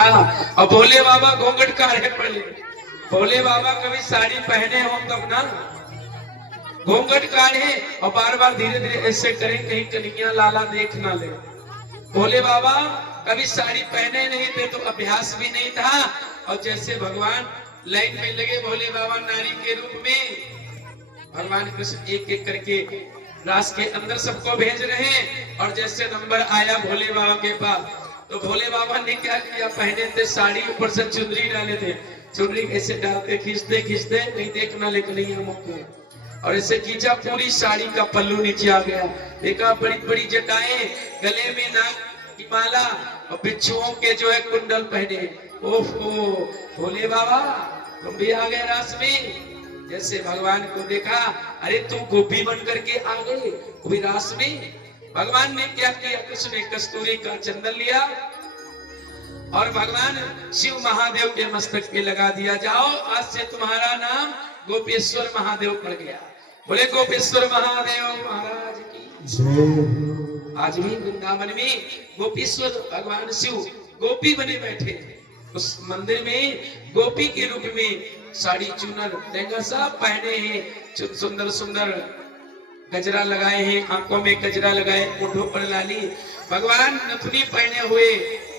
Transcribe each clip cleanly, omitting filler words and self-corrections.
और भोले बाबा घूंघट काढ़े पड़े। भोले बाबा कभी साड़ी पहने हो तब ना घूंघट काढ़े और बार बार धीरे धीरे ऐसे करें कहीं कन्हैया लाला देख ना ले। भोले बाबा कभी साड़ी पहने नहीं थे तो अभ्यास भी नहीं था। और जैसे भगवान लाइन में लगे भोले बाबा नारी के रूप में भगवान कृष्ण एक एक करके रास के अंदर सबको भेज रहे हैं। और जैसे नंबर आया भोले बाबा के पास तो भोले बाबा ने क्या किया, पहने थे साड़ी ऊपर से चुनरी डाले थे। चुनरी ऐसे डालते खींचते खींचते नहीं देखना लेकिन नहीं हमको और ऐसे खींचा पूरी साड़ी का पल्लू नीचे आ गया। देखा बड़ी बड़ी जटाएं, गले में नाग की माला और बिच्छुओं के जो है कुंडल पहने। ओहो भोले बाबा तुम भी आ गए रास में। जैसे भगवान को देखा, अरे तुम गोपी बन करके आ गए वो भी रास में। भगवान ने क्या किया, कृष्ण ने कस्तूरी का चंदन लिया और भगवान शिव महादेव के मस्तक पे लगा दिया। जाओ आज से तुम्हारा नाम गोपेश्वर महादेव पड़ गया। बोले गोपेश्वर महादेव महाराज की। आज भी वृंदावन में गोपेश्वर भगवान शिव गोपी बने बैठे थे। उस मंदिर में गोपी के रूप में साड़ी चुनर लहंगा सब पहने हैं, सुंदर सुंदर गजरा लगाए हैं, आंखों में गजरा लगाए, होठों पर लाली, भगवान नथुनी पहने हुए,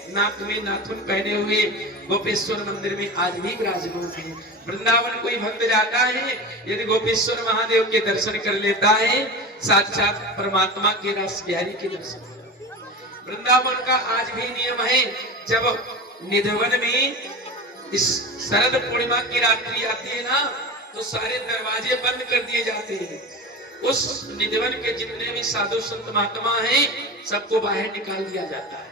नाक में नाथुन पहने हुए गोपेश्वर मंदिर में आज भी विराजमान है। वृंदावन कोई भक्त जाता है यदि गोपेश्वर महादेव के दर्शन कर लेता है, साक्षात परमात्मा के रस बिहारी के दर्शन। वृंदावन का आज भी नियम है, जब निधवन में इस शरद पूर्णिमा की रात्रि आती है ना तो सारे दरवाजे बंद कर दिए जाते हैं। उस निधवन के जितने भी साधु संत महात्मा हैं सबको बाहर निकाल दिया जाता है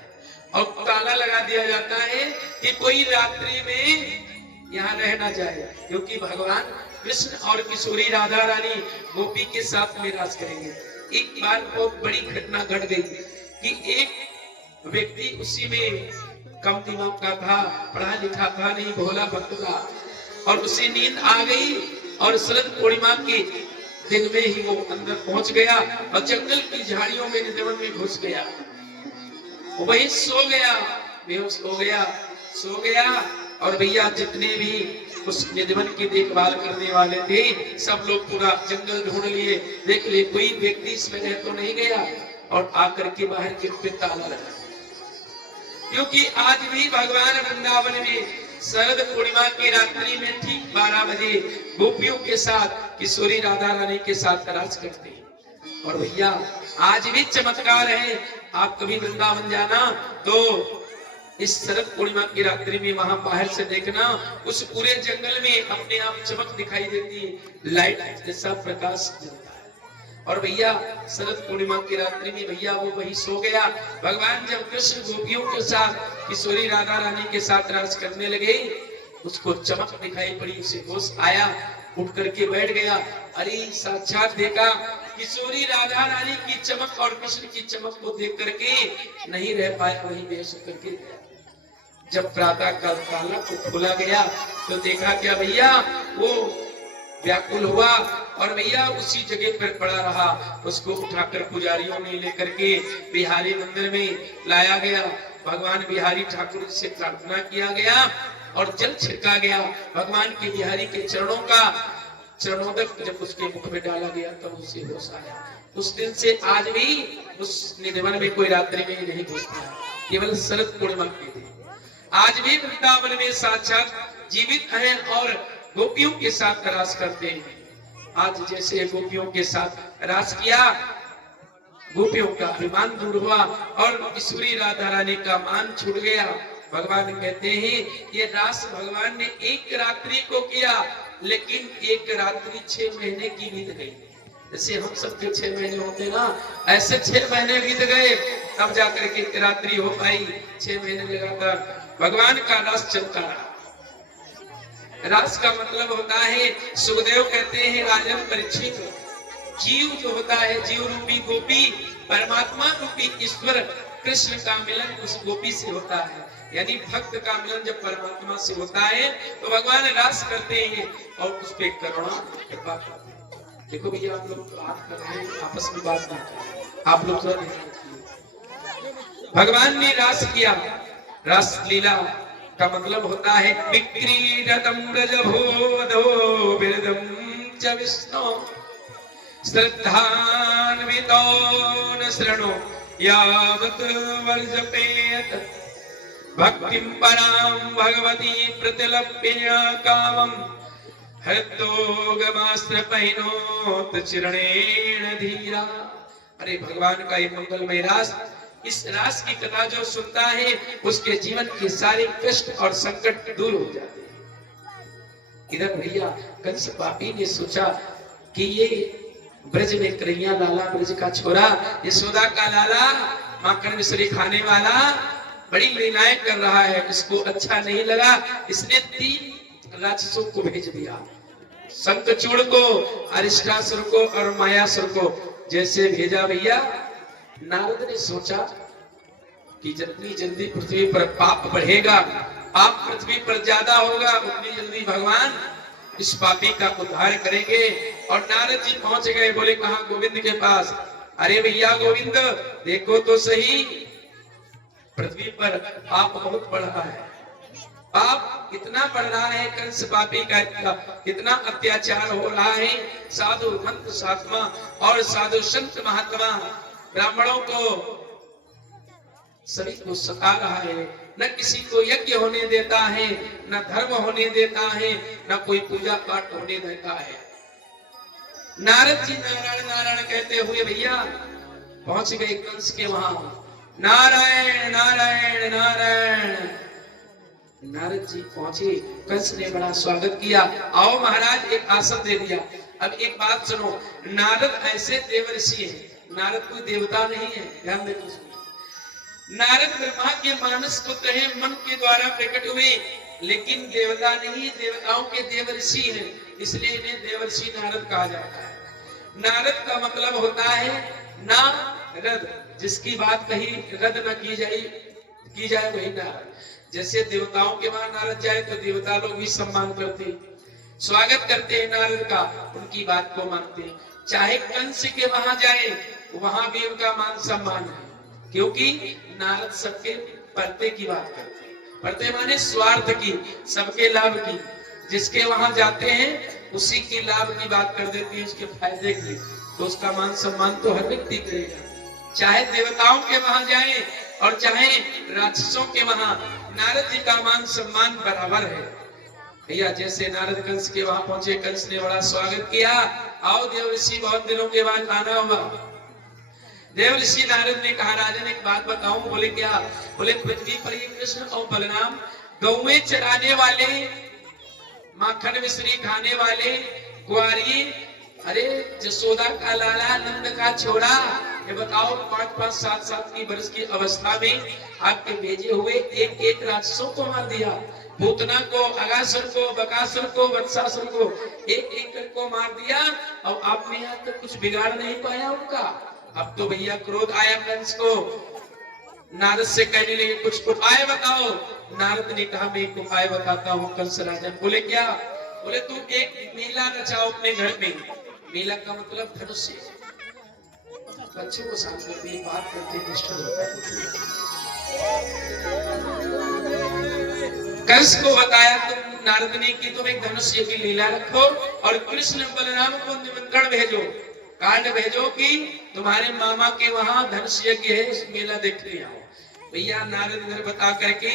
और ताला लगा दिया जाता है कि कोई रात्रि में यहाँ रह ना जाए, क्योंकि भगवान कृष्ण और किशोरी राधा रानी गोपी के साथ में राज करेंगे। एक बार बहुत बड़ी घटना घट गई कि एक व्यक्ति उसी में कम दिमाग का था, पढ़ा लिखा था नहीं, भोला भक्त था और उसे नींद आ गई और शरद पूर्णिमा के दिन में ही वो अंदर पहुंच गया और जंगल की झाड़ियों में निधवन में घुस गया। वही सो गया, बेहोश हो गया, सो गया। और भैया जितने भी उस निधवन की देखभाल करने वाले थे सब लोग पूरा जंगल ढूंढ लिए, देख लिए कोई व्यक्ति इसमें रह तो नहीं गया और आकर के बाहर गेट पे ताला लगा। क्योंकि आज भी भगवान वृंदावन में शरद पूर्णिमा की रात्रि में ठीक 12 बजे गोपियों के साथ किशोरी राधा रानी के साथ राज करते हैं। और भैया आज भी चमत्कार है, आप कभी वृंदावन जाना तो इस शरद पूर्णिमा की रात्रि में वहां बाहर से देखना, उस पूरे जंगल में अपने आप चमक दिखाई देती है, लाइट जैसा प्रकाश जलता है। और भैया शरद पूर्णिमा की रात्रि में भैया वो वही सो गया। भगवान जब कृष्ण गोपियों के साथ किशोरी राधा रानी के साथ राज करने लगे, उसको चमक दिखाई पड़ी, उसे होश आया, उठ करके बैठ गया। अरे साक्षात देखा किशोरी राधा रानी की चमक और कृष्ण की चमक को देख करके नहीं रह पाया, वही बेहोश करके गया। जब प्रातः काल ताला को खोला गया तो देखा क्या भैया, वो व्याकुल हुआ और भैया उसी जगह पर पड़ा रहा। उसको उठाकर पुजारियों ने लेकर के बिहारी मंदिर में लाया गया। भगवान बिहारी ठाकुर से प्रार्थना किया गया और जल छिड़का गया। भगवान के बिहारी के चरणोदक जब उसके मुख में डाला गया तब उसे होश आया। उस दिन से आज भी उस निधवन में कोई रात्रि में नहीं घुसता, केवल शरद पूर्णिमा के दिन। आज भी वृंदावन में साक्षात जीवित है और गोपियों के साथ रास करते हैं। आज जैसे गोपियों के साथ रास किया, गोपियों का अभिमान दूर हुआ और किशोरी राधा रानी का मान छूट गया। भगवान कहते हैं ये रास भगवान ने एक रात्रि को किया, लेकिन एक रात्रि 6 महीने की बीत गई। जैसे हम सबके 6 महीने होते ना, ऐसे 6 महीने बीत गए तब जाकर के रात्रि हो पाई। 6 महीने लगातार भगवान का रास चलता रहा। रास का मतलब होता है, सुखदेव कहते हैं राजन परीक्षित, जीव जो होता है, जीव रूपी गोपी, परमात्मा रूपी ईश्वर कृष्ण का मिलन उस गोपी से होता है। यानी भक्त का मिलन जब परमात्मा से होता है तो भगवान रास करते हैं और उस पर करुणा कृपा करते हैं। देखो भैया आप लोग बात कर रहे हैं, आपस में बात नहीं कर रहे, आप लोग भगवान ने रास किया, रास लीला का मतलब होता है विक्रीडतम ब्रजभूधो बिरदम च विष्णु श्रद्धान्वितो न शृणु यावत् वर्जपेत भक्तिं परां भगवती प्रतिलभ्य कामं हृदोगमाश्रपैनोत चिरणेन धीरा। अरे भगवान का ये मंगलमय रास, इस रास की कथा जो सुनता है उसके जीवन के सारे कष्ट और संकट दूर हो जाते हैं। इधर भैया कंस पापी ने सोचा कि ये ब्रज में कन्हैया लाला, ब्रज का छोरा, यशोदा का लाला, माखन मिश्री खाने वाला बड़ी लीलाएं कर रहा है, इसको अच्छा नहीं लगा। इसने 3 राक्षसों को भेज दिया, शंखचूड़ को, अरिष्टासुर को और मायासुर को। जैसे भेजा भैया, नारद ने सोचा कि जितनी जल्दी पृथ्वी पर पाप बढ़ेगा, पाप पृथ्वी पर ज्यादा होगा, उतनी जल्दी भगवान इस पापी का उद्धार करेंगे। और नारद जी पहुंच गए, बोले कहां? गोविंद के पास। अरे भैया गोविंद, देखो तो सही, पृथ्वी पर पाप बहुत बढ़ रहा है, पाप इतना बढ़ रहा है, कंस पापी का इतना अत्याचार हो रहा है। साधु मंत्र सात्मा और साधु संत महात्मा ब्राह्मणों को सभी को सता रहा है, न किसी को यज्ञ होने देता है, न धर्म होने देता है, न कोई पूजा पाठ होने देता है। नारद जी नारायण नारायण कहते हुए भैया पहुंच गए कंस के वहां। नारायण नारायण नारायण। नारद जी पहुंचे, कंस ने बड़ा स्वागत किया। आओ महाराज, एक आसन दे दिया। अब एक बात सुनो, नारद ऐसे देवर्षि है, नारद कोई देवता नहीं है, ध्यान देखो। नारद ब्रह्मा के मानस पुत्र हैं, मन के द्वारा प्रकट हुए, लेकिन देवता नहीं, देवताओं के देवर्षि हैं, इसलिए इन्हें देवर्षि नारद कहा जाता है। नारद का मतलब होता है ना रद, जिसकी बात कहीं रद्द न की जाए वही नारद। जैसे देवताओं के वहां नारद जाए तो देवता लोग भी सम्मान करते, स्वागत करते हैं नारद का, उनकी बात को मानते हैं। चाहे कंस के वहां जाए, वहां भी उनका मान सम्मान है, क्योंकि नारद सबके परते की बात करते हैं। परते माने स्वार्थ की, सबके लाभ की। जिसके वहां जाते हैं उसी के लाभ की बात कर देती है, उसके फायदे की, तो उसका मान सम्मान तो हर व्यक्ति करेगा। चाहे देवताओं के वहां जाए और चाहे राक्षसों के वहां, नारद जी का मान सम्मान बराबर है। भैया जैसे नारद कंस के वहां पहुंचे, कंस ने बड़ा स्वागत किया। आओ देवर्षि, बहुत दिनों के बाद आना हुआ। देवर्षि नारद ने कहा, राजन एक बात बताऊं। बोले क्या? बोले पृथ्वी पर ये कृष्ण और बलराम गौएं चराने वाले, माखन मिश्री खाने वाले, कुंवारी, अरे जसोदा का लाला, नंद का छोरा, ये बताओ 5-5, 7-7 की वर्ष की अवस्था में आपके भेजे हुए एक राक्षसों को मार दिया। पूतना को, अगासुर को, बकासुर को, वत्सासुर को, एक को मार दिया, और आपने यहाँ तक कुछ बिगाड़ नहीं पाया उनका। अब तो भैया क्रोध आया कंस को, नारद से कहने लगे कुछ उपाय बताओ। नारद ने कहा मैं एक उपाय बताता हूँ कंस राजन। बोले क्या? बोले तुम एक मेला रचाओ अपने घर में। मेला का मतलब धनुष्य। बच्चों को शांत करते, बात करते डिस्टर्ब होता है। कंस को बताया तुम, नारद ने, कि तुम एक धनुष्य की लीला रखो और कृष्ण बलराम को निमंत्रण भेजो, कार्ड भेजो कि तुम्हारे मामा के वहां धनुष्य यज्ञ है, उस मेला देखने आओ। भैया नारद इधर बता करके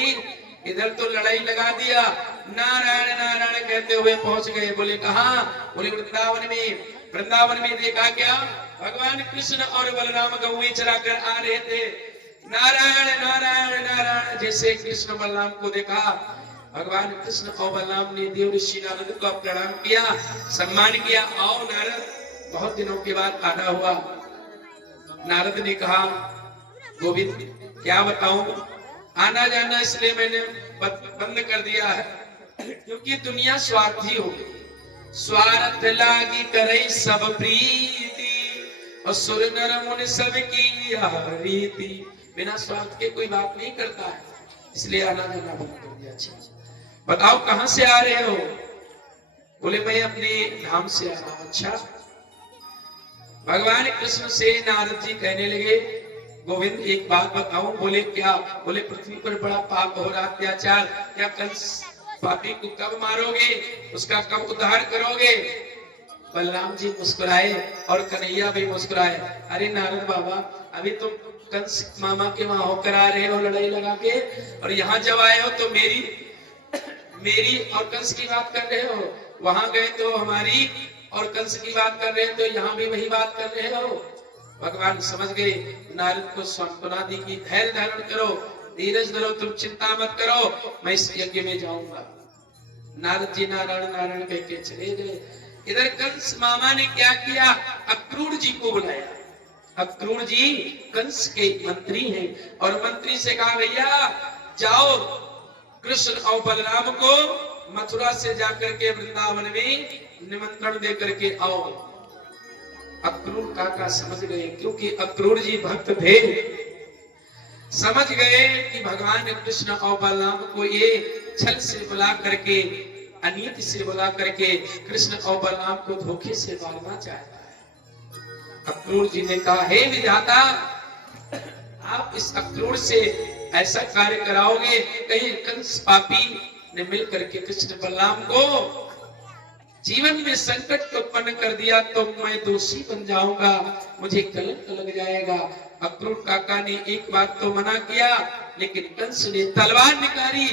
इधर तो लड़ाई लगा दिया। नारायण नारायण कहते हुए पहुंच गए। बोले कहां? बोले वृंदावन में। वृंदावन में देखा क्या? भगवान कृष्ण और बलराम गौएं चराकर आ रहे थे। नारायण नारायण नारायण। जैसे कृष्ण बलराम को देखा, भगवान कृष्ण और बलराम ने देवर्षि नारद को प्रणाम किया, सम्मान किया। आओ नारद, बहुत दिनों के बाद आना हुआ। नारद ने कहा गोविंद क्या बताऊं, आना जाना इसलिए मैंने बंद कर दिया है क्योंकि दुनिया स्वार्थी हो गई। स्वार्थ लागी करे सब प्रीति और सुर नर मुनि सब की रीति। बिना स्वार्थ के कोई बात नहीं करता है, इसलिए आना जाना बंद कर दिया। अच्छा बताओ कहां से आ रहे हो? बोले मैं अपने धाम से आ रहा हूं। अच्छा। भगवान कृष्ण से नारद जी कहने लगे गोविंद एक बात बताऊं? बोले क्या? बोले पृथ्वी पर बड़ा पाप हो रहा, अत्याचार, क्या कंस पापी को कब मारोगे, उसका कब उद्धार करोगे? बलराम जी मुस्कुराए और कन्हैया भी मुस्कुराए। अरे नारद बाबा, अभी तुम कंस मामा के वहां होकर आ रहे हो लड़ाई लगा के, और यहाँ जब आए हो तो मेरी और कंस की बात कर रहे हो। वहां गए तो हमारी और कंस की बात कर रहे हो, तो यहाँ भी वही बात कर रहे हो। भगवान समझ गए। नारद को सांत्वना दी कि धैर्य धारण करो, धीरज धरो, तुम चिंता मत करो, मैं इस यज्ञ में जाऊंगा। नारद जी नारायण नारायण कह के चले गए। इधर कंस मामा ने क्या किया? अक्रूर जी को बुलाया। अक्रूर जी कंस के मंत्री हैं और मंत्री से कहा, भैया जाओ कृष्ण और बलराम को मथुरा से जाकर के वृंदावन में निमंत्रण दे करके आओ। अक्रूर काका समझ गए, क्योंकि अक्रूर जी भक्त थे। समझ गए कि भगवान कृष्ण और बलराम को ये छल से बुला करके, अनीति से बुला करके कृष्ण और बलराम को धोखे से मारना चाहता है। अक्रूर जी ने कहा, हे विधाता, आप इस अक्रूर से ऐसा कार्य कराओगे, कहीं कंस पापी ने मिल करके कृष्ण बलराम को जीवन में संकट उत्पन्न कर दिया तो मैं दोषी बन जाऊंगा, मुझे कलंक लग जाएगा। अक्रूर काका ने एक बात तो मना किया, लेकिन कंस ने तलवार निकाली।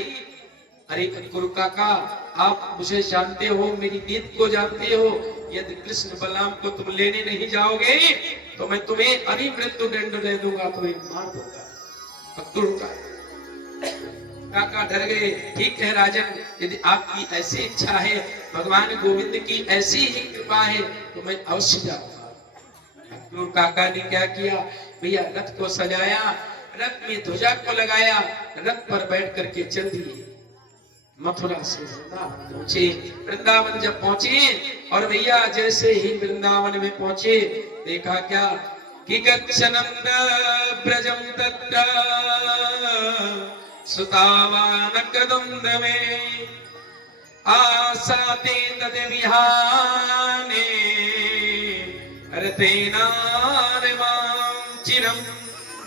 अरे अक्रूर काका, आप मुझे जानते हो, मेरी नीति को जानते हो, यदि कृष्ण बलराम को तुम लेने नहीं जाओगे तो मैं तुम्हें अभी मृत्यु दंड दे दूंगा, तुम्हें मार दूंगा। अक्रूर काका डर गए। ठीक है राजन, यदि आपकी ऐसी इच्छा है, भगवान गोविंद की ऐसी ही कृपा है, तो मैं अवश्य जाऊंगा। अक्रूर काका ने क्या किया? भैया रथ को सजाया, रथ में ध्वजा को लगाया, रथ पर बैठ करके चल दिए। मथुरा से वृंदावन पहुंचे। वृंदावन जब पहुंचे और भैया जैसे ही वृंदावन में पहुंचे, देखा क्या कि गच्छनंद ब्रजम तत्र सुतावानकदुंद में आसाते तद विहाने रतेनार्वांचिरम।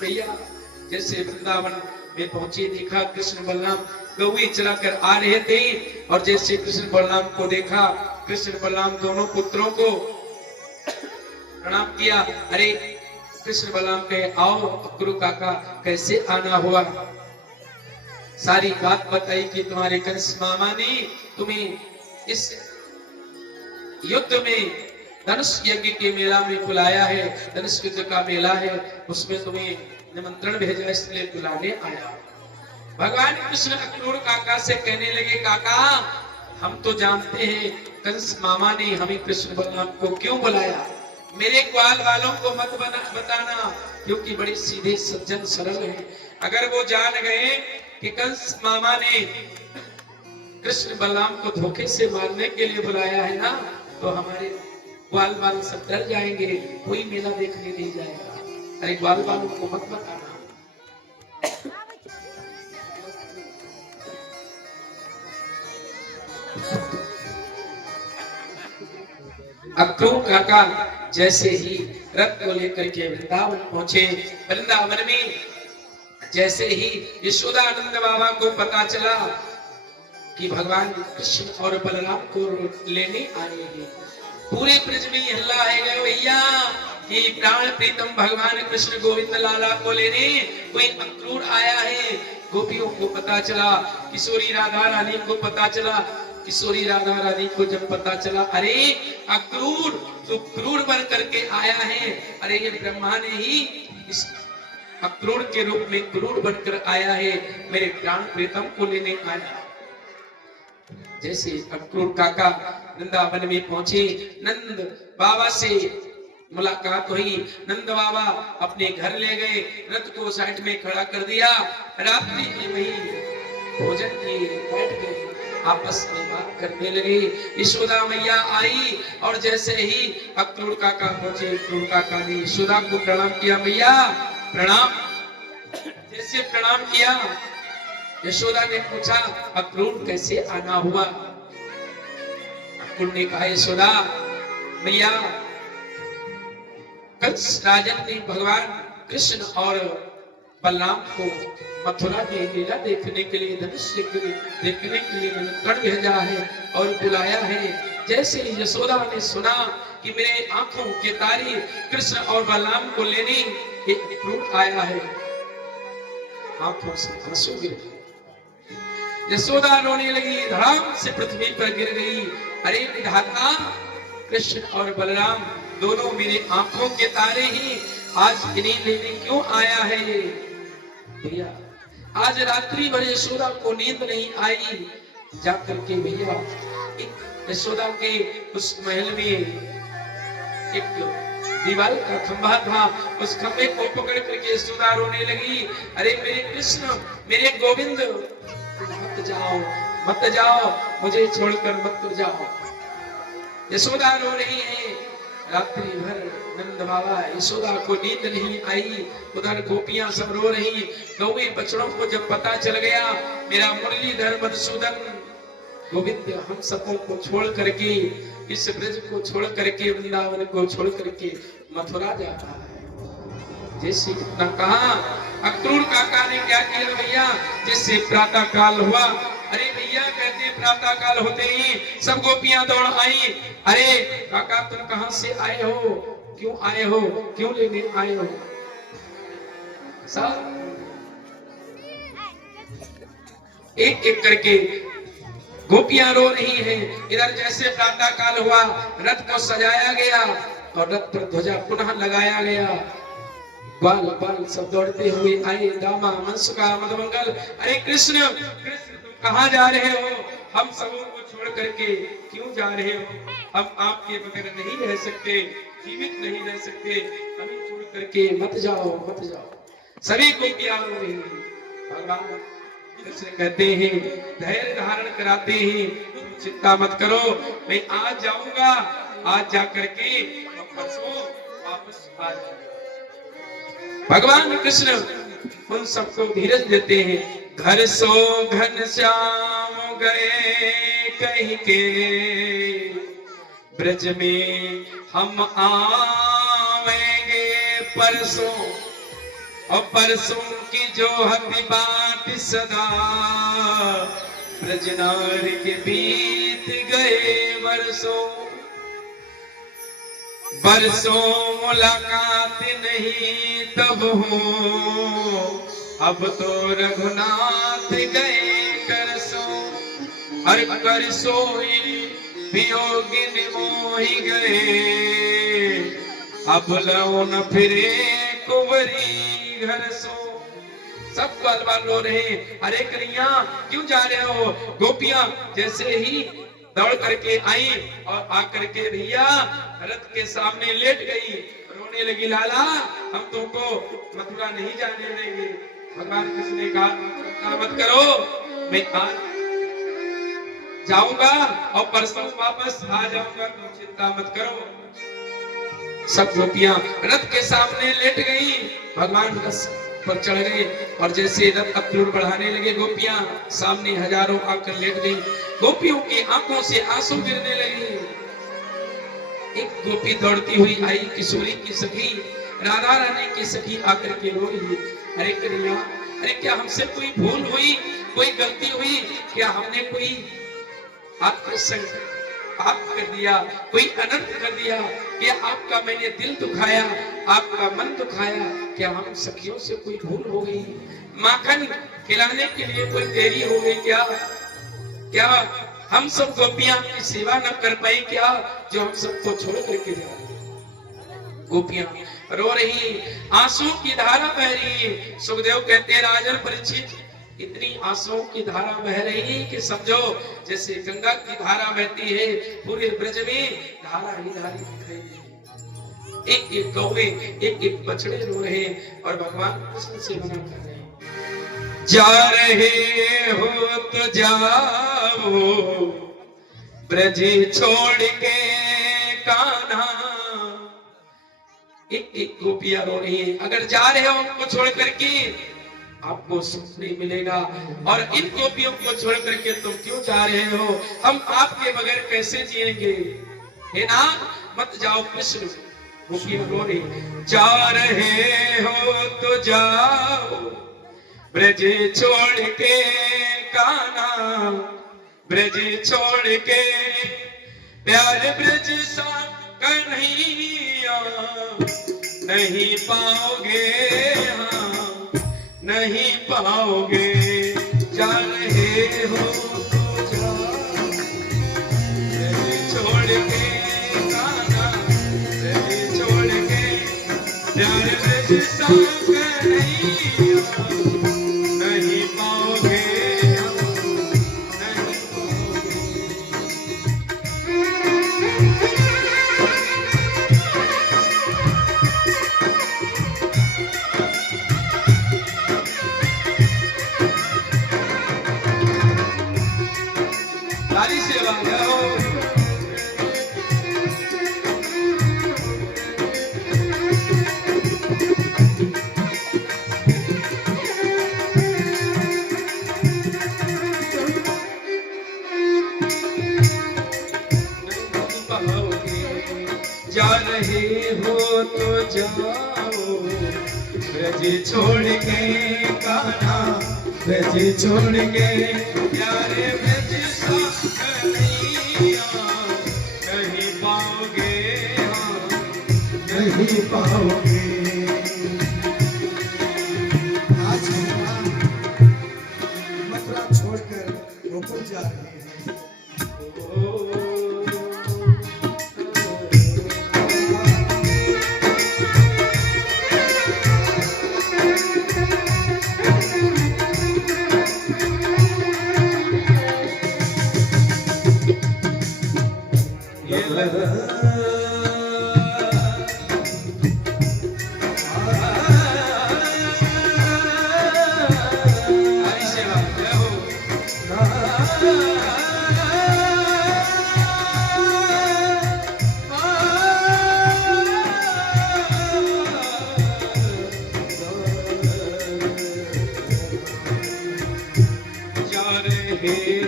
भैया जैसे वृंदावन में पहुंचे, देखा कृष्ण बलराम गौवी चलाकर आ रहे थे, और जैसे कृष्ण बलराम को देखा, कृष्ण बलराम दोनों पुत्रों को प्रणाम किया। अरे कृष्ण बलराम कहे, आओ अक्रूर काका, कैसे आना हुआ? सारी बात बताई कि तुम्हारे कंस मामा ने तुम्हें इस युद्ध में धनुष यज्ञ के मेला में बुलाया है, धनुष युद्ध का मेला है, उसमें तुम्हें निमंत्रण भेजा, इसलिए बुलाने आया। भगवान कृष्ण अक्रूर काका से कहने लगे, काका हम तो जानते हैं कंस मामा ने हमें कृष्ण बलराम को क्यों बुलाया, मेरे ग्वाल वालों को मत बताना, क्योंकि बड़े सीधे सज्जन सरल हैं। अगर वो जान गए कि कंस मामा ने कृष्ण बलराम को धोखे से मारने के लिए बुलाया है ना, तो हमारे ग्वाल वाल सब डर जाएंगे, कोई मेला देखने नहीं जाएगा। अरे ग्वाल वालों को मत बताना। अक्रूर काका जैसे ही रथ को लेकर के वृंदावन पहुंचे, वृंदावन में जैसे ही यशोदानंद बाबा को पता चला कि भगवान कृष्ण और बलराम को लेने आए हैं, पूरे ब्रज में हल्ला है भैया कि प्राण प्रीतम भगवान कृष्ण गोविंद लाला को लेने कोई अक्रूर आया है। गोपियों को पता चला, किशोरी राधा रानी को पता चला। किशोरी राधा रानी को जब पता चला, अरे अक्रूर तो क्रूर बन करके आया है, अरे ये ब्रह्मा ने ही इस अक्रूर के रूप में क्रूर बनकर आया है, मेरे प्राण प्रीतम को लेने आया। जैसे अक्रूर काका वृंदावन में पहुंचे, नंद बाबा से मुलाकात हुई। नंद बाबा अपने घर ले गए, रथ को साइड में खड़ा कर दिया, रात्रि में वही भोजन किए, बैठ गए, आपस में बात करने लगे। यशोदा मैया आई और जैसे ही अक्रूर काका पहुंचे, अक्रूर काका ने यशोदा को प्रणाम किया, मैया प्रणाम। जैसे प्रणाम किया, यशोदा ने पूछा अक्रूर कैसे आना हुआ? अक्रूर ने कहा, यशोदा मैया कंस राजन ने भगवान कृष्ण और बलराम को मथुरा की लीला देखने के लिए, धनुष्य देखने के लिए निमंत्रण भेजा है और बुलाया है। जैसे यशोदा ने सुना कि मेरे आंखों के तारे कृष्ण और बलराम को लेने एक क्रोध आया है, आंखों से आंसू गिरे। यशोदा रोने लगी, धड़ाम से पृथ्वी पर गिर गई। अरे विधाता, कृष्ण और बलराम दोनों मेरे आंखों के तारे ही, आज इन्हें लेने क्यों आया है ये? भैया आज रात्रि भर यशोदा को नींद नहीं आई। जाकर के भैया यशोदा के उस महल में एक दीवार का खंभा था, उस खंभे को पकड़ करके यशोदा रोने लगी। अरे मेरे कृष्ण, मेरे गोविंद, मत जाओ, मत जाओ, मुझे छोड़कर मत जाओ। यशोदा रो रही है। रात्रि भर नंद बाबा यशोदा को नींद नहीं आई। उधर गोपियां सब रो रही। गौए बछड़ों को जब पता चल गया मेरा मुरलीधर मधुसूदन गोविंद हम सबों को छोड़ करके, इस ब्रज को छोड़ करके, वृंदावन को छोड़ करके मथुरा जाता है। जैसे इतना कहा, अक्रूर काका ने क्या किया भैया, जिससे प्रातः काल हुआ। अरे भैया कहते प्रातः काल होते ही सब गोपियां दौड़ आई। अरे काका तुम कहां से आए हो, क्यों आए हो, क्यों लेने आए हो? सब एक एक करके गोपियां रो रही हैं। इधर जैसे प्रातः काल हुआ, रथ को सजाया गया और रथ पर ध्वजा पुनः लगाया गया। बाल बाल सब दौड़ते हुए आए। दामा मनसुका मधुमंगल, अरे कृष्ण, कृष्ण कहाँ जा रहे हो? हम सबों को छोड़ करके क्यों जा रहे हो? हम आपके बगैर नहीं रह सकते, जीवित नहीं रह सकते, हमें छोड़ करके मत जाओ, मत जाओ। सभी गोपियां रो रही हैं। भगवान कृष्ण कहते हैं, धैर्य धारण कराते हैं, चिंता मत करो, मैं आज जाऊंगा, आज जा करके परसों वापस आ जाऊंगा। भगवान कृष्ण उन सबको धीरज देते हैं। घर सो घनश्याम गए कहीं के, ब्रज में हम आवेंगे परसों, और परसों की जो हती बात सदा, ब्रज नार के बीत गए बरसों, बरसों मुलाकात नहीं तब हो, अब तो रघुनाथ गए करसो, और करसोई वियोगिन मोहि गए, अब लो न फिरे कुंवरी घर सो। सब बाल रो रहे। अरे कन्हैया क्यों जा रहे हो? गोपियां जैसे ही दौड़ करके आई और आकर के भैया रथ के सामने लेट गई, रोने लगी, लाला हम तुमको मथुरा नहीं जाने देंगे। भगवान कृष्ण ने कहा चिंता मत करो, मैं आज जाऊंगा और परसों वापस आ जाऊंगा, तुम चिंता मत करो। सब गोपियां रथ के सामने लेट गई। भगवान रथ पर चढ़ गए और जैसे रथ अक्रूर बढ़ाने लगे, गोपियां सामने हजारों आकर लेट गई। गोपियों की आंखों से आंसू गिरने लगे। एक गोपी दौड़ती हुई आई, किशोरी की सखी, राधा रानी की सखी आकर के रो रही। अरे कन्हैया, अरे क्या हमसे कोई भूल हुई, कोई गलती हुई? क्या हमने कोई आपके संग पाप कर दिया, कोई अनर्थ कर दिया? क्या आपका मैंने दिल दुखाया, आपका मन दुखाया? क्या हम सखियों से कोई भूल हो गई? माखन खिलाने के लिए कोई देरी हो गई क्या? क्या हम सब गोपियां की सेवा न कर पाई क्या, जो हम सबको छोड़ करके जा रही? गोपियां रो रही, आंसू की धारा बह रही। सुखदेव कहते राजन परीक्षित, इतनी आंसुओं की धारा बह रही कि समझो जैसे गंगा की धारा बहती है, पूरे ब्रज में धारा ही धारी दिखाई दे। एक एक कौवे, एक एक बछड़े रो रहे और भगवान कृष्ण से मना कर रहे हैं, जा रहे हो तो जाओ ब्रज छोड़ के कान्हा। एक एक गोपियां रो रही है, अगर जा रहे हो उनको छोड़ करके आपको सुख नहीं मिलेगा, और इन गोपियों को छोड़ करके तुम क्यों जा रहे हो? हम आपके बगैर कैसे जिएंगे? हे नाथ मत जाओ कृष्ण, मुखी गोरी जा रहे हो तो जाओ ब्रज छोड़ के कान्हा, ब्रज छोड़ के प्यार ब्रज सा कन्हैया नहीं पाओगे, हाँ नहीं पाओगे। जा रहे हो तो जाओ ब्रज छोड़ के कान्हा, ब्रज छोड़ के प्यार ब्रज सा कन्हैया नहीं पाओगे, नहीं पाओगे। ताली सेवा करो। जा रहे हो तो जाओ ब्रज छोड़ के कान्हा, ब्रज छोड़ के प्यारे ब्रज सा कन्हैया नहीं पाओगे, हाँ नहीं पाओगे। आज मथुरा छोड़कर गोकुल जा रहे हैं।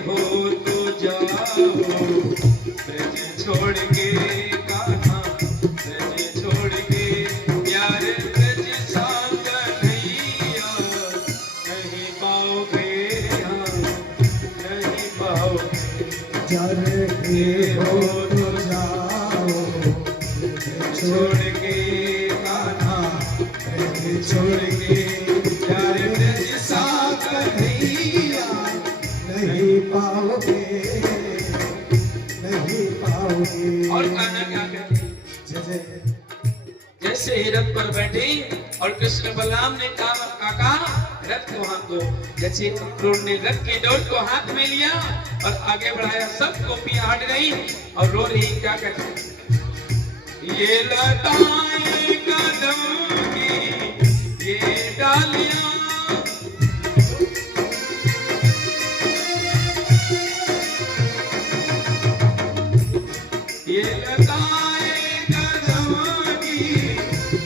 हो तो जाओ ब्रज छोड़ के कान्हा, ब्रज छोड़ के प्यार ब्रज सा कन्हैया नहीं पाओगे, हाँ नहीं पाओगे। जा रहे हो तो जाओ ब्रज छोड़ के कान्हा, ब्रज छोड़ के प्यार ब्रज सा कन्हैया नहीं पाओगे, नहीं पाओगे। और कान्हा क्या कहती? जैसे ही रथ पर बैठे और कृष्ण बलराम ने कहा काका रथ को हाथ दो, जैसे क्रूर ने रथ की डोर को हाथ में लिया और आगे बढ़ाया, सब गोपियां हट गई और रो रही। क्या कहती? ये लताएं कदम की ये डालियां, ये लताएं कदम की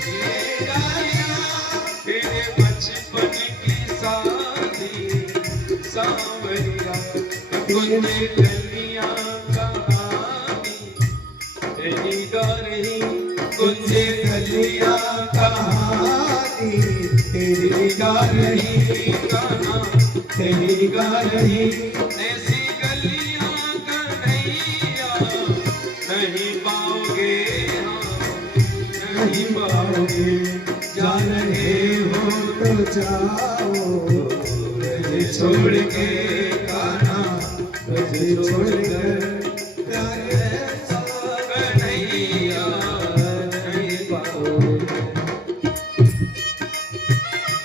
ये डालियां, तेरे बचपन की साथी सांवरिया, कुंजे कलियां कहानी तेरी गा रही, कुंजे कलियां कहानी तेरी गा रही, गाना तेरी गा रही। ऐसी गलियां कन्हैया नहीं पाओगे, हाँ नहीं पाओगे। जा रहे हो तो जाओ ब्रज छोड़ के कान्हा, ब्रज छोड़ कर प्यारे सा कन्हैया नहीं पाओगे।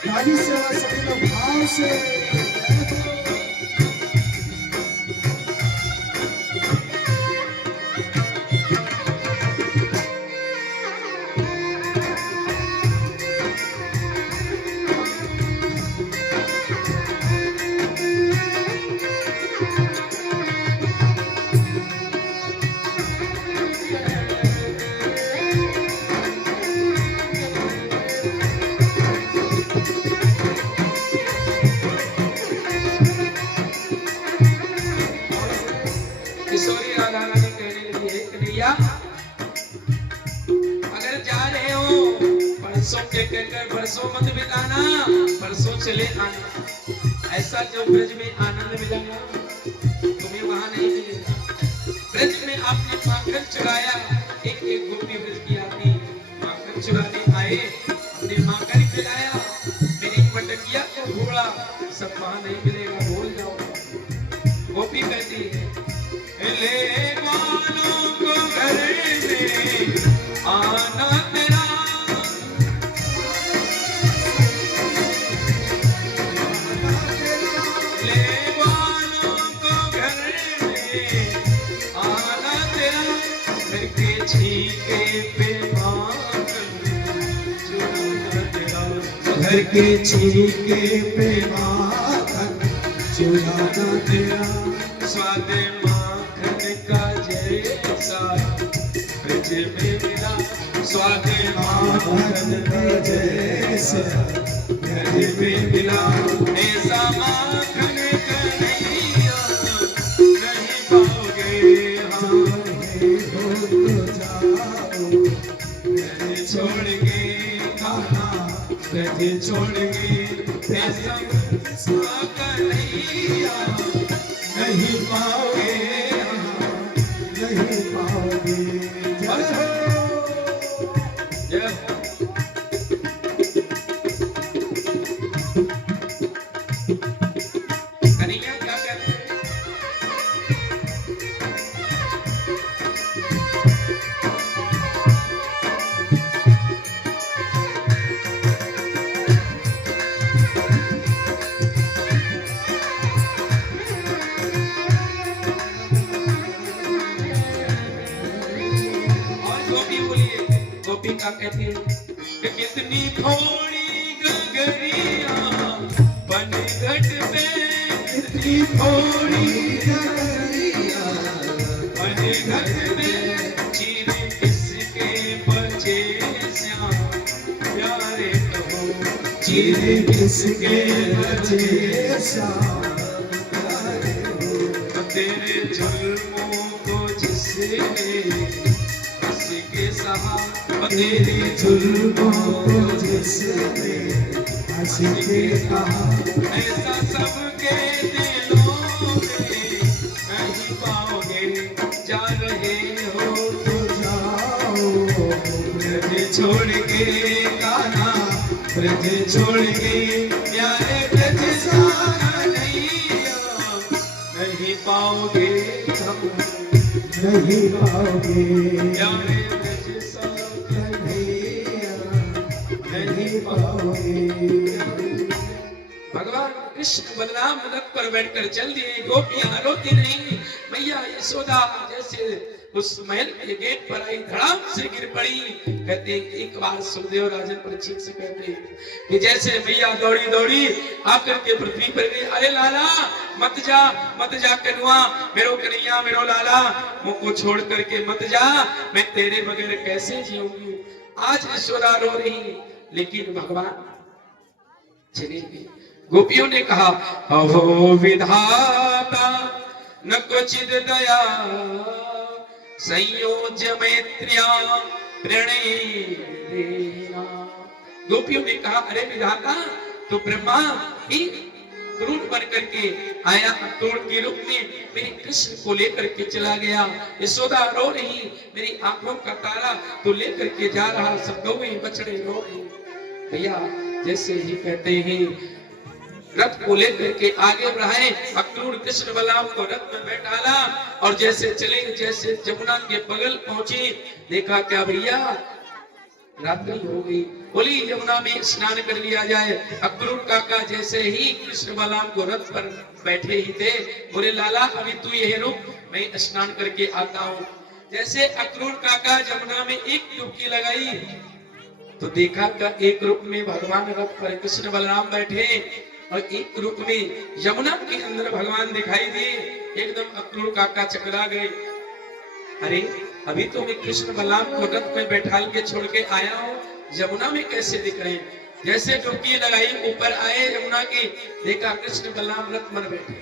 गाड़ी से सभी लोग भाव से उनसे कहकर बरसों मत बिताना, बरसों चले आना। ऐसा जो ब्रज में आनंद मिलेगा तुम्हें वहां नहीं मिलेगा। ब्रज में आपने माखन चुराया, एक एक गोपी ब्रज की आती माखन चुराने आए, हमने माखन खिलाया, मेरी मटकिया को घोड़ा, सब वहां नहीं मिलेगा, भूल जाओ। गोपी कहती है ले मानो को घर में आना तेरा, ले मानो को घर में आना तेरा, घर के छीके पे माखन चुराना तेरा, घर के छीके पे माखन चुराना तेरा। स्वाद माखन का जैसा ब्रज में मिला, स्वाद माखन का जैसा ब्रज में मिला, ऐसा माखन कन्हैया नहीं पाओगे हम। चाहे हो तो जाओ, ब्रज छोड़ के खाना ब्रज छोड़ के ऐसा कन्हैया नहीं पाओगे, नहीं पाओगे। जय हो। जय हो। कन्हैया क्या कहते हैं? और गोपी बोलिए, गोपी क्या कहती है कि कितनी थोड़ी गगरिया बनघट पे, इतनी थोड़ी गगरिया बनघट पे चीर किसके बचे श्याम प्यारे कहो, चीरे किसके बचे श्याम प्यारे हो। तेरे जुल्मों को जिसने हंस के सहा, तेरे जुल्मों को जिसने हंस के कहा, ऐसा सबके दिलों में नहीं पाओगे, जा रहे हो तो जाओ। ब्रज छोड़ के गाना, ब्रज छोड़ के प्यारे ब्रज सारा नहीं पाओगे हम, नहीं पाओगे। प्यारे ब्रज सारा कन्हैया नहीं पाओगे। भगवान कृष्ण बलराम रथ पर बैठकर चल दिए, गोपियां रोती नहीं, मैया यशोदा जैसे उस महल के गेट पर आई, धड़ाम से गिर पड़ी। कहते हैं एक बार सुखदेव राजन परीक्षित से कहते हैं कि जैसे मैया दौड़ी दौड़ी आकर के पृथ्वी पर गई, अरे लाला मत जा कनुआ, मेरो कन्हैया मेरो लाला, मुझको छोड़ करके मत जा, मैं तेरे बगैर कैसे जीऊंगी। आज यशोदा रो रही, लेकिन भगवान चले गए। गोपियों ने कहा अहो विधाता न क्वचिद दया, संयोज्य मैत्र्या प्रणेना। गोपियों ने कहा अरे विधाता, तो ब्रह्मा ही क्रूर बन करके आया, क्रूर के रूप में मेरे कृष्ण को लेकर के चला गया। यशोदा रो रही, मेरी आंखों का तारा तो लेकर के जा रहा, सब गौएं बछड़े रो रही। भैया जैसे ही कहते हैं रथ को लेकर के आगे बढ़ाए, अक्रूर कृष्ण बलराम को रथ में बैठाला, और जैसे चले, जैसे जमुना के बगल पहुंचे, देखा क्या भैया रात्रि हो गई, बोली यमुना में स्नान कर लिया जाए। अक्रूर काका जैसे ही कृष्ण बलराम को रथ पर बैठे ही थे, बोले लाला अभी तू यही रुक, मैं स्नान करके आता हूँ। जैसे अक्रूर काका जमुना में एक डुबकी लगाई, तो देखा का एक रूप में भगवान रथ पर कृष्ण बलराम बैठे, और एक रूप में यमुना के अंदर भगवान दिखाई दिए। एकदम अक्रूर काका चकरा गए, अरे अभी तो मैं कृष्ण बलराम को रथ में बैठाल के छोड़ के आया हूँ, यमुना में कैसे दिख रहे हैं। जैसे डुबकी लगाई ऊपर आए यमुना की, देखा कृष्ण बलराम रथ में बैठे।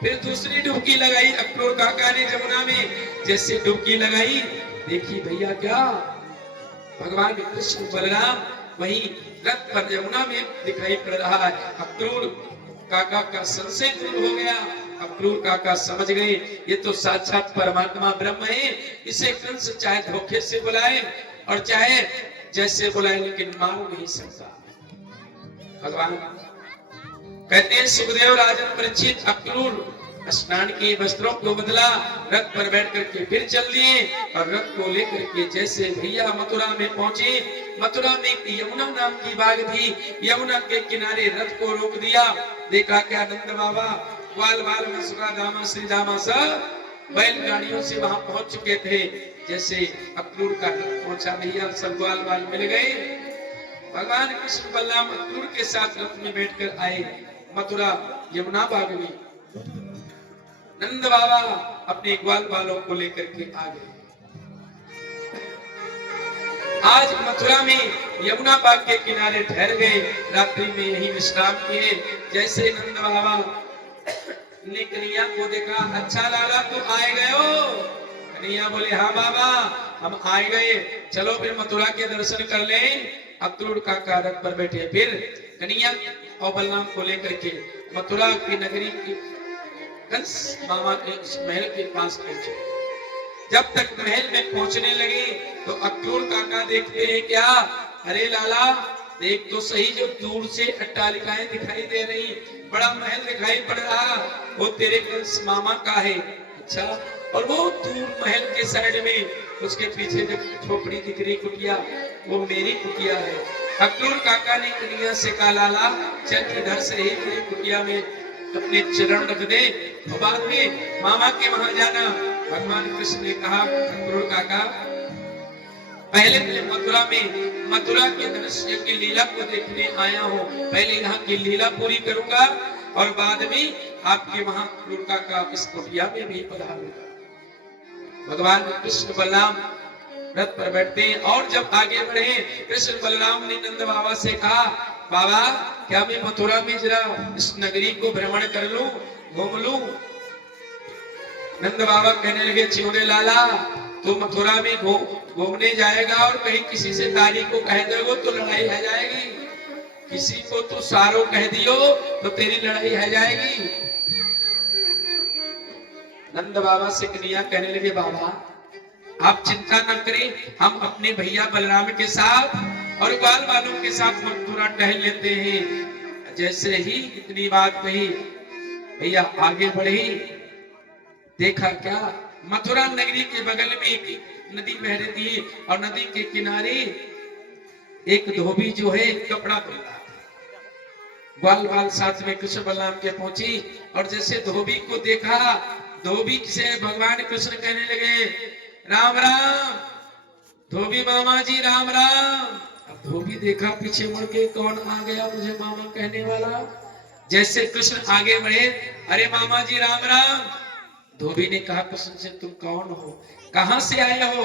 फिर दूसरी डुबकी लगाई अक्रूर काका ने यमुना में, जैसे डुबकी लगाई देखी भैया क्या भगवान कृष्ण बलराम वही रथ पर यमुना में दिखाई पड़ रहा है। अक्रूर काका का संशय दूर हो गया। अक्रूर काका समझ गए ये तो साक्षात परमात्मा ब्रह्म है। इसे कंस चाहे धोखे से बुलाए और चाहे जैसे बुलाए, लेकिन मार नहीं सकता। भगवान कहते हैं सुखदेव राजन परीक्षित अक्रूर स्नान किए, वस्त्रों को बदला, रथ पर बैठ करके फिर चल दिए और रथ को लेकर के जैसे भैया मथुरा में पहुंचे, मथुरा में एक यमुना नाम की बाग थी, यमुना के किनारे रथ को रोक दिया। देखा क्या नंद बाबा ग्वाल बाल मसुरा दामा श्री दामा सब बैलगाड़ियों से वहां पहुंच चुके थे। जैसे अक्रूर का रथ पहुंचा, भैया सब ग्वाल बाल मिल गए। भगवान कृष्ण बलराम अक्रूर के साथ रथ में बैठकर आए मथुरा यमुना बाग में। नंद बाबा अपने ग्वाल बालों को लेकर के आ गए। आज मथुरा में यमुना बाग के किनारे ठहर गए, रात्रि में यही विश्राम किए। जैसे नंद बाबा ने कन्हैया को देखा, अच्छा लाला तुम आए गए हो? कन्हैया बोले हाँ बाबा हम आए गए, चलो फिर मथुरा के दर्शन कर लें। अक्रूर काका रथ पर बैठे, फिर कन्हैया और बलराम को लेकर के मथुरा की नगरी की कंस मामा के महल के पास पहुंचे। जब तक महल में पहुंचने लगे तो अक्रूर काका देखते हैं क्या, अरे लाला देख तो सही, जो दूर से अट्टालिकाएं दिखाई दे रही, बड़ा महल दिखाई पड़ रहा, वो तेरे कंस मामा का है। अच्छा, और वो दूर महल के साइड में उसके पीछे जो झोपड़ी दिख रही कुटिया, वो मेरी कुटिया है। अक्रूर काका ने कन्हैया से कहा लाला चल इधर से ही मेरी कुटिया में अपने चरण रख दे, और बाद में मामा के वहां जाना। भगवान कृष्ण ने कहा अक्रूर काका पहले मैं मथुरा के दृश्य की लीला को देखने आया हूँ, पहले यहाँ की लीला पूरी करूंगा और बाद में आपके वहां अक्रूर काका इस कुटिया में भी पधारूंगा। भगवान कृष्ण बलराम रथ पर बैठते हैं और जब आगे बढ़े कृष्ण बलराम ने नंद बाबा से कहा बाबा क्या मैं मथुरा में जरा इस नगरी को भ्रमण कर लूं, घूम लूं? नंद बाबा कहने लगे चियोरे लाला तू मथुरा में घूमने जाएगा और कहीं किसी से तारीख को कह दोगे तो लड़ाई है जाएगी, किसी को तू सारो कह दियो तो तेरी लड़ाई है जाएगी। नंद बाबा से कन्हैया कहने लगे बाबा आप चिंता न करें, हम अपने भैया बलराम के साथ और ग्वाल वालों के साथ मथुरा टहल लेते हैं। जैसे ही इतनी बात कही भैया आगे बढ़े, देखा क्या मथुरा नगरी के बगल में एक नदी बह रही थी और नदी के किनारे एक धोबी जो है कपड़ा धो रहा था। ग्वाल बाल साथ में कृष्ण बलराम के पहुंची और जैसे धोबी को देखा, धोबी से भगवान कृष्ण कहने लगे राम राम, धोबी मामा जी राम राम। अब धोबी देखा पीछे मुड़ के कौन आ गया मुझे मामा कहने वाला। जैसे कृष्ण आगे बढ़े, अरे मामा जी राम राम। धोबी ने कहा कृष्ण से तुम कौन हो, कहां से आए हो?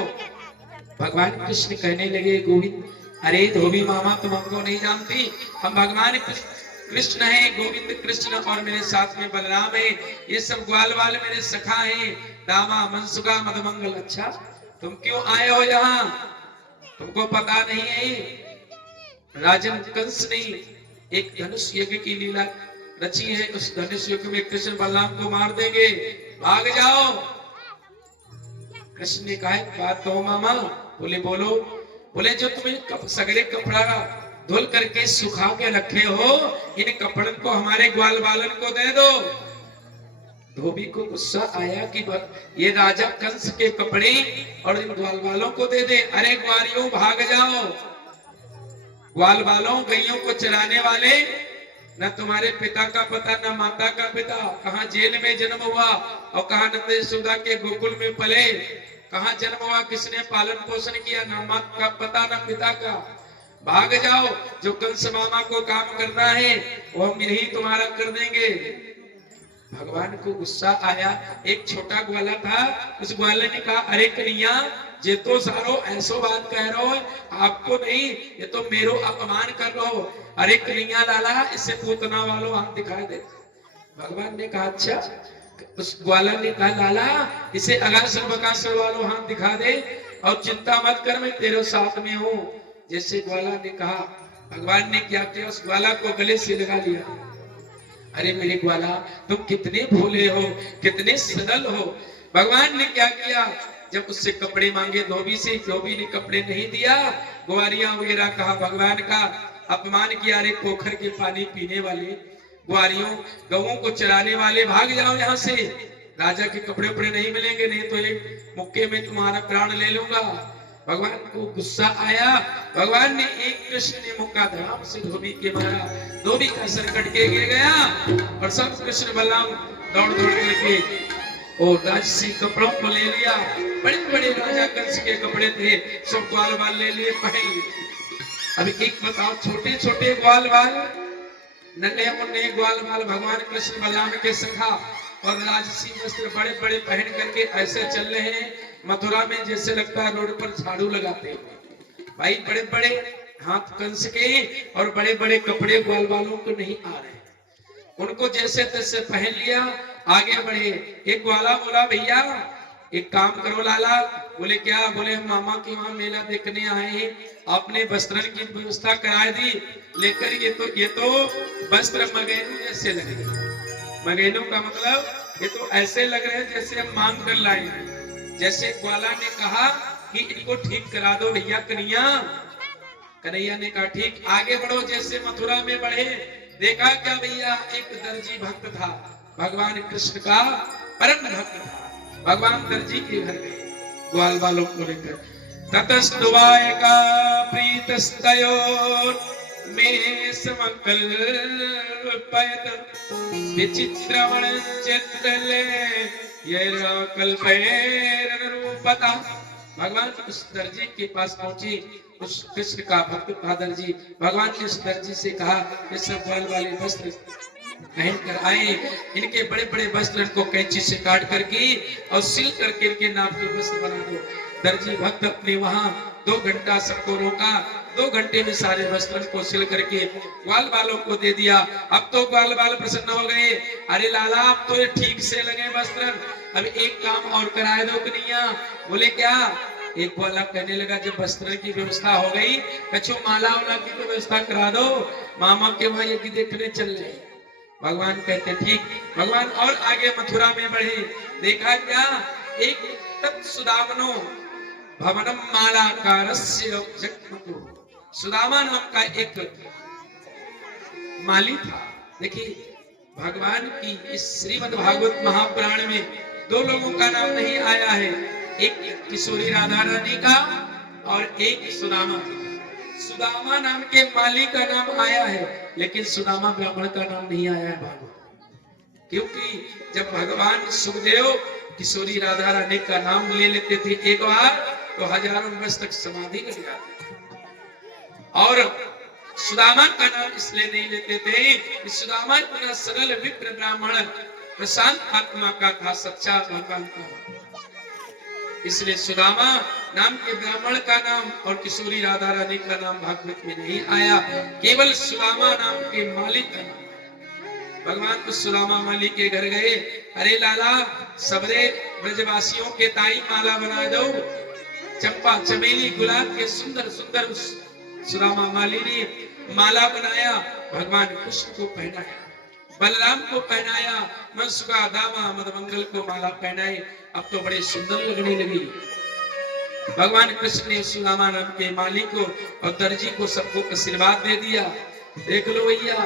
भगवान कृष्ण कहने लगे गोविंद, अरे धोबी मामा तुम हमको नहीं जानती, हम भगवान कृष्ण है, गोविंद कृष्ण और मेरे साथ में बलराम है, ये सब ग्वाल वाल मेरे सखा हैं, दामा मनसुखा मदमंगल। अच्छा तुम क्यों आए हो यहाँ, तुमको पता नहीं है राजन कंस ने एक धनुष यज्ञ की लीला रची है, उस धनुष यज्ञ में कृष्ण बलराम को मार देंगे, भाग जाओ। कृष्ण ने कहा बात कहो मामा। बोले बोलो। बोले जो तुम्हें सगरे कपड़ा धुल करके सुखा के रखे हो, इन कपड़न को हमारे ग्वाल बालन को दे दो। धोबी को गुस्सा आया कि ये राजा कंस के कपड़े और इन ग्वाल बालों को दे दे। अरे ग्वालियों भाग जाओ, ग्वाल बालों गैयों को चराने वाले, न तुम्हारे पिता का पता न माता का पिता, कहाँ जेल में जन्म हुआ और कहाँ नंद यशोदा के गोकुल में पले, कहाँ जन्म हुआ, किसने पालन पोषण किया, न माता का पता न पिता का। भाग जाओ, जो कंस मामा को काम करना है वो हम यही तुम्हारा कर देंगे। भगवान को गुस्सा आया। एक छोटा ग्वाला था, उस ग्वाले ने कहा अरे कन्हैया ये तो सारो ऐसो बात कह रहे हो, आपको नहीं, ये तो मेरो अपमान कर रहे हो। अरे कन्हैया लाला इससे पूतना वालों हाथ दिखाई दे। भगवान ने कहा अच्छा। उस ग्वाला ने कहा लाला इसे अगासुर बकासुर वालों हाथ दिखा दे और चिंता मत कर, मैं तेरे साथ में हूँ। जैसे ग्वाला ने कहा, भगवान ने क्या किया, उस ग्वाला को गले से लगा लिया। अरे मेरे ग्वाला, तुम कितने भोले हो, कितने सरल हो। भगवान ने क्या किया, जब उससे कपड़े मांगे धोबी से, धोबी ने कपड़े नहीं दिया, ग्वारियां वगैरह कहा, भगवान का अपमान किया। अरे पोखर के पानी पीने वाले, ग्वारियों गवों को चराने वाले, भाग जाओ यहाँ से, राजा के कपड़े उपड़े नहीं मिलेंगे, नहीं तो एक मुक्के में तुम्हारा प्राण ले लूंगा। भगवान को गुस्सा आया, भगवान ने एक कृष्ण ने मुक्का धड़ाम से धोबी के मारा, धोबी का सर कट के गिर गया और सब कृष्ण बलराम दौड़ दौड़ के लगे और राजसी कपड़ों को ले लिया। बड़े बड़े राजा कंस के कपड़े थे, सब ग्वाल बाल ले लिए, पहन लिए। अभी एक बताओ, छोटे छोटे ग्वाल बाल, नन्हे मुन्ने ग्वाल बाल भगवान कृष्ण बलराम के सखा और राजसी वस्त्र बड़े बड़े पहन करके ऐसे चल रहे हैं मथुरा में, जैसे लगता है रोड पर झाड़ू लगाते हैं। भाई बड़े बड़े हाथ कंस के और बड़े बड़े कपड़े ग्वाल बालों को नहीं आ रहे, उनको जैसे तैसे पहन लिया, आगे बढ़े। एक ग्वाला बोला, भैया एक काम करो लाला। बोले क्या? बोले हम मामा के वहां मेला देखने आए हैं, आपने वस्त्र की व्यवस्था करा दी, लेकर ये तो वस्त्र मगेनू जैसे लगे। मगेनू का मतलब ये तो ऐसे लग रहे हैं जैसे हम मांग कर लाए हैं। जैसे ग्वाला ने कहा कि इनको ठीक करा दो भैया कन्हैया, कन्हैया ने कहा ठीक, आगे बढ़ो। जैसे मथुरा में बढ़े, देखा क्या भैया, एक दर्जी भक्त था, भगवान कृष्ण का परम भक्त था। भगवान दर्जी के घर गए ग्वाल बालों को लेकर। ततस्तुवाय का प्रीतस्तयोर में समकल्पयत विचित्रवण चित्रले येरा कल्पयेररूपता। भगवान उस दर्जी के पास पहुंची, उस कृष्ण का भक्त था दर्जी। भगवान ने उस दर्जी से कहा, ये सब ग्वाल वाले वस्त्र पहन कर आए, इनके बड़े बड़े वस्त्र को कैंची से काट करके और सिल करके इनके नाप के वस्त्र बना दो। दर्जी भक्त अपने वहां 2 घंटा सबको रोका, 2 घंटे में सारे वस्त्र को सिल करके ग्वाल बालों को दे दिया। अब तो ग्वाल बाल प्रसन्न हो गए, अरे लाला अब तो ये ठीक से लगे वस्त्र, अब एक काम और कराए दो कन्हैया। बोले क्या? एक ग्वाला कहने लगा, जब वस्त्र की व्यवस्था हो गई, कछु माला वाला की तो व्यवस्था करा दो, मामा के वहां यज्ञ देखने चल रहे। भगवान कहते ठीक। भगवान और आगे मथुरा में बढ़े, देखा क्या, एक तत्सुदामनो भवनम मालाकारस्य जगमतु, सुदामा नाम का एक माली था। देखिए भगवान की इस श्रीमद् भागवत महापुराण में 2 लोगों का नाम नहीं आया है, एक किशोरी राधा रानी का और एक सुदामा। सुदामा नाम के माली का नाम आया है, लेकिन सुदामा ब्राह्मण का नाम नहीं आया है भागवत। क्योंकि जब भगवान सुखदेव किशोरी राधा रानी का नाम ले लेते थे एक बार, तो हजारों वर्ष तक समाधि लग जाती थी। और सुदामा का नाम इसलिए नहीं लेते थे कि सुदामा इतना सरल विप्र ब्राह्मण प्रशांत आत्मा का था, सच्चा भगवान का। इसलिए सुदामा नाम के ब्राह्मण का नाम और किशोरी राधा रानी का नाम भागवत में नहीं आया, केवल सुदामा नाम के मालिक का नाम। भगवान तो सुदामा माली के घर गए, अरे लाला सबरे ब्रजवासियों के ताई माला बना दो, चंपा चमेली गुलाब के सुंदर सुंदर सुदामा माली ने माला बनाया, भगवान कृष्ण को पहनाया, बलराम को पहनाया, मनसुखा दामा मदमंगल को माला पहनाए। अब तो बड़े सुंदर लगने लगी। भगवान कृष्ण ने सुदामा नाम के माली को और दर्जी को सबको आशीर्वाद दे दिया। देख लो भैया,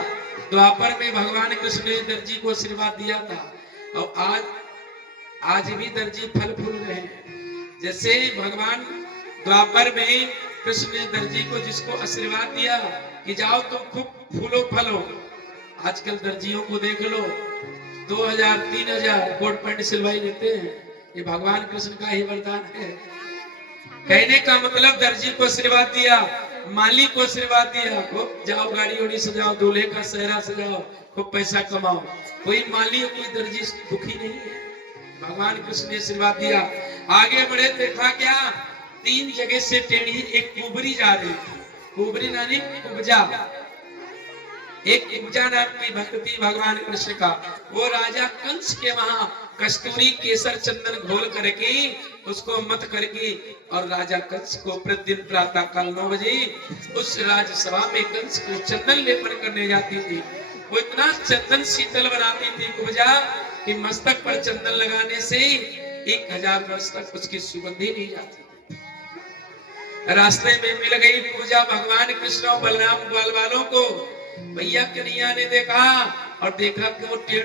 द्वापर में भगवान कृष्ण ने दर्जी को आशीर्वाद दिया था, और आज भी दर्जी फल फूल रहे हैं। जैसे भगवान द्वापर में कृष्ण ने दर्जी को जिसको आशीर्वाद दिया कि जाओ तुम खूब फूलो फलो, आजकल दर्जियों को देख लो 2000-3000 कोट पैंट सिलवाई लेते हैं। ये भगवान कृष्ण का ही वरदान है। कहने का मतलब दर्जी को आशीर्वाद दिया, माली को आशीर्वाद दिया, खूब जाओ गाड़ी उड़ी सजाओ, दूल्हे का सेहरा सजाओ, खूब पैसा कमाओ। कोई माली और कोई दर्जी दुखी नहीं है, भगवान कृष्ण ने आशीर्वाद दिया। आगे बढ़े, देखा क्या, 3 जगह से टेढ़ी एक कुबरी जा रही थी। कुबरी नानी कुब्जा, एक कुब्जा नाम की भक्ति भगवान कृष्ण का। वो राजा कंस के वहां कस्तूरी केसर चंदन घोल करके उसको मत करके और राजा कंस को प्रतिदिन प्रातः काल 9 बजे उस राजसभा में कंस को चंदन लेपन करने जाती थी। वो इतना चंदन शीतल बनाती थी कुब्जा कि मस्तक पर चंदन लगाने से 1000 वर्ष तक उसकी सुगंधी नहीं जाती। रास्ते में मिल गई कुब्जा भगवान कृष्ण और बलराम ग्वाल वालों को। भैया कन्हैया ने देखा और देखा कि वो 3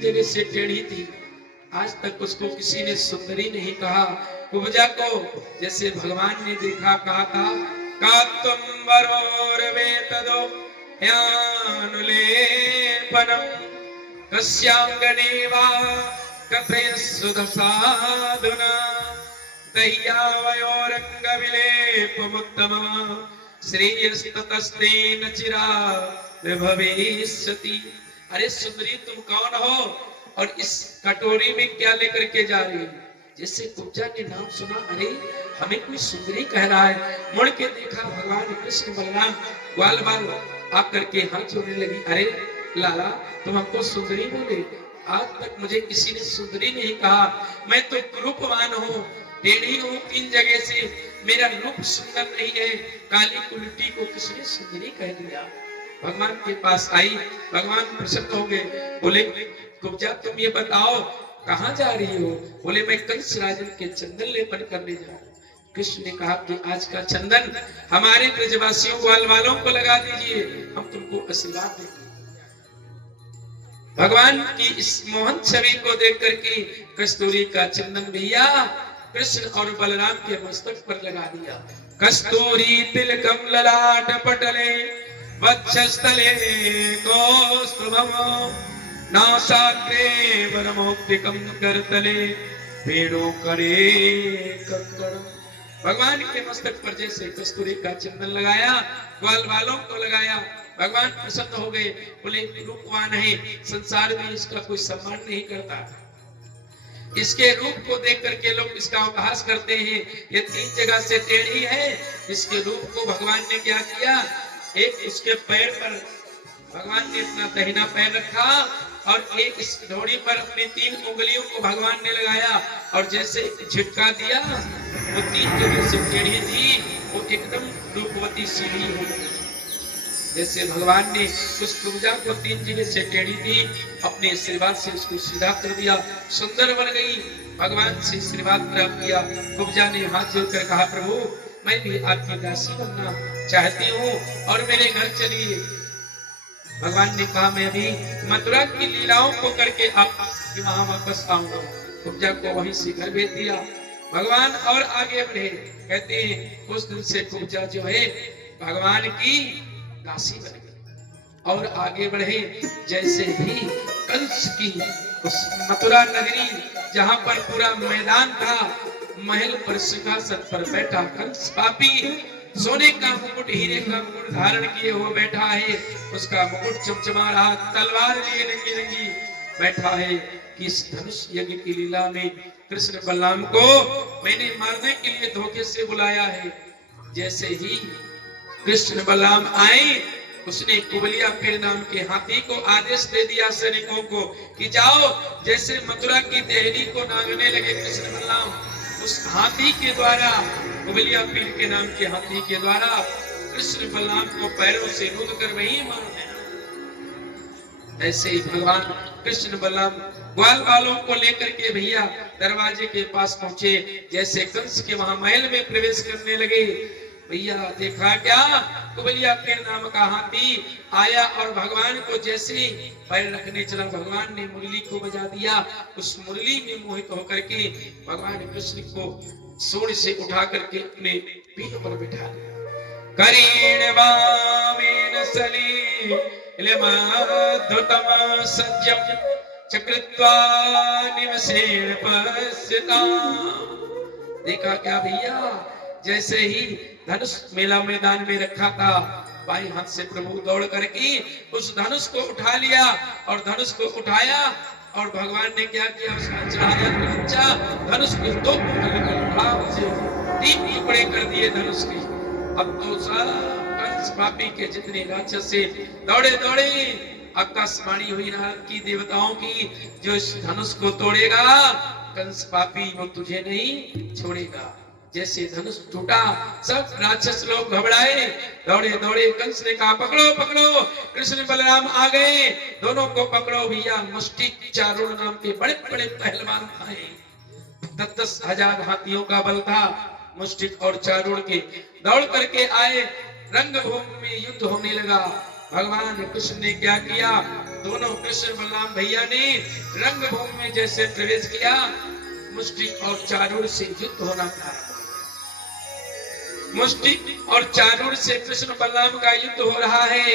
जगह से टेढ़ी थी। आज तक उसको किसी ने सुंदरी नहीं कहा। कुब्जा को जैसे भगवान ने देखा कहा था का तुम वरोर्वेतदो यानुलेपनम कस्यांगने वा कथयस्सु दसाधुना दह्यावयोरंग विलेपमुत्तमः श्रेयस्ततस्तेन चिरात् भविष्यति। अरे सुंदरी तुम कौन हो और इस कटोरी में क्या लेकर के जा रही हो? जैसे कुब्जा ने नाम सुना, अरे हमें कोई सुंदरी कह रहा है। मुड़ के देखा भगवान कृष्ण बलराम ग्वाल बाल आकर के हाथ जोड़ने लगी। अरे लाला तुम हमको सुंदरी बोले, आज तक मुझे किसी ने सुंदरी नहीं कहा। मैं तो रूपवान हूँ, टेढ़ी हूँ 3 जगह से, मेरा रूप सुंदर नहीं है। काली कुलटी को किसने सुंदरी कह दिया? भगवान के पास आई, भगवान प्रसन्न हो गए, बोले कुब्जा तुम ये बताओ कहाँ जा रही हो? बोले मैं कंस राजन के चंदन लेपन करने जा रहा हूँ। कृष्ण ने कहा कि आज का चंदन हमारे ब्रजवासियों ग्वाल वालों को लगा दीजिए, हम तुमको आशीर्वाद देंगे। भगवान की इस मोहन छवि को देख करके कस्तूरी का चंदन भैया कृष्ण और बलराम के मस्तक पर लगा दिया। कस्तूरी तिलकम ललाट पटले वक्षस्थले कौस्तुभम नासाग्रे वरमौक्तिकम करतले पेड़ो करे कंकणम। भगवान के मस्तक पर जैसे कस्तूरी का चंदन लगाया, ग्वाल वालों को लगाया, भगवान प्रसन्न हो गए। बोले रूपवान है, संसार में इसका कोई सम्मान नहीं करता। इसके रूप को देख करके लोग इसका उपहास करते हैं। ये 3 जगह से टेढ़ी है। इसके रूप को भगवान ने क्या किया, एक उसके पैर पर भगवान ने अपना दाहिना पैर रखा और एक इस ढोड़ी पर अपनी 3 उंगलियों को भगवान ने लगाया और जैसे झटका दिया वो 3 जगह से टेढ़ी थी, वो एकदम रूपवती सीढ़ी हो गई। जैसे भगवान ने उस कुब्जा को 3 जगह से टेढ़ी थी, अपने आशीर्वाद से उसको सीधा कर दिया, सुंदर बन गई। भगवान से आशीर्वाद प्राप्त किया। कुब्जा ने हाथ जोड़कर कहा प्रभु मैं भी आपकी दासी बनना चाहती हूँ और मेरे घर चलिए। भगवान ने कहा मैं अभी मथुरा की लीलाओं को करके आपके वहां वापस आऊंगा। कुब्जा को वहीं से घर भेज दिया। भगवान और आगे बढ़े, कहते हैं उस दिन से कुब्जा जो है भगवान की दासी बन गई। और आगे बढ़े, जैसे ही कंस की उस मथुरा नगरी जहां पर पूरा मैदान था, महल पर सिंहासन पर बैठा कंस पापी सोने का मुकुट हीरे का मुकुट धारण किए हुए बैठा है। उसका मुकुट चमचमा रहा, तलवार लिए रंगी रंगी बैठा है कि इस धनुष यज्ञ की लीला में कृष्ण बलराम को मैंने मारने के लिए धोखे से बुलाया है। जैसे ही कृष्ण बलराम आए, उसने कुबलिया पीर नाम के हाथी को आदेश दे दिया सैनिकों को कि जाओ, जैसे मथुरा की देहरी को नांगने लगे कृष्ण बलराम, उस हाथी के द्वारा, कुबलिया पीर के नाम के हाथी के द्वारा कृष्ण बलराम को पैरों से लूट कर वहीं मार देना। ऐसे ही भगवान कृष्ण बलराम ग्वाल वालों को लेकर के भैया दरवाजे के पास पहुंचे। जैसे कंस के वहां महल में प्रवेश करने लगे, भैया देखा क्या, कुबलिया पीर नाम का हाथी आया और भगवान को जैसे पैर रखने चला, भगवान ने मुरली को बजा दिया। उस मुरली में मोहित होकर के भगवान कृष्ण को सूंड से उठा करके अपने पीठ पर बिठा लिया। करीण वामेन सलीलमधुतम सज्जम चकृत्वा निवसेन पश्यताम्। देखा क्या भैया, जैसे ही धनुष मेला मैदान में रखा था, बाएं हाथ से प्रभु दौड़ करके उस धनुष को उठा लिया और धनुष को उठाया और भगवान ने क्या किया, उसका चढ़ाया धनुष को 2 टुकड़े कर दिए धनुष के। अब तो सब कंस पापी के जितने राक्षस से दौड़े दौड़े आकाशवाणी हुई नारद की देवताओं की, जो इस धनुष को तोड़ेगा कंस पापी वो तुझे नहीं छोड़ेगा। जैसे धनुष टूटा, सब राक्षस लोग घबराए, दौड़े दौड़े। कंस ने कहा पकड़ो पकड़ो, कृष्ण बलराम आ गए, दोनों को पकड़ो भैया। मुष्टिक चारुण नाम के बड़े बड़े पहलवान आए, 10,000 हाथियों का बल था मुष्टिक और चारुण के। दौड़ करके आए, रंगभूमि में युद्ध होने लगा। भगवान कृष्ण ने क्या किया, दोनों कृष्ण बलराम भैया ने रंगभूमि में जैसे प्रवेश किया, मुष्टिक और चारुण से युद्ध होना प्रारंभ। मुष्टिक और चारुण से कृष्ण बलराम का युद्ध हो रहा है।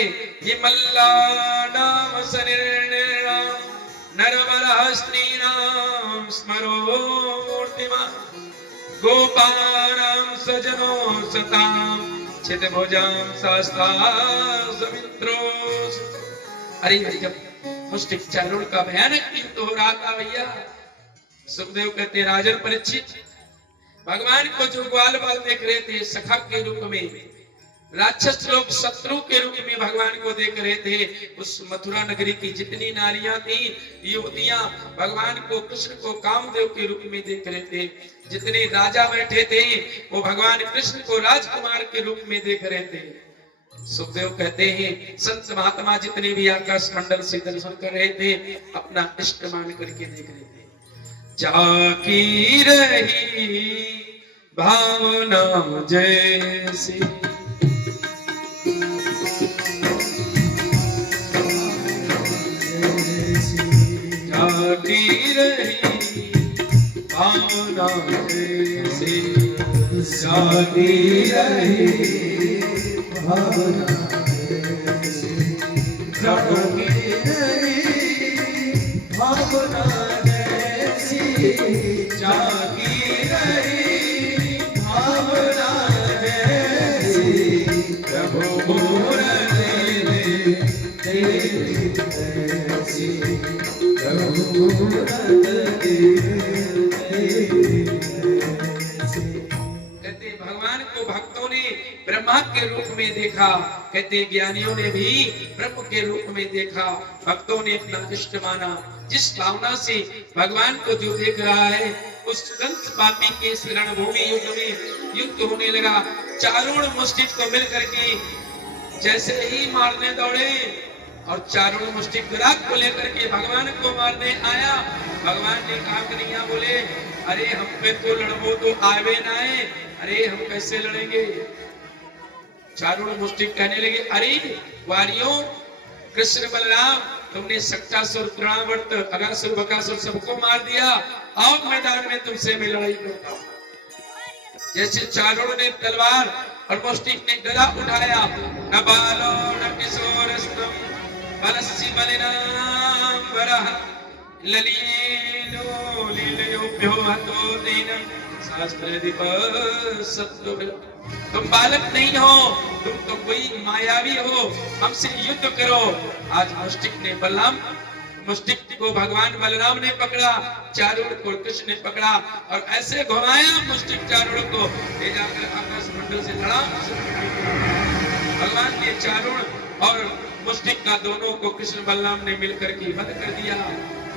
ये मल्लानाम सनिर्णयनाम नरवरः स्त्रीणाम स्मरो मूर्तिमान गोपानां सजनो सताम चितभुजां शास्ता समित्रोस। अरे जब मुष्टिक चारुण का भयानक युद्ध हो रहा था भैया, सुखदेव कहते राजन परीक्षित, भगवान को जो ग्वाल बाल देख रहे थे सखा के रूप में, राक्षस लोग शत्रु के रूप में भगवान को देख रहे थे। उस मथुरा नगरी की जितनी नारियां थी, युवतियां भगवान को, कृष्ण को कामदेव के रूप में देख रहे थे। जितने राजा बैठे थे वो भगवान कृष्ण को राजकुमार के रूप में देख रहे थे। सुखदेव कहते हैं संत महात्मा जितने भी आकाश मंडल से दर्शन कर रहे थे, अपना इष्ट मान करके देख रहे थे। जाकी रही भावना जैसी, जाकी रही भावना जैसी, जागी रही भावना जैसी, जागी रही भावना जैसी, जागी रही भावना जैसी, प्रभु तेरी ऐसी, प्रभु कहते भगवान को भक्तों ने ब्रह्मा के रूप में देखा, कहते ज्ञानियों ने भी ब्रह्म के रूप में देखा, भक्तों ने अपना इष्ट माना। जिस भावना से भगवान को जो देख रहा है, उस कंस पापी के इस रणभूमि युद्ध में युद्ध होने लगा। चारुण मुष्टिक को मिलकर के जैसे ही मारने दौड़े, और चारुण मुष्टिक विराट को लेकर के भगवान को मारने आया। भगवान ने कहा कन्हैया बोले अरे हम पे तो लड़बो तो आवे ना है, अरे हम कैसे लड़ेंगे। चारुण मुष्टिक कहने लगे अरे वारियों, कृष्ण बलराम तुमने सक्टासुर, तृणावर्त, अगासुर, बकासुर सबको मार दिया, आओ मैदान में तुमसे मैं लड़ाई करता हूं। जैसे चारुण ने तलवार और मुष्टिक ने गदा उठाया, न बालो न किशोरस्तम बलस्य बलिनाम वरः ललीलो लीलयोभ्यो हतो तेन शास्त्रदीप सत्व। तुम बालक नहीं हो, तुम तो कोई मायावी हो, हमसे युद्ध करो। आज मुष्टिक ने बलराम, मुष्टिक को भगवान बलराम ने पकड़ा, चारुण को कृष्ण ने पकड़ा और ऐसे घुमाया मुष्टिक चारुण को, ले जाकर आकाश मंडल से लड़ा। भगवान ने चारुण और मुष्टिक का दोनों को कृष्ण बलराम ने मिलकर के वध कर दिया।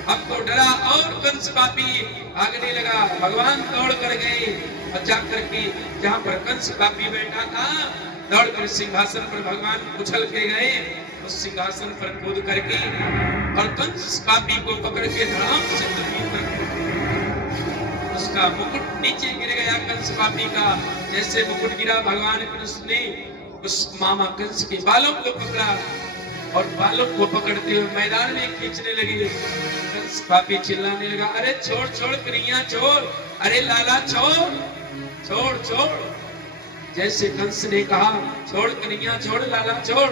अब तो डरा और कंस पापी भागने लगा। भगवान दौड़ कर गए और जाकर के जहां पर कंस पापी बैठा था, दौड़कर सिंहासन पर भगवान उछल के गए, उस सिंहासन पर कूद करके और कंस पापी को पकड़ के धड़ाम से जमीन पर उसका मुकुट नीचे गिर गया कंस पापी का। जैसे मुकुट गिरा, भगवान कृष्ण ने उस मामा कंस के बालों को पकड़ा और बालों को पकड़ते हुए मैदान में खींचने लगे। कंस पापी चिल्लाने लगा अरे छोड़ छोड़ कन्हैया छोड़, अरे लाला छोड़ छोड़ छोड़। जैसे कंस ने कहा छोड़ कन्हैया छोड़, लाला छोड़,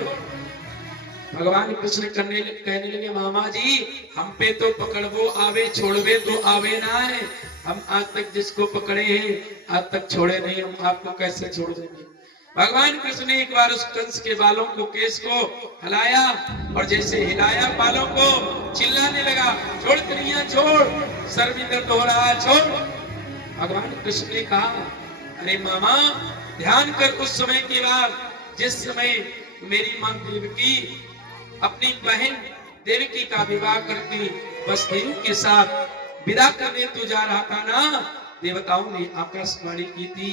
भगवान कृष्ण कहने लगे मामा जी हम पे तो पकड़बो आवे, छोड़वे तो आवे ना है। हम आज तक जिसको पकड़े हैं आज तक छोड़े नहीं, हम आपको कैसे छोड़ देंगे। भगवान कृष्ण ने एक बार उस कंस के बालों को, केस को हिलाया और जैसे हिलाया बालों को, चिल्लाने लगा छोड़ कन्हैया छोड़, सर में दर्द हो रहा है छोड़। भगवान कृष्ण ने कहा अरे मामा ध्यान कर उस समय की बात जिस समय मेरी मां देवकी अपनी बहन देवकी का विवाह करके वसुदेव के साथ विदा करने तू जा रहा था ना, देवताओं ने आकाशवाणी की थी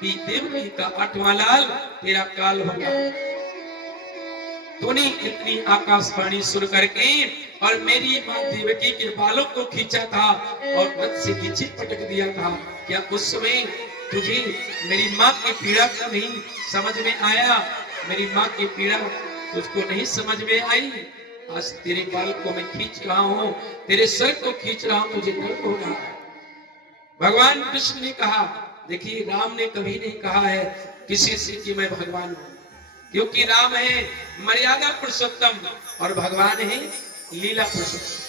कि देवकी का 8वां लाल तेरा काल होगा। तूने इतनी आकाशवाणी सुन करके और मेरी मां देवकी के बालों को खींचा था और रथ से नीचे पटक दिया था। क्या उस समय तुझे मेरी मां की पीड़ा को नहीं समझ में आया? मेरी मां की पीड़ा तुझको नहीं समझ में आई? आज तेरे बाल को मैं खींच रहा हूँ, तेरे सर को खींच रहा हूँ, तुझे दर्द हो रहा है। भगवान कृष्ण ने कहा, देखिए राम ने कभी नहीं कहा है किसी से कि मैं भगवान हूं, क्योंकि राम है मर्यादा पुरुषोत्तम और भगवान है लीला पुरुषोत्तम।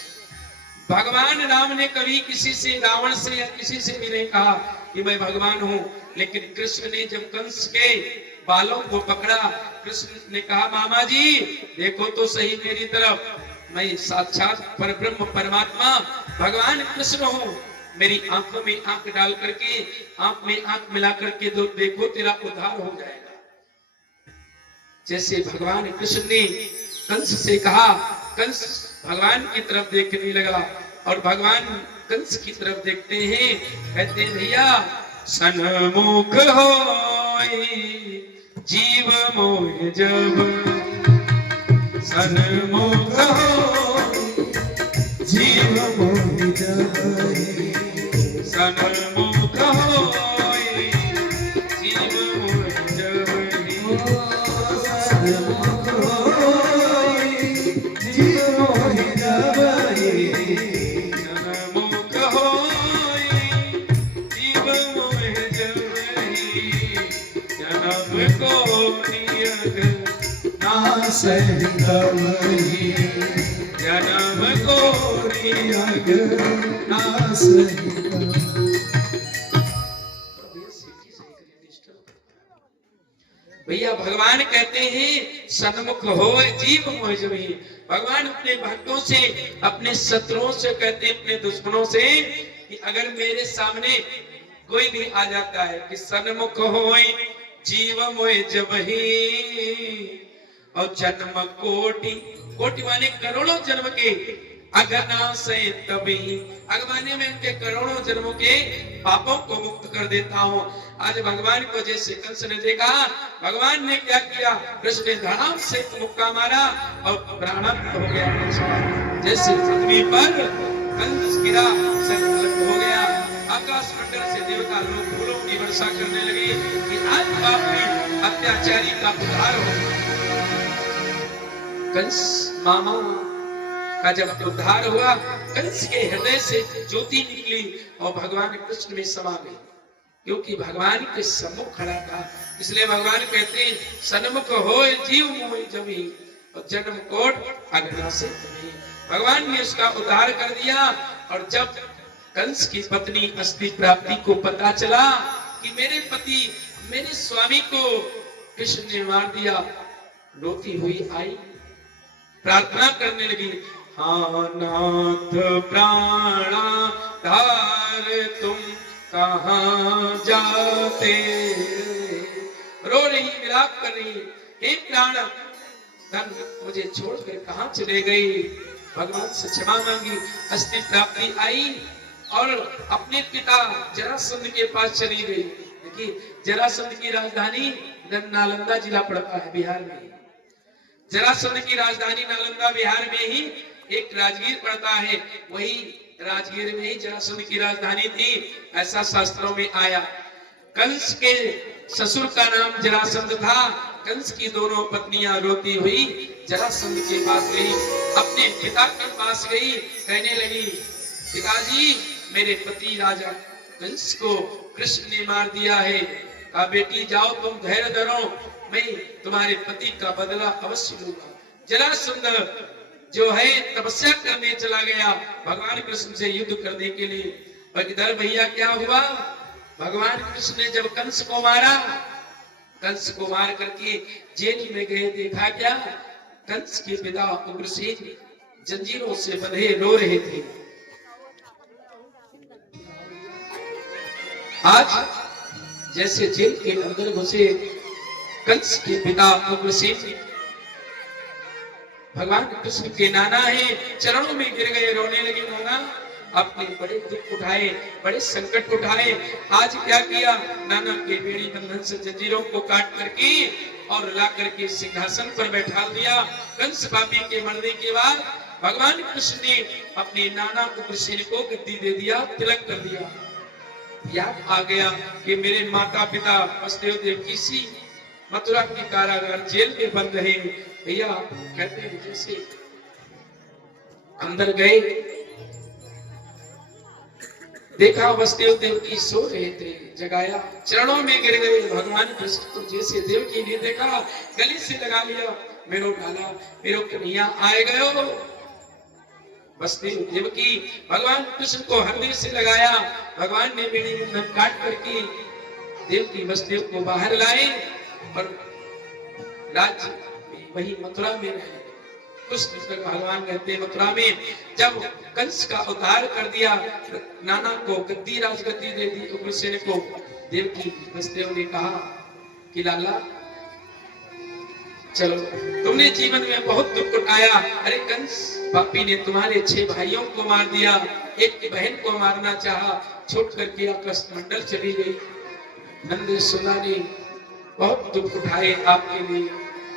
भगवान राम ने कभी किसी से, रावण से या किसी से भी नहीं कहा कि मैं भगवान हूं। लेकिन कृष्ण ने जब कंस के बालों को पकड़ा, कृष्ण ने कहा, मामा जी देखो तो सही मेरी तरफ, मैं साक्षात परब्रह्म परमात्मा भगवान कृष्ण हूं। मेरी आंखों में आंख डाल करके, आंख में आंख मिला करके देखो, तेरा उद्धार हो जाएगा। जैसे भगवान कृष्ण ने कंस से कहा, कंस भगवान की तरफ देखने लगा और भगवान कंस की तरफ देखते हैं, कहते हैं भैया सन्मुख होई जीव मोह जब, सन्मुख होई जीव मोहि जब, सन्मुख होई जीव मोह जब, सन्मुख होई जीव मोहि जब, सन्मुख होई जीव मोह जब, जन्म को नियत नासहि तवहि, जन्म को नियत नासहि तवहि। भैया भगवान कहते हैं सन्मुख हो जीव मोह जबहि। भगवान अपने भक्तों से, अपने शत्रुओं से कहते हैं, अपने दुश्मनों से, कि अगर मेरे सामने कोई भी आ जाता है कि सन्मुख हो जीव मोह जबहि, और जन्म कोटि, कोटि माने करोड़ों जन्म के, अगना से तभी, अगमाने में उनके करोड़ों जन्मों के पापों को मुक्त कर देता हूँ। आज भगवान को जैसे कंस ने देखा, भगवान ने क्या किया, कृष्ण ने धड़ाम से मुक्का मारा और प्राणांत हो गया। जैसे पृथ्वी पर कंस गिरा, संकल्प हो गया, आकाश मंडल से देवता लोग फूलों की वर्षा करने लगे कि आज पापी अत्याचारी का उद्धार हो। कंस मामा का जब उद्धार हुआ, कंस के हृदय से ज्योति निकली और भगवान कृष्ण में समा गई, क्योंकि भगवान के सम्मुख खड़ा था। इसलिए भगवान कहते हैं सन्मुख हो जीव मोह जबहि, और जन्म कोट अगना से तभी। भगवान ने उसका उद्धार कर दिया। और जब कंस की पत्नी अस्थि प्राप्ति को पता चला कि मेरे पति, मेरे स्वामी को कृष्ण ने मार दिया, रोती हुई आई, प्रार्थना करने लगी, हाँ नाथ प्राणा धार तुम कहाँ जाते, रो रही, विलाप कर रही, हे प्राण धन मुझे छोड़कर कहाँ चले गए। भगवान से क्षमा मांगी, अस्थि प्राप्ति आई और अपने पिता जरासंध के पास चली गई। देखिए जरासंध की राजधानी नालंदा जिला पड़ता है बिहार में। जरासंध की राजधानी नालंदा बिहार में ही एक राजगीर पड़ता है, वही राजगीर में ही जरासंध की राजधानी थी, ऐसा शास्त्रों में आया। कंस के ससुर का नाम जरासंध था। कंस की दोनों पत्नियां रोती हुई जरासंध के पास गई, अपने पिता के पास गई, कहने लगी, पिताजी मेरे पति राजा कंस को कृष्ण ने मार दिया है। कहा बेटी जाओ तुम धैर्य धरो, मैं तुम्हारे पति का बदला अवश्य लूंगा। जरासंध जो है तपस्या करने चला गया भगवान कृष्ण से युद्ध करने के लिए। और इधर भैया क्या हुआ, भगवान कृष्ण ने जब कंस को मारा, कंस को मार करके जेल में गए, देखा क्या, कंस के पिता उग्रसेन जंजीरों से बंधे रो रहे थे। आज जैसे जेल के अंदर घुसे कंस के पिता उग्रसेन भगवान कृष्ण के नाना है, चरणों में गिर गए, रोने लगे। नाना आपने बड़े दुख उठाए, बड़े संकट उठाए, आज क्या किया? नाना के बेड़ी बंधन से जंजीरों को काट करके और ला करके सिंहासन पर बैठा दिया। कंस पापी के मरने के बाद भगवान कृष्ण ने अपने नाना उग्रसेन को गद्दी दे दिया, तिलक कर दिया। याद आ गया कि मेरे माता पिता वसुदेव देवकी सी मथुरा की कारागार जेल में बंद रहे। भैया कहते हैं जैसे अंदर गए, देखा वसुदेव देवकी सो रहे थे, जगाया, चरणों में गिर गए। भगवान कृष्ण तो जैसे देवकी ने देखा, गले से लगा लिया, मेरो डाला, मेरो कन्हैया आए गयो। वसुदेव देवकी भगवान कृष्ण को हृदय से लगाया। भगवान ने बेड़ी बंधन काट करके देवकी वसुदेव को बाहर लाए और राज्य वही मथुरा में रहे। कुछ दिन तक भगवान रहते मथुरा में। जब कंस का उद्धार कर दिया, नाना को गद्दी, राजगद्दी दे दी उग्रसेन को, देवकी वसुदेव ने कहा कि लाला चलो, तुमने जीवन में बहुत दुख उठाया। अरे कंस पापी ने तुम्हारे 6 भाइयों को मार दिया, एक बहन को मारना चाहा, छूट करके आकाश मंडल चली गई। नंद यशोदा ने बहुत दुख उठाए आपके लिए,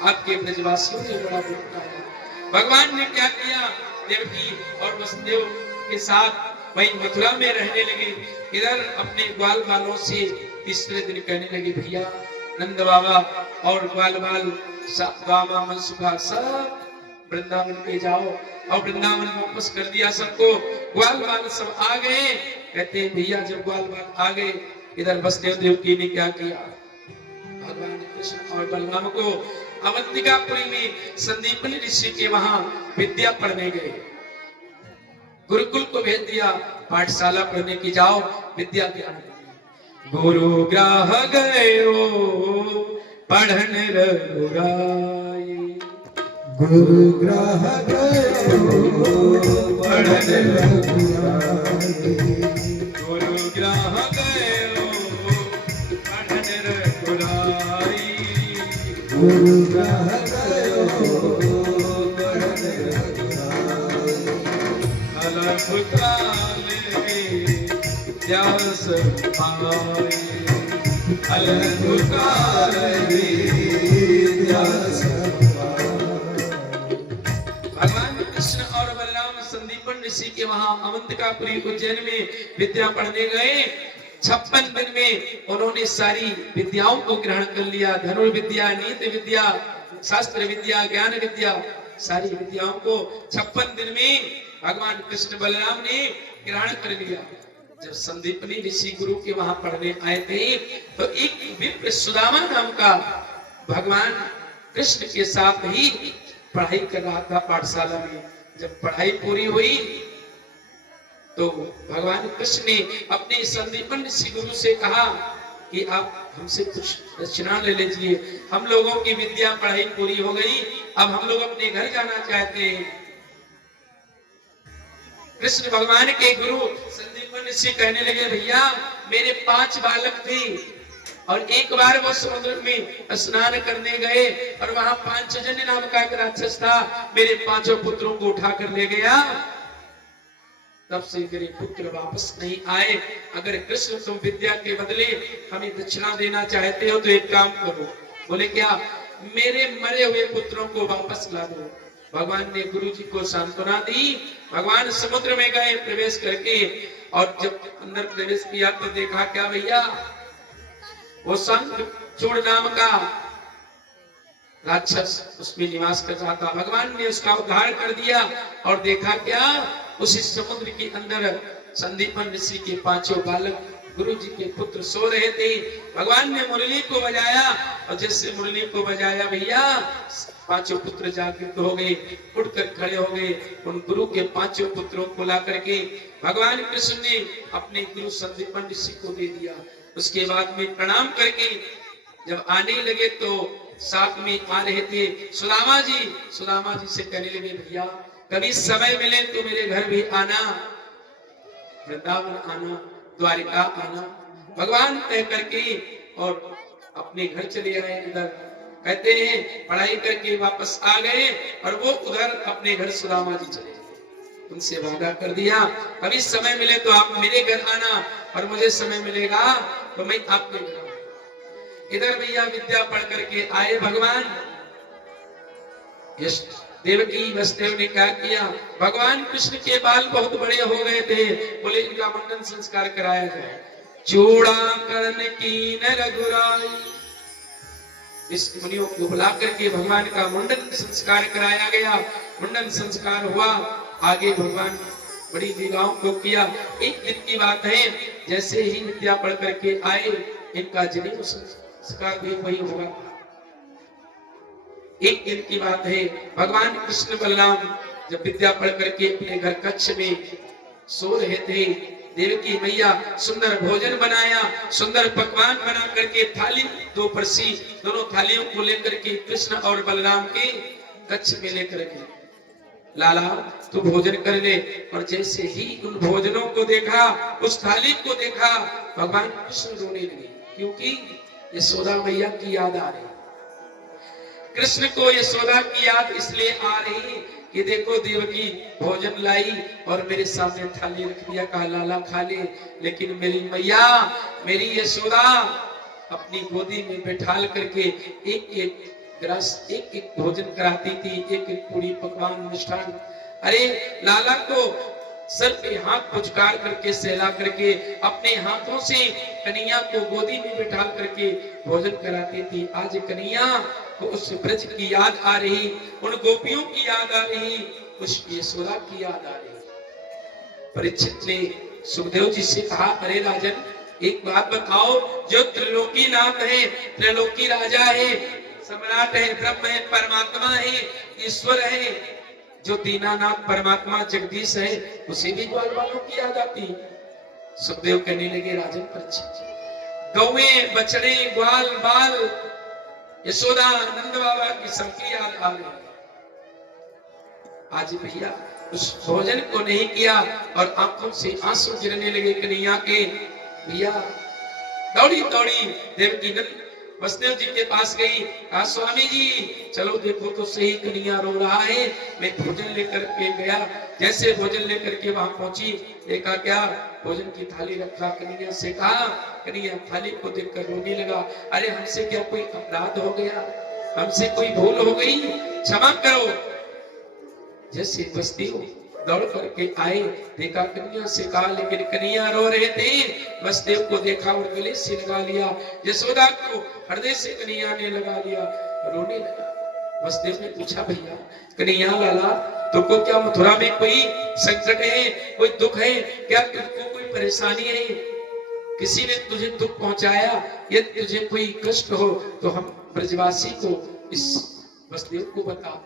आपके ब्रजवासियों ने बड़ा दुख उठाया। भगवान ने क्या किया? देवकी और वसुदेव के साथ वही मथुरा में रहने लगे। इधर अपने ग्वाल बालों से तीसरे दिन कहने लगे, भैया नंद बाबा और ग्वाल बाल गामा मनसुखा सब वृंदावन पे जाओ। और वृंदावन वापस कर दिया सबको, ग्वाल बाल सब आ गए। कहते हैं भैया जब ग्वाल बाल आ गए, इधर वसुदेव देवकी ने क्या किया? भगवान कृष्ण और बलराम को अवंतिकापुरी में संदीपनी ऋषि के वहां विद्या पढ़ने गए। गुरुकुल को भेज दिया, पाठशाला पढ़ने की, जाओ विद्या ज्ञान। गुरु ग्राह गयो पढ़न रघुराई, गुरु ग्राह गयो पढ़न रघुराई, गुरु ग्राह गयो पढ़न रघुराई, गुरु ग्राह गयो पढ़न रघुराई, अलग काल व्यास पाए, अलग काल व्यास भगवान कृष्ण और बलराम संदीपन ऋषि के वहां अवंतिकापुरी उज्जैन में विद्या पढ़ने गए। 56 दिन में उन्होंने सारी विद्याओं को ग्रहण कर लिया। धनुर्विद्या, नीति विद्या, शास्त्र विद्या, ज्ञान विद्या, सारी विद्याओं को 56 दिन में भगवान कृष्ण बलराम ने ग्रहण कर लिया। जब संदीपनी ऋषि गुरु के वहां पढ़ने आए थे, तो एक विप्र सुदामा नाम का भगवान कृष्ण के साथ ही पढ़ाई कर रहा था पाठशाला में। जब पढ़ाई पूरी हुई तो भगवान कृष्ण ने अपने संदीपन ऋषि गुरु से कहा कि आप हमसे कुछ दक्षिणा ले लीजिए, हम लोगों की विद्या पढ़ाई पूरी हो गई, अब हम लोग अपने घर जाना चाहते हैं। कृष्ण भगवान के गुरु संदीपन ऋषि कहने लगे, भैया मेरे 5 बालक थे और एक बार वो समुद्र में स्नान करने गए और वहां पांचजन्य नाम का एक राक्षस था, मेरे 5 पुत्रों को उठा कर ले गया। तब से मेरे पुत्र वापस नहीं आए। अगर कृष्ण तुम विद्या के बदले हमें दक्षिणा देना चाहते हो तो एक काम करो। बोले क्या? मेरे मरे हुए पुत्रों को वापस ला दो। भगवान ने गुरु जी को सांत्वना दी। भगवान समुद्र में गए प्रवेश करके, और जब अंदर प्रवेश किया तो देखा क्या भैया, वो शंखचूड़ नाम का राक्षस उसमें निवास कर रहा था। भगवान ने उसका उद्धार कर दिया और देखा क्या, उसी समुद्र के अंदर संदीपन ऋषि के 5 बालक गुरु जी के पुत्र सो रहे थे। भगवान ने मुरली को बजाया और जैसे मुरली को बजाया भैया 5 पुत्र जागृत हो गए, उठकर खड़े हो गए। उन गुरु के 5 पुत्रों को ला करके भगवान कृष्ण ने अपने गुरु संदीपन ऋषि को दे दिया। उसके बाद में प्रणाम करके जब आने लगे तो साथ में आ रहे थे सुदामा जी से कहने लगे, भैया कभी समय मिले तो मेरे घर भी आना, वृंदावन आना, द्वारिका आना। भगवान कह करके और अपने घर चले आए। इधर कहते हैं पढ़ाई करके वापस आ गए और वो उधर अपने घर सुदामा जी चले गए। उनसे वादा कर दिया कभी समय मिले तो आप मेरे घर आना और मुझे समय मिलेगा तो मैं आपके घर आऊंगा। इधर भैया विद्या पढ़ करके आए भगवान। देवकी वसुदेव ने क्या किया, भगवान कृष्ण के बाल बहुत बड़े हो गए थे, बोले इनका मुंडन संस्कार कराया जाए। चूड़ा करण की न रघुराई, इस मुनियों को बुला करके भगवान का मुंडन संस्कार कराया गया। मुंडन संस्कार हुआ, आगे भगवान बड़ी लीलाओं को किया। एक दिन की बात है, जैसे ही विद्या पढ़ करके आए इनका जनेऊ संस्कार भी वही हुआ। एक दिन की बात है, भगवान कृष्ण बलराम जब विद्या पढ़ करके अपने घर कक्ष में सो रहे थे, देवकी मैया सुंदर भोजन बनाया, सुंदर पकवान बना करके थाली दो परसी, दोनों थालियों को लेकर के कृष्ण और बलराम के कक्ष में लेकर गए। लाला तू भोजन कर ले। और जैसे ही उन भोजनों को देखा, उस थाली को देखा, भगवान कृष्ण रोने लगे, क्योंकि यशोदा मैया की याद आ रही। कृष्ण को यशोदा की याद इसलिए आ रही कि देखो देवकी भोजन लाई और मेरे सामने थाली रख दिया, कहा लाला खा ले, लेकिन मेरी मैया, मेरी यशोदा अपनी गोदी में बैठाल करके एक एक ग्रास, एक एक भोजन कराती थी, एक एक पूरी पकवान मिष्ठान। अरे लाला को सर पे हाथ पुचकार करके सहला करके अपने हाथों से कन्हैया को गोदी में बैठाल करके भोजन कराती थी। आज कन्हैया को उस ब्रज की याद आ रही, उन गोपियों की याद आ रही, उस यशोदा की याद आ रही। परीक्षित ने सुखदेव जी से कहा, अरे राजन एक बात बताओ, जो त्रिलोकी नाथ है, त्रिलोकी राजा है, सम्राट है, ब्रह्म है, परमात्मा है, ईश्वर है, जो दीनानाथ परमात्मा जगदीश है, उसे भी ग्वाल वालों की याद आती। सुखदेव कहने लगे, राजन परीक्षित, गौएं बछड़े ग्वाल बाल यशोदा नंद बाबा की सबकी याद आ रही। आज भैया उस भोजन को नहीं किया और आंखों से आंसू गिरने लगे कन्हैया के। भैया दौड़ी दौड़ी देवकी नंद वसुदेव जी के पास गई, कहा स्वामी जी चलो देखो तो सही कन्हैया रो रहा है। मैं भोजन लेकर के गया, जैसे भोजन लेकर के वहां पहुंची, देखा क्या भोजन की थाली रखा। कन्हैया से कहा, कन्हैया थाली को देखकर रोने लगा, अरे हमसे क्या कोई अपराध हो गया, हमसे कोई भूल हो गई, क्षमा करो। जैसे वसुदेव दौड़ करके आए, देखा कन्हैया से कहा, लेकिन कन्हैया रो रहे थे। वसुदेव को देखा और गले से लगा लिया, यशोदा को हृदय से कन्हैया ने लगा लिया, रोने लगा। वसुदेव ने पूछा, भैया कन्हैया लाला तुमको क्या मथुरा में कोई संकट है, कोई दुख है क्या, तुमको कोई परेशानी है, किसी ने तुझे दुख पहुंचाया, यदि तुझे कोई कष्ट हो तो हम ब्रजवासी को, इस वसुदेव को बता,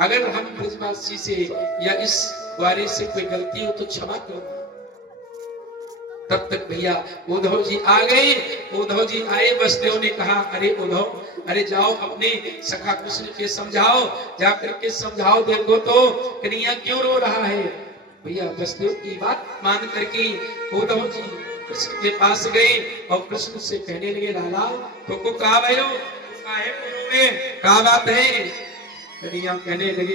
अगर हम ब्रजवासी से या इस द्वारे से कोई गलती हो तो क्षमा करो। तब तक भैया उद्धव जी आ गए। उद्धव जी आए, वसुदेव ने कहा, अरे उद्धव, अरे जाओ अपने सखा कृष्ण के समझाओ, जाकर के समझाओ, देखो तो कन्हैया क्यों रो रहा है। भैया वसुदेव की बात मान करके उद्धव जी कृष्ण के पास गए और कृष्ण से कहने लगे, लाला तुमको कहा भयो, काहे रोवे, क्या बात है। कन्हैया कहने लगे,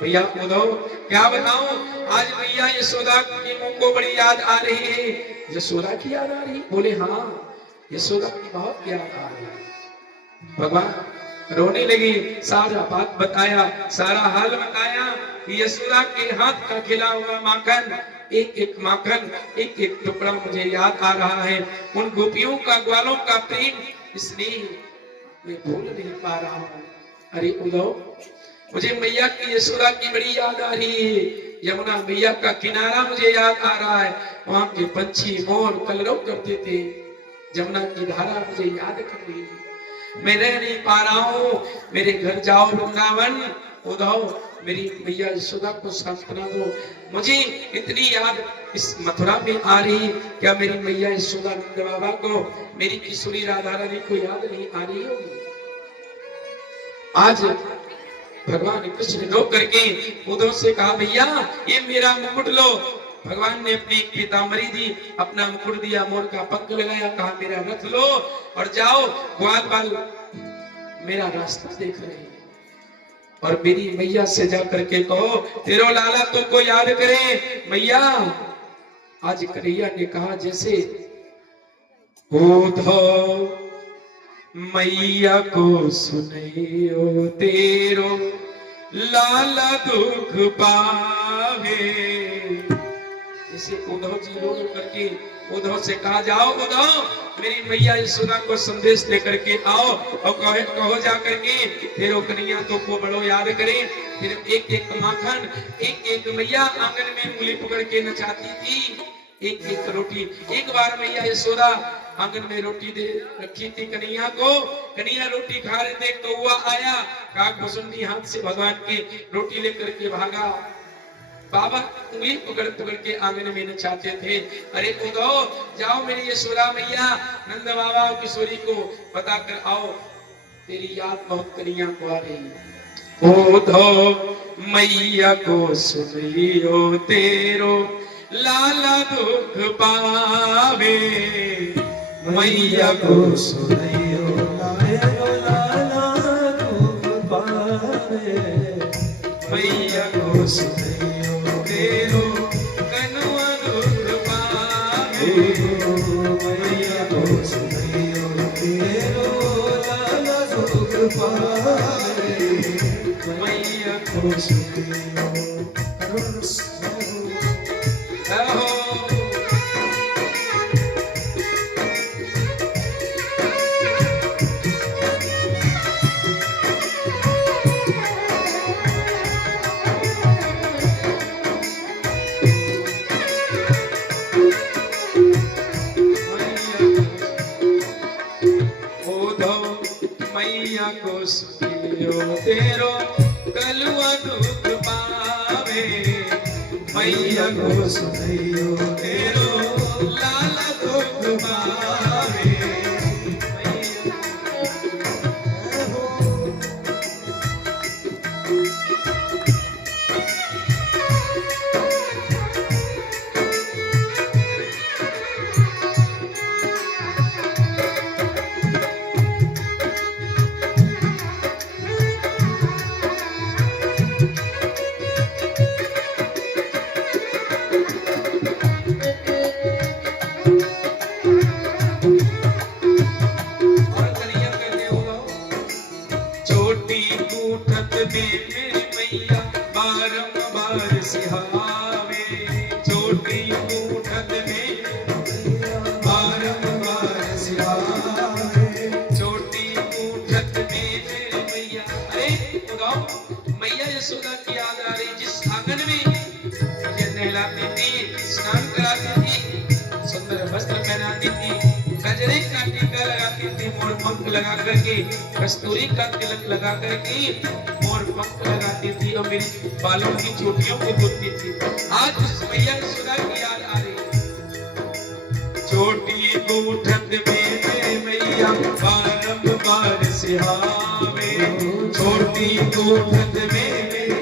भैया उद्धव क्या बताऊं, आज भैया यशोदा की मुंह को बड़ी याद आ रही है। यशोदा की याद आ रही? बोले हाँ, यशोदा की बहुत याद आ रही है। भगवान रोने लगे, सारा बात बताया, सारा हाल बताया कि यशोदा के हाथ का खिला हुआ माखन, एक एक माखन, एक एक टुकड़ा मुझे याद आ रहा है। उन गोपियों का, ग्वालों का प्रेम, इसलिए मैं भूल नहीं पा रहा हूँ। अरे उद्धव, मुझे मैया की, यशोदा की बड़ी याद आ रही है। यमुना मैया का किनारा मुझे याद आ रहा है, वहां के पंछी मोर कलरव करते थे, यमुना की धारा मुझे याद कर रही है। मैं रह नहीं पा रहा हूँ, मेरे घर जाओ वृंदावन। उद्धव मेरी मैया यशोदा को सांत्वना दो, मुझे इतनी याद इस मथुरा में आ रही, क्या मेरी मैया यशोदा नंद बाबा को, मेरी किशोरी राधा रानी को याद नहीं आ रही होगी। आज भगवान कृष्ण रो करके उद्धव से कहा, भैया ये मेरा मुकुट लो, भगवान ने अपनी पीताम्बरी दी, अपना मुकुट दिया, मोर का पंख लगाया, कहा मेरा रथ लो और जाओ, ग्वाल बाल मेरा रास्ता देख रहे हैं और मेरी मैया से जा करके कहो तेरो लाला तुमको याद करे। मैया आज कन्हैया ने कहा जैसे उद्धव मैया को सुनियो तेरो लाला दुख पावे। जैसे उद्धव जी रो करके उद्धव से कहा जाओ उद्धव मेरी मैया यशोदा को संदेश लेकर के आओ और कहो जा करके तेरो कन्हैया तो को बड़ो याद करे। फिर एक एक माखन एक एक मैया आंगन में उंगली पकड़ के नचाती थी, एक एक रोटी। एक बार मैया यशोदा आंगन में रोटी दे रखी थी कन्हैया को, कन्हैया रोटी खा रहे थे, कौवा आया, काक भसुंडी हाथ से भगवान के रोटी लेकर के भागा। बाबा उंगली पकड़ पकड़ के आंगन में नचाते थे। अरे उद्धव जाओ मेरी यशोदा मैया नंद बाबा और किशोरी को बता कर आओ, तेरी याद बहुत कन्हैया को आ रही। उद्धव मैया को सुनियो तेरो लाला दुख पावे। मैया को सुनियो तेरो लाला दुख पावे। मैया को सुनियो तेरो कनुआ दुख पावे। मैया को सुनियो तेरो लाला दुख पावे। मैया को सुनियो मैया को सुनियो तेरो कलुआ दुख पावे। मैया को सुनियो तेरो लाला दुख पावे। मैया यशोदा की याद आ रही, जिस आंगन में मुझे नहलाती थी, स्नान कराती थी, सुंदर वस्त्र पहनाती थी, गजरे का टीका लगाती थी, मोर पंख लगा करके, कस्तूरी का तिलक लगा करके मोर पंख लगाती थी और मेरी बालों की चोटियों को बुनती थी। आज उस मैया यशोदा की याद आ रही। चोटी बूठत में मैया बारंबार सिहावे। छोटी बूठत में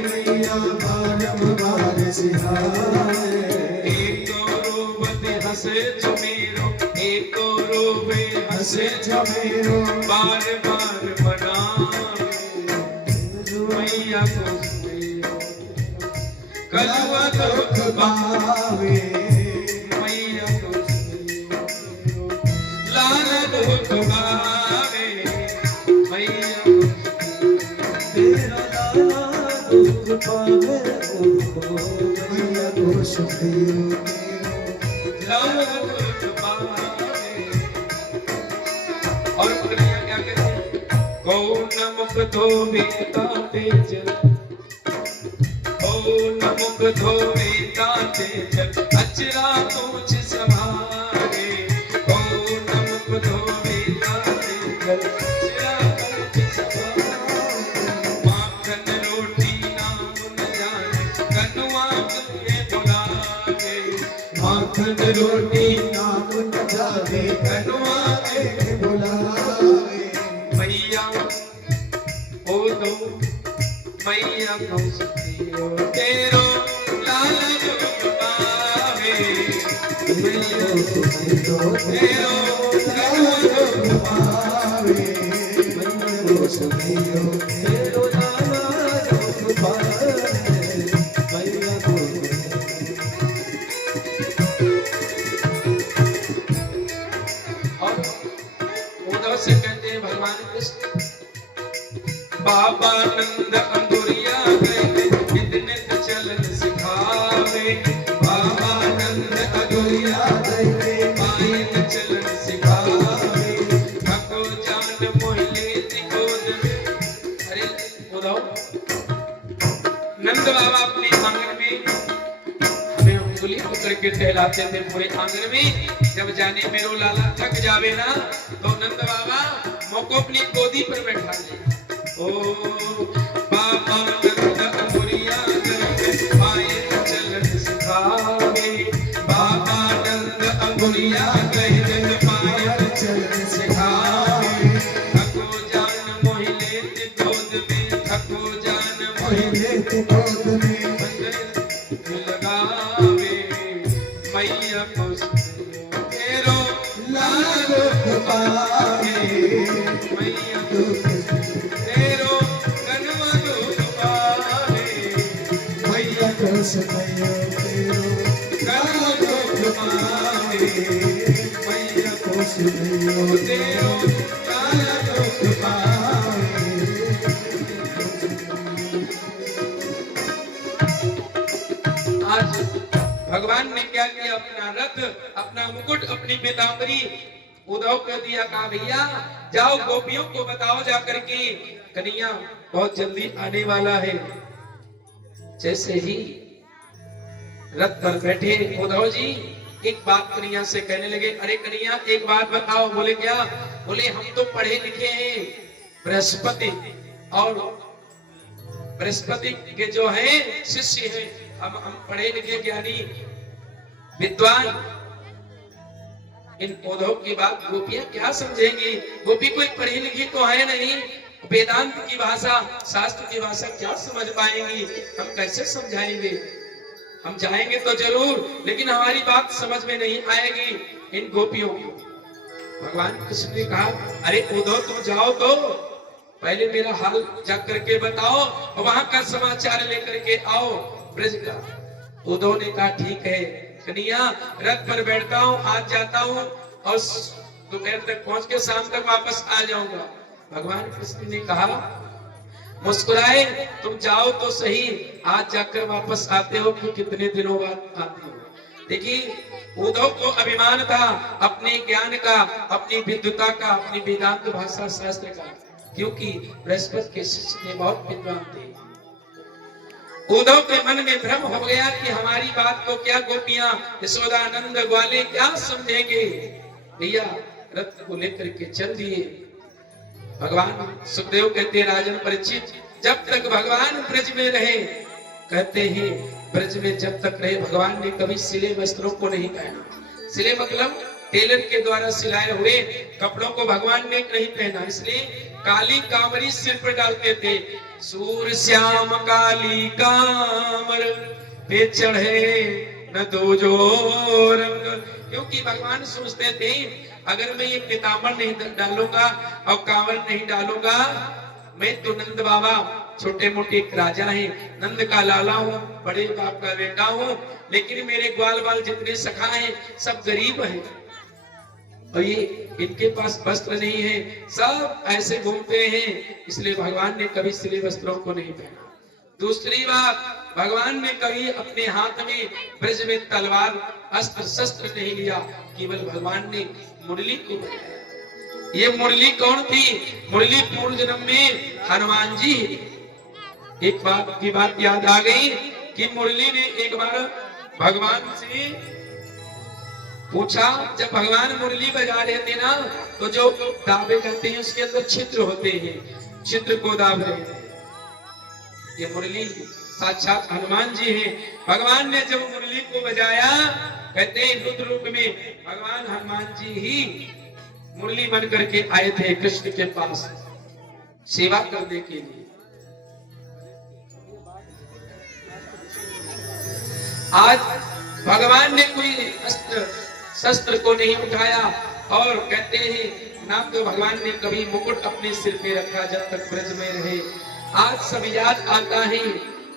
मैया बारंबार सिहावे। एक रोबत हंसे झुमेरो, एक रोबे हंसे झुमेरो, बार बार बनावे। मैया को कलुआ दुख पावे। मैया को लाला दुख पावे। मैया तेरा लाला दुख पावे। मैया को सुनियो लाला दुख पावे। और कन्हैया क्या कहते हैं? कौन मुख धोवे ताते जल, कौन मुख धोवे ताते जल, अचरा तुझ संभारे। कौन मुख धोवे ताते जल, अचरा तुझ संभारे। माखन रोटी नाम न जाने, कनुआ तुझे बुलावे। माखन रोटी नाम न जाने, कनुआ तुझे बुलावे। मैया ओ दो मैया को सुनियो तेरो लाला दुख पावे। और उद्धव से कहते हैं भगवान कृष्ण, बाबा नंद अंगुरिया गए नित नित चलन सिखावे, बाबा नंद अंगुरिया गए मायन चलन सिखावे, थको जान मोहिले गोद में। अरे उद्धव, नंद बाबा अपने आंगन में हमें उंगली पकड़ के टहलाते थे पूरे आंगन में। जब जाने मेरो लाला थक जावे ना तो नंद बाबा मोको अपनी गोदी पर बैठा ले। ओ बाबा नंद अंगुरिया गए मायन चलन सिखावे, बाबा नंद अंगुरिया गए मायन चलन सिखावे, थको जान मोहिले गोद में, थको जान मोहिले गोद में लगावे, मैया को तेरो लाल पावे, मैया को तेरो कन्वा दुख पावे, मैया को तेरो कन्वा दुख पावे, मैया को तेरो लाल दुख पावे। आज भगवान ने क्या किया, अपना रथ, अपना मुकुट, अपनी पीतांबरी उद्धव कर दिया। कहा भैया जाओ गोपियों को बताओ जाकर के कन्हैया बहुत जल्दी आने वाला है। जैसे ही रथ पर बैठे उद्धव जी एक बात कन्हैया से कहने लगे, अरे कन्हैया एक बात बताओ। बोले क्या? बोले हम तो पढ़े लिखे हैं, बृहस्पति और बृहस्पति के जो है शिष्य हैं, हम पढ़े लिखे ज्ञानी विद्वान। इन उद्धव की बात गोपियां क्या समझेंगी? गोपी कोई पढ़ी लिखी तो है नहीं, वेदांत की भाषा, शास्त्र की भाषा क्या समझ पाएंगी? हम कैसे समझाएंगे? हम जाएंगे तो जरूर, लेकिन हमारी बात समझ में नहीं आएगी इन गोपियों को। भगवान कृष्ण ने कहा, अरे उद्धव तुम जाओ तो पहले मेरा हाल जा करके बताओ और वहां का समाचार लेकर के आओ ब्रज का। उद्धव ने कहा ठीक है कन्हैया, रथ पर बैठता हूँ, आज जाता हूँ और दोपहर तक पहुंच के शाम तक वापस आ जाऊंगा। भगवान कृष्ण ने कहा, मुस्कुराए, तुम जाओ तो सही, आज जाकर वापस आते हो कि कितने दिनों बाद आते हो। देखिए उद्धव को अभिमान था अपने ज्ञान का, अपनी विद्वता का, अपनी वेदांत भाषा शास्त्र का, क्योंकि बृहस्पति के शिष्य ने बहुत विद्वान थे। उद्धव के मन में भ्रम हो गया कि हमारी बात को क्या गोपियां यशोदानंद ग्वाले क्या समझेंगे। भैया रथ को लेकर के चल दिए। भगवान सुखदेव कहते हैं, राजन परीक्षित जब तक भगवान ब्रज में रहे, कहते हैं ब्रज में जब तक रहे भगवान ने कभी सिले वस्त्रों को नहीं पहना। सिले मतलब टेलर के द्वारा सिलाए हुए कपड़ों को भगवान ने नहीं पहना, इसलिए काली कांवरी सिर पर डालते थे। सूर श्याम काली कांवर पे चढ़े न दो जो रंग, क्योंकि भगवान सोचते थे अगर मैं ये पीताम्बर नहीं डालूंगा और कांवर नहीं डालूंगा, मैं तो नंद बाबा छोटे मोटे एक राजा है, नंद का लाला हूँ, बड़े बाप का बेटा हूँ, लेकिन मेरे ग्वाल बाल जितने सखा हैं सब गरीब हैं और ये इनके पास वस्त्र नहीं है, सब ऐसे घूमते हैं, इसलिए भगवान ने कभी सिले वस्त्रों को नहीं पहना। दूसरी बात, भगवान ने कभी अपने हाथ में ब्रज में तलवार अस्त्र शस्त्र नहीं लिया, केवल भगवान ने मुरली को बजाया। ये मुरली कौन थी? मुरली पूर्व जन्म में हनुमान जी। एक बात की बात याद आ गई कि मुरली ने एक बार भगवान से पूछा, जब भगवान मुरली बजा रहे थे ना, तो जो दावे करते हैं उसके अंदर छिद्र होते हैं, छिद्र को दाब रहे थे। ये मुरली साक्षात हनुमान जी हैं। भगवान ने जब मुरली को बजाया, कहते हैं रुद्र रूप में भगवान हनुमान जी ही मुरली बन करके आए थे कृष्ण के पास सेवा करने के लिए। आज भगवान ने कोई अस्त्र शस्त्र को नहीं उठाया। और कहते हैं ना तो भगवान ने कभी मुकुट अपने सिर पे रखा जब तक ब्रज में रहे। आज सब याद आता है,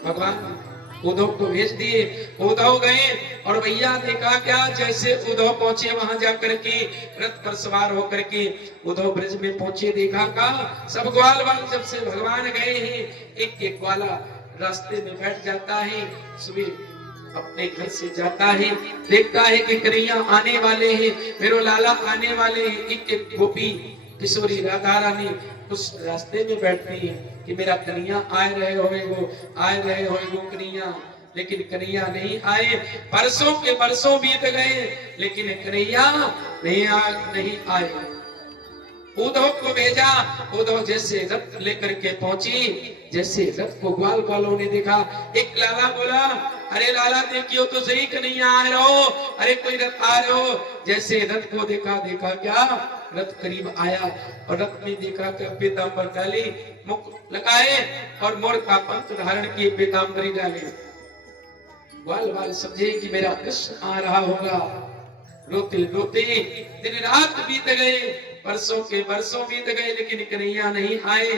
भगवान उद्धव को भेज दिए। उद्धव गए और भैया देखा क्या, जैसे उद्धव पहुंचे वहां जाकर के रथ पर सवार होकर के उद्धव ब्रज में पहुंचे, देखा का सब ग्वाल वाल जब से भगवान गए हैं, एक एक ग्वाला रास्ते में बैठ जाता है। सुबह अपने घर से जाता है, देखता है कि कन्हैया आने वाले हैं, मेरो लाला आने वाले हैं। एक एक गोपी किशोरी राधा रानी उस रास्ते में बैठती है कि मेरा कन्हैया आए रहे होए वो कन्हैया, लेकिन कन्हैया नहीं आए। परसों के बरसों बीत गए, लेकिन कन्हैया नहीं आए। उद्धव को भेजा, उद्धव जैसे रथ लेकर के पहुंची, जैसे रथ को ग्वाल वालों ने देखा, एक लाला बोला, अरे लाला देखियो तो सही कन्हैया आ रहे हो, अरे कोई रथ आ रहे हो। जैसे रथ को देखा क्या रथ करीब आया और रथ में देखा कि पीतांबर डाली, मुख लगाए और मोर का पंख धारण किए, पीतांबरी डाले। ग्वाल वाल समझे कि मेरा कृष्ण आ रहा होगा। रोते रोते दिन रात बीत गए, परसों के बरसों बीत गए, लेकिन कन्हैया नहीं आए।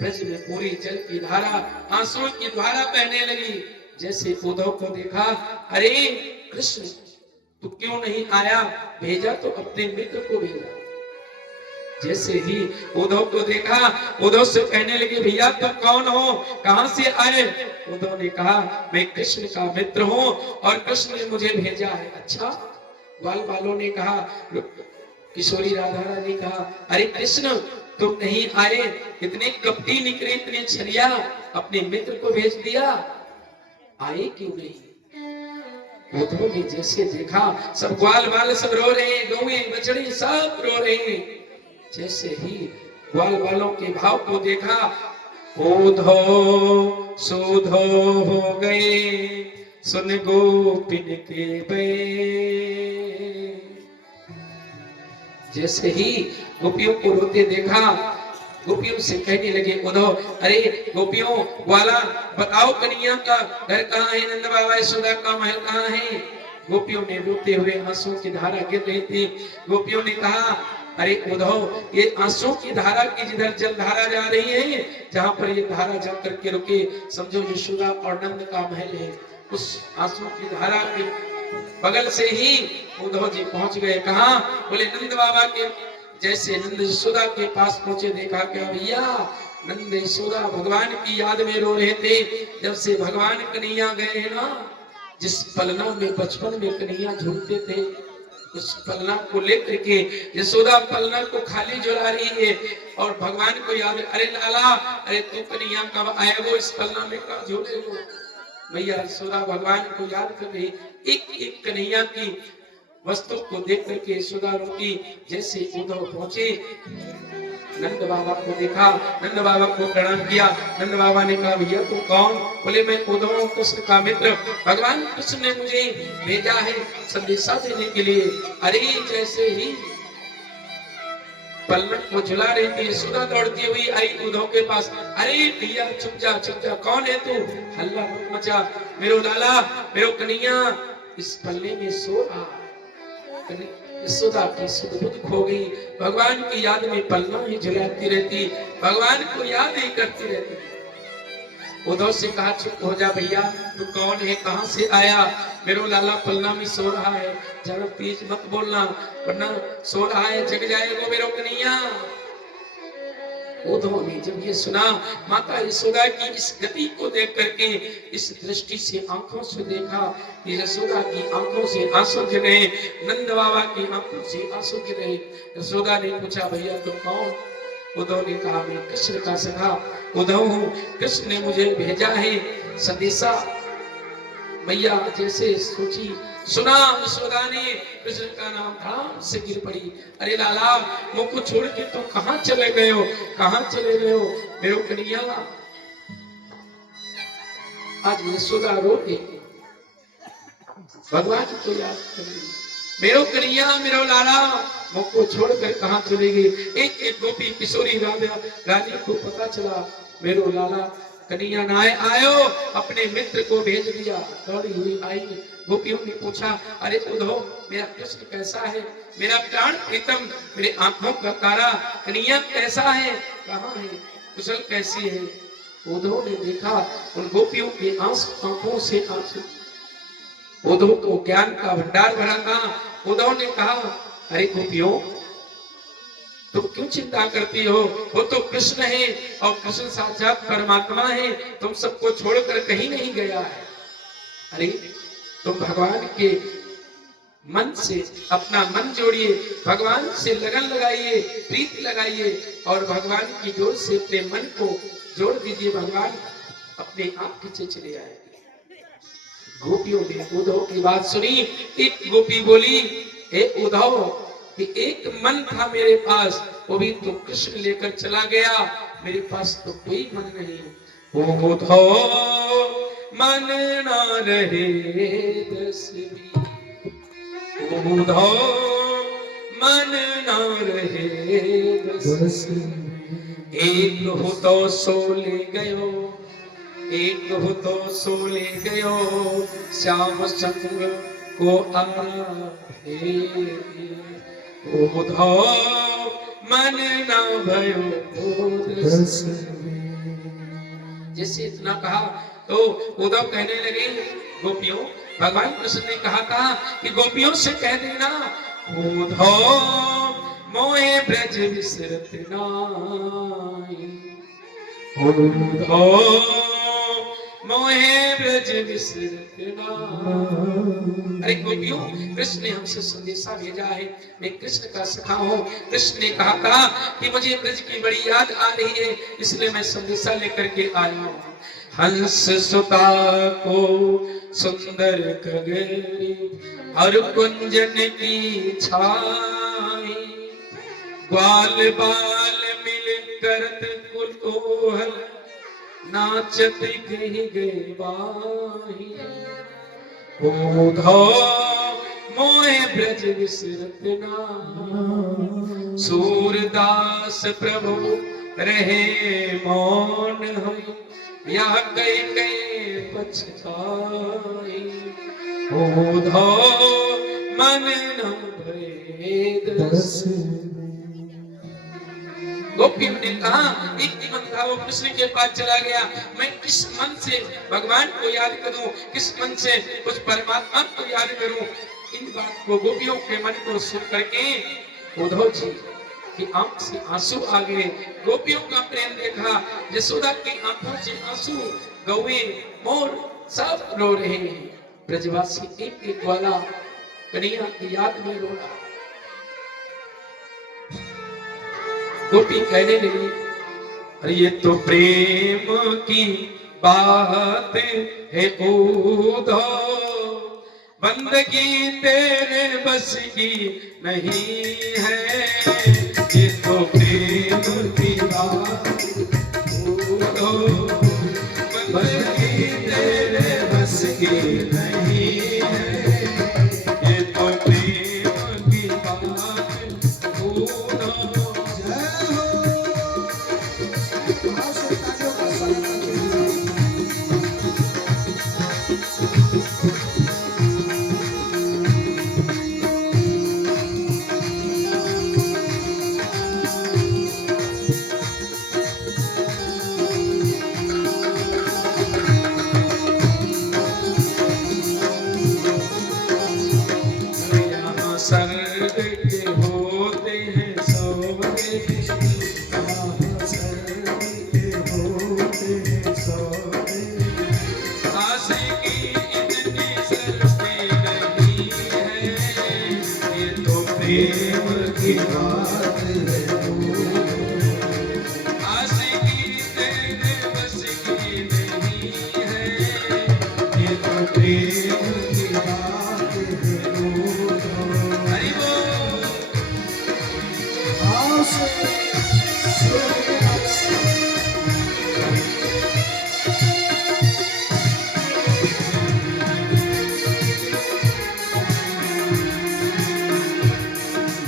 ब्रज में पूरी जल की धारा, आंसुओं की धारा बहने लगी। जैसे उद्धव को देखा, अरे कृष्ण तू क्यों नहीं आया, भेजा तो अपने मित्र को भेजा। जैसे ही उद्धव को देखा, उद्धव से कहने लगे, भैया तुम कौन हो, कहां से आए। उद्धव ने कहा, मैं कृष्ण का मित्र हूं और कृष्ण ने मुझे भेजा है। अच्छा, ग्वाल वालों ने कहा, किशोरी राधा रानी कहा, अरे कृष्ण तुम नहीं आए, इतने कपटी निकले, इतने छलिया, अपने मित्र को भेज दिया, आए क्यों नहीं। उद्धव ने जैसे देखा, सब ग्वाल वाल सब रो रहे हैं, गौएं बछड़े सब रो रहे हैं। जैसे ही ग्वाल वालों के भाव को देखा, उद्धव सुधो हो गए, सुन गोपिन के बे। जैसे ही गोपियों को रोते देखा, गोपियों से कहने लगे उद्धव, अरे गोपियों ग्वाला बताओ कन्हैया का घर कहाँ है, नंद बाबा यशोदा का महल कहाँ है। गोपियों ने रोते हुए आंसू की धारा गिर रही थी। गोपियों ने कहा, अरे उद्धव ये आंसू की धारा की जिधर जल धारा जा रही है, जहाँ पर ये धारा जाकर के रुके, समझो यशोदा और नंद का महल है। उस आंसू की धारा के बगल से ही उद्धव जी पहुंच गए। कहाँ, बोले नंद बाबा के। जैसे नंद यशोदा के पास पहुंचे, देखा क्या भैया, नंद यशोदा भगवान की याद में रो रहे थे। जब से भगवान कन्हैया गए हैं ना, जिस पलना में बचपन में कन्हैया झूलते थे, उस पलना को लेकर के यशोदा पलना को खाली झुला रही है और भगवान को याद, अरे लाला, अरे तू कन्हैया कब आए, वो इस पलना में कब झूले हो। भैया यशोदा भगवान को याद कर रही, एक एक कन्हैया की वस्तु को देख करके यशोदा रोकी। जैसे उद्धव पहुंचे, नंद बाबा को देखा, नंद बाबा को प्रणाम किया। नंद बाबा ने कहा, भैया तू कौन। बोले, मैं उद्धव हूं, कृष्ण का मित्र, भगवान कृष्ण ने मुझे भेजा है संदेशा देने के लिए। अरे जैसे ही पलक को झुला रही थी, यशोदा दौड़ती हुई आई उद्धव के पास। अरे भैया चुप जा, कौन है तू, हल्ला मत मचा, मेरो लाला, मेरो कन्हैया इस पल्ले में सो रहा। यशोदा की सुध खो गई, भगवान की याद में पलना ही झुलाती रहती, भगवान को याद ही करती रहती। उद्धव से कहा, चुप हो जा भैया, तू कौन है, कहां से आया। मेरो लाला पलना में सो रहा है, जरा तेज मत बोलना वरना सो रहा है, जग जाएगा मेरो कन्हैया। उद्धव ने जब ये सुना, माता यशोदा की इस गति को देख करके, इस दृष्टि से आंखों से देखा, यशोदा की आंखों से आंसू गिर रहे, नंद बाबा की आंखों से आंसू गिर रहे। यशोदा ने पूछा, भैया तुम कौन। उद्धव ने कहा, मैं कृष्ण का सखा उद्धव हूँ, कृष्ण ने मुझे भेजा है संदेशा। मैया जैसे सोची, सुना यशोदा ने कृष्ण का नाम, धड़ाम से गिर पड़ी। अरे लाला, मुंह को छोड़ के तुम कहां चले गए हो, कहां चले गए हो मेरो कन्हैया। आज यशोदा रो के भगवान को याद कर रही, मेरो कन्हैया, मेरो लाला, मुंह को छोड़कर कहां चले गए। एक एक गोपी किशोरी राधा रानी को पता चला, मेरो लाला कन्हैया नाय आयो, अपने मित्र को भेज दिया। दौड़ी हुई आई, गोपियों ने पूछा, अरे उद्धव, मेरा कृष्ण कैसा है, मेरा प्राण प्रीतम, मेरे आंखों का तारा कन्हैया कैसा है, कहाँ है, कुशल कैसी है। उद्धव ने देखा उन गोपियों के आंखों से आंसू, उद्धव को ज्ञान का भंडार भरा था। उद्धव ने कहा, अरे गोपियों, तुम क्यों चिंता करती हो, वो तो कृष्ण है और कृष्ण साक्षात परमात्मा है, तुम सबको छोड़कर कहीं नहीं गया है। अरे तुम भगवान के मन से अपना मन जोड़िए, भगवान से लगन लगाइए, प्रीति लगाइए और भगवान की जोर से अपने मन को जोड़ दीजिए, भगवान अपने आप पीछे चले आएंगे। गोपियों ने उद्धव की बात सुनी। एक गोपी बोली, हे उद्धव, कि एक मन था मेरे पास, वो भी तो कृष्ण लेकर चला गया, मेरे पास तो कोई मन नहीं। उद्धव मन ना रहे दस भी, उद्धव मन ना रहे दस भी। एक हो तो सो ले गयो, एक हो तो सो ले गयो, श्याम संग को उद्धव मन ना भयो। जैसे इतना कहा तो उद्धव कहने लगे, गोपियों, भगवान कृष्ण ने कहा था कि गोपियों से कह देना, उद्धव मोहे ब्रज विसरत नाई, उद्धव मोहे ब्रज विसरत नाई। अरे गोपियों, कृष्ण ने हमसे संदेशा भेजा है, मैं कृष्ण का सखा हूँ। कृष्ण ने कहा था कि मुझे ब्रज की बड़ी याद आ रही है, इसलिए मैं संदेशा लेकर के आया हूँ। हंस सुता को सुंदर कगरी और कुंजन की छाई, ग्वाल बाल मिल करत कुतूहल, नाचत गई गई बाही। उद्धव मोहे ब्रज विसरत नाई, सूरदास प्रभु रहे मौन हम, या गए गए पछताई। उद्धव मन न भय दस। गोपियों ने कहा, एक मन था वो कृष्ण के पास चला गया, मैं किस मन से भगवान को याद करूं, किस मन से उस परमात्मा को याद करूं। इन बात को गोपियों के मन को सुन करके उद्धव जी की आंख से आंसू आ गए। गोपियों का प्रेम देखा, यशोदा की आंखों से आंसू, गौए मोर सब रो रहे हैं। ब्रजवासी एक एक वाला कन्हैया की याद में रो रहा। गोपी कहने लगी, अरे ये तो प्रेम की बात है उद्धव, बंदगी तेरे बस की नहीं है। ये तो प्रेम की बात उद्धव, बंदगी तेरे बस की नहीं है। ये तो प्रेम की बात उद्धव। सर्ग के होते हैं सौदे, सर्ग के होते हैं सौदे, आशिकी इतनी सरसे नहीं है। ये तो प्रेम की बात है, आशिकी तेरे बस की नहीं है। ये तो प्रेम की बात है।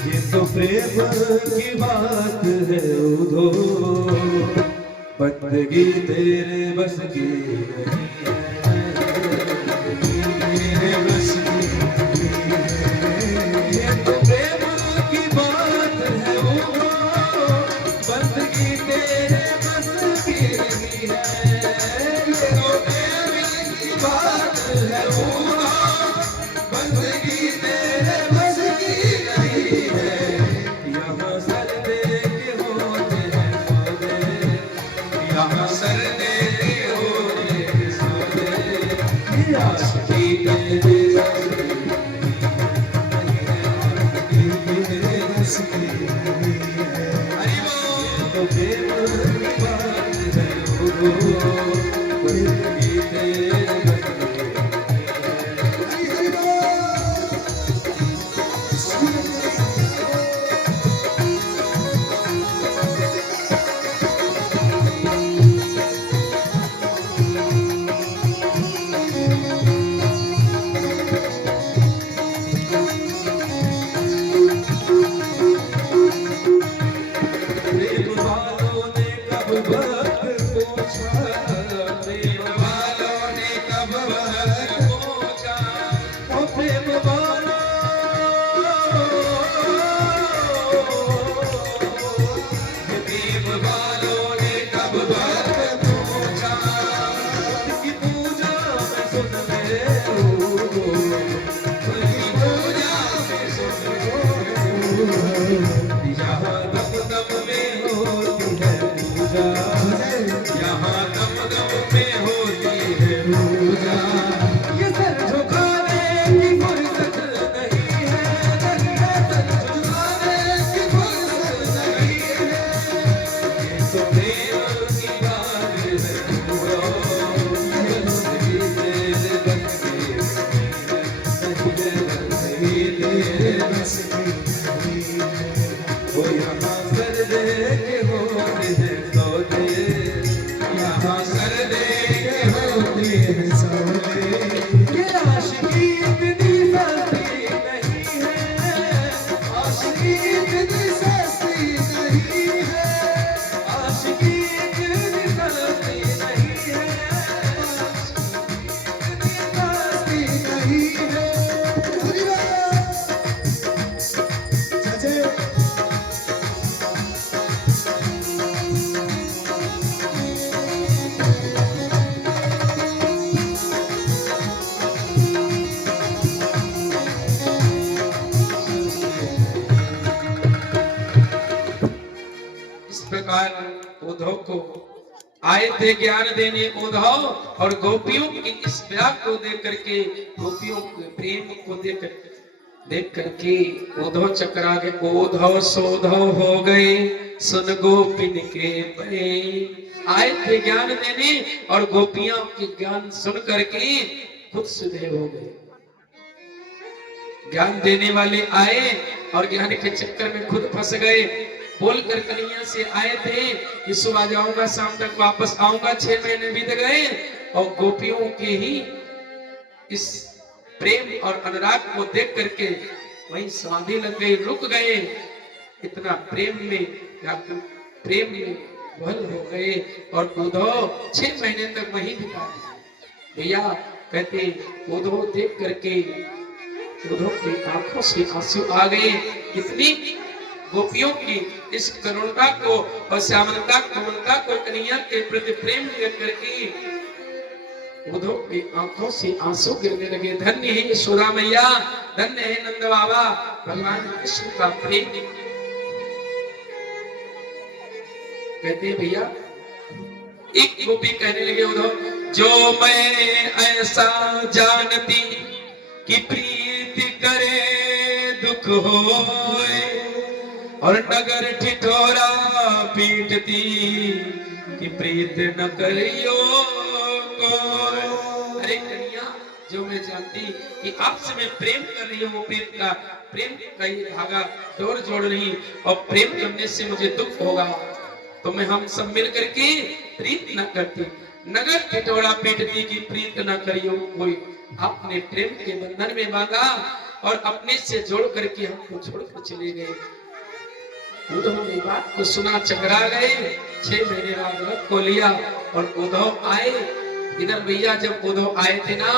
ये तो प्रेम की बात है उद्धव, बंदगी तेरे बस की नहीं है, तेरे बस की नहीं है। ये तो प्रेम की बात है वो, बंदगी तेरे बस की नहीं है। ये तो प्रेम की बात है वो, बंदगी तेरे बस की नहीं है। यहाँ सर दे के होते हैं सौदे, यहाँ सर दे के होते हैं सौदे। ये आशिकी तेरे बस की नहीं है, आशिकी तेरे बस की नहीं है। हरि बोल। तो प्रेम की बात है वो, बंदगी तेरे बस की नहीं है। हरि बोल। प्रेम वालों ने कब वक्त पूछा, प्रेम वालों ने कब वक्त पूछा। ओ प्रेम वालों, प्रेम वालों ने कब वक्त पूछा। की पूजा में सुन ले रो, की पूजा में सुन रो। यहाँ दम दम में होती है पूजा, यहाँ दम दम में होती है पूजा। ये सर झुकाने की फुर्सत नहीं है, नहीं है सर झुकाने की फुर्सत नहीं है। ये तो प्रेम की बात है वो, बंदगी तेरे बस की नहीं है, बंदगी तेरे बस की नहीं है। वो यहाँ सर दे के होते हैं सौदे, यहाँ सर दे के होते हैं सौदे। ये आशिकी इतनी सस्ती नहीं है, आशिकी इतनी सस्ती नहीं है, आशिकी इतनी सस्ती नहीं है, इतनी सस्ती नहीं है। हरि बोल। चाचे इस प्रकार उद्धव को आए थे ज्ञान देने उद्धव, और गोपियों की इस व्याग को देख करके, गोपियों के प्रेम को देख करके उद्धव चकरा गए। उद्धव सोधव हो गए सुन गोपिन के परे। आए थे ज्ञान देने और गोपियों के ज्ञान सुन करके खुद सुधे हो गए। ज्ञान देने वाले आए और ज्ञान के चक्कर में खुद फंस गए। बोलकर कन्हैया से आए थे कि सुबह जाऊंगा, शाम तक वापस आऊंगा। 6 महीने बीत गए और गोपियों के ही इस प्रेम और अनुराग को देख करके वहीं समाधि लग गई, रुक गए। इतना प्रेम में बल हो गए और उद्धव 6 महीने तक वहीं बिताए। भैया कहते उद्धव देख करके उद्धव की आंखों से आंसू आ गए। कितनी गोपियों की इस करुणता को और श्यामलता कोमलता को, कन्हैया के प्रति प्रेम देख करके उद्धव की आंखों से आंसू गिरने लगे। धन्य है यशोदा मैया, धन्य है नंद बाबा, भगवान कृष्ण का प्रेम। कहते भैया, एक गोपी कहने लगे उद्धव, जो मैं ऐसा जानती कि प्रीति करे दुख होए, और नगर ठिठोरा पीटती कि प्रीत न करियो कोई। अरे कन्हैया, जो मैं जानती कि आपसे मैं प्रेम कर रही हूँ, वो प्रेम का ये धागा डोर जोड़ रही, और प्रेम करने से मुझे दुख होगा तो मैं हम सब मिल करके प्रीत न करती। नगर ठिठोरा पीटती कि प्रीत न करियो कोई। आपने प्रेम के बंधन में बांधा और अपने से जोड़ करके हमको छोड़कर चले गए। उद्धव ने बात को सुना, चकरा गए। 6 महीने बाद रथ को लिया और उद्धव आए। इधर भैया जब उद्धव आए थे ना,